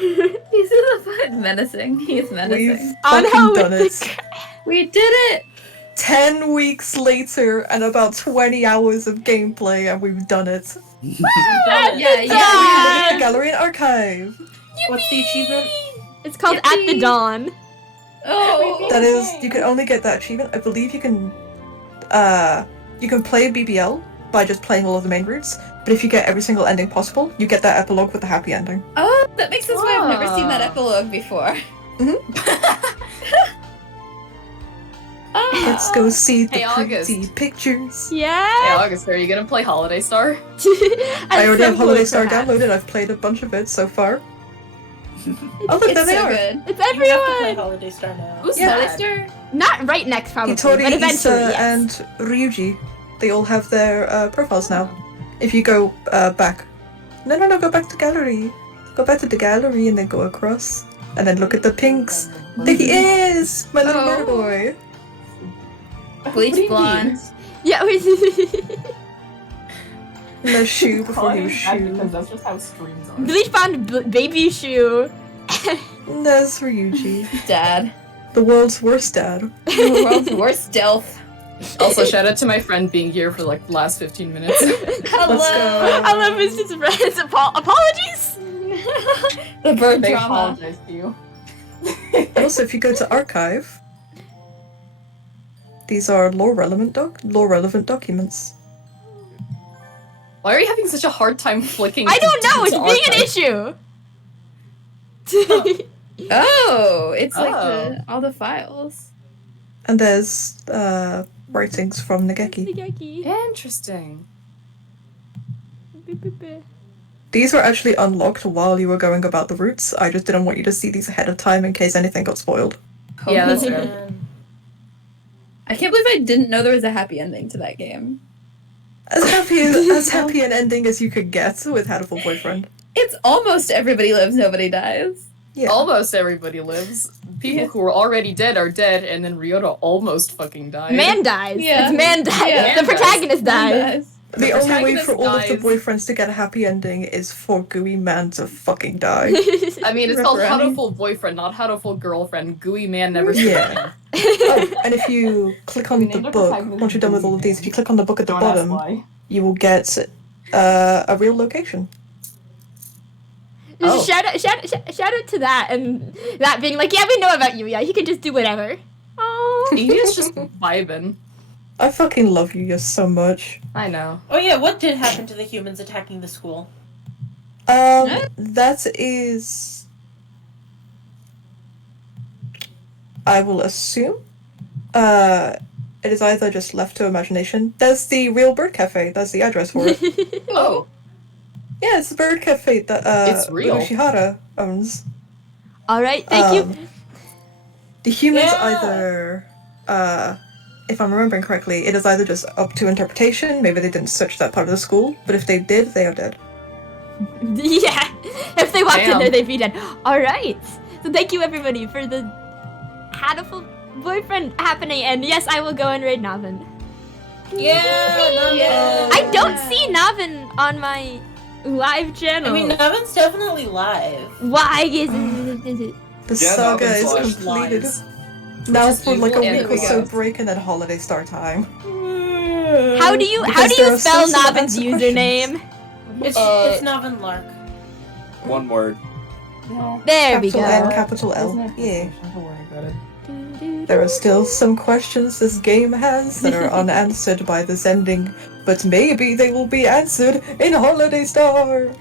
He's menacing. He's menacing. We've fucking done it. We did it! 10 weeks later and about 20 hours of gameplay and we've done it. Yeah. We have the gallery and archive. What's the achievement? It's called At the Dawn. Oh! That is, you can only get that achievement. I believe you can play BBL by just playing all of the main routes, but if you get every single ending possible, you get that epilogue with the happy ending. Oh, that makes sense why I've never seen that epilogue before. Let's go see the Hey, August. pretty pictures. Yeah. Hey, August, are you gonna play Holiday Star? I already have Holiday Star downloaded. I've played a bunch of it so far. Oh look, there they are. Good. It's You have to play everyone. Holiday Star now. Who's Yeah. Holiday Star? Not right next, probably, Hitori, but eventually. Issa, Yes. and Ryuji. They all have their profiles now. If you go back. No, go back to gallery. Go back to the gallery and then go across. And then look at the pinks. There he is! My little murder boy. Bleach blonde. Yeah. No shoe before he was shoe. Because that's just how streams are. Bleach blonde baby shoe. That's Ryuji. Dad. The world's worst dad. The world's worst stealth. Also, shout out to my friend being here for like the last 15 minutes. Hello! Let's go. I love Mr. Surprise. Apologies. The bird They drama. apologize to you. Also, if you go to archive, these are lore-relevant documents. Why are you having such a hard time flicking? I don't know. It's to being an archive? issue. Oh, it's like Oh. all the files. And there's writings from Nageki. Nageki. Interesting. These were actually unlocked while you were going about the routes. I just didn't want you to see these ahead of time in case anything got spoiled. Yeah, that's fair. Man. I can't believe I didn't know there was a happy ending to that game. As happy an ending as you could get with Hatoful Boyfriend. It's almost everybody lives, nobody dies. Yeah. Almost everybody lives. People who were already dead are dead, and then Ryota almost fucking died. Man dies. Yeah. It's man dies. Yeah. The protagonist dies. The only way protagonist for all of the dies. boyfriends to get a happy ending is for Gooey Man to fucking die. I mean, it's called Ripperoni. Hatoful Boyfriend, not Hatoful Girlfriend. Gooey man never Yeah. Oh, and if you click on the book, once you're done with all of these, if you click on the book at the bottom, you will get a real location. Just shout out to that, and that being like, yeah, we know about Yuya. He can just do whatever. Oh. Yuya's just vibing. I fucking love you so much. I know. Oh yeah, what did happen to the humans attacking the school? That is... I will assume. It is either just left to imagination. There's the Real Bird Cafe. That's the address for it. Oh. Yeah, it's the Bird Cafe that It's real. Ushihara owns. Alright, thank you. The humans Yeah. either, if I'm remembering correctly, it is either just up to interpretation. Maybe they didn't search that part of the school, but if they did, they are dead. Yeah. If they walked in Damn. there, they'd be dead. Alright. So thank you everybody for the Hatoful Boyfriend happening, and yes, I will go and raid Navin. Yeah. I don't see Navin on my live channel. I mean, Navin's definitely live. Why is it? The Yeah, saga Nalvin's is live. completed. Lies. Now is for like a evil week or so and break and then holiday start time. How do you Because there are spell still some Navin's unanswered username? It's Navin Lark. One word. There we Capital N, go. capital L. Yeah. Don't worry about it. There are still some questions this game has that are unanswered by this ending, but maybe they will be answered in Holiday Star.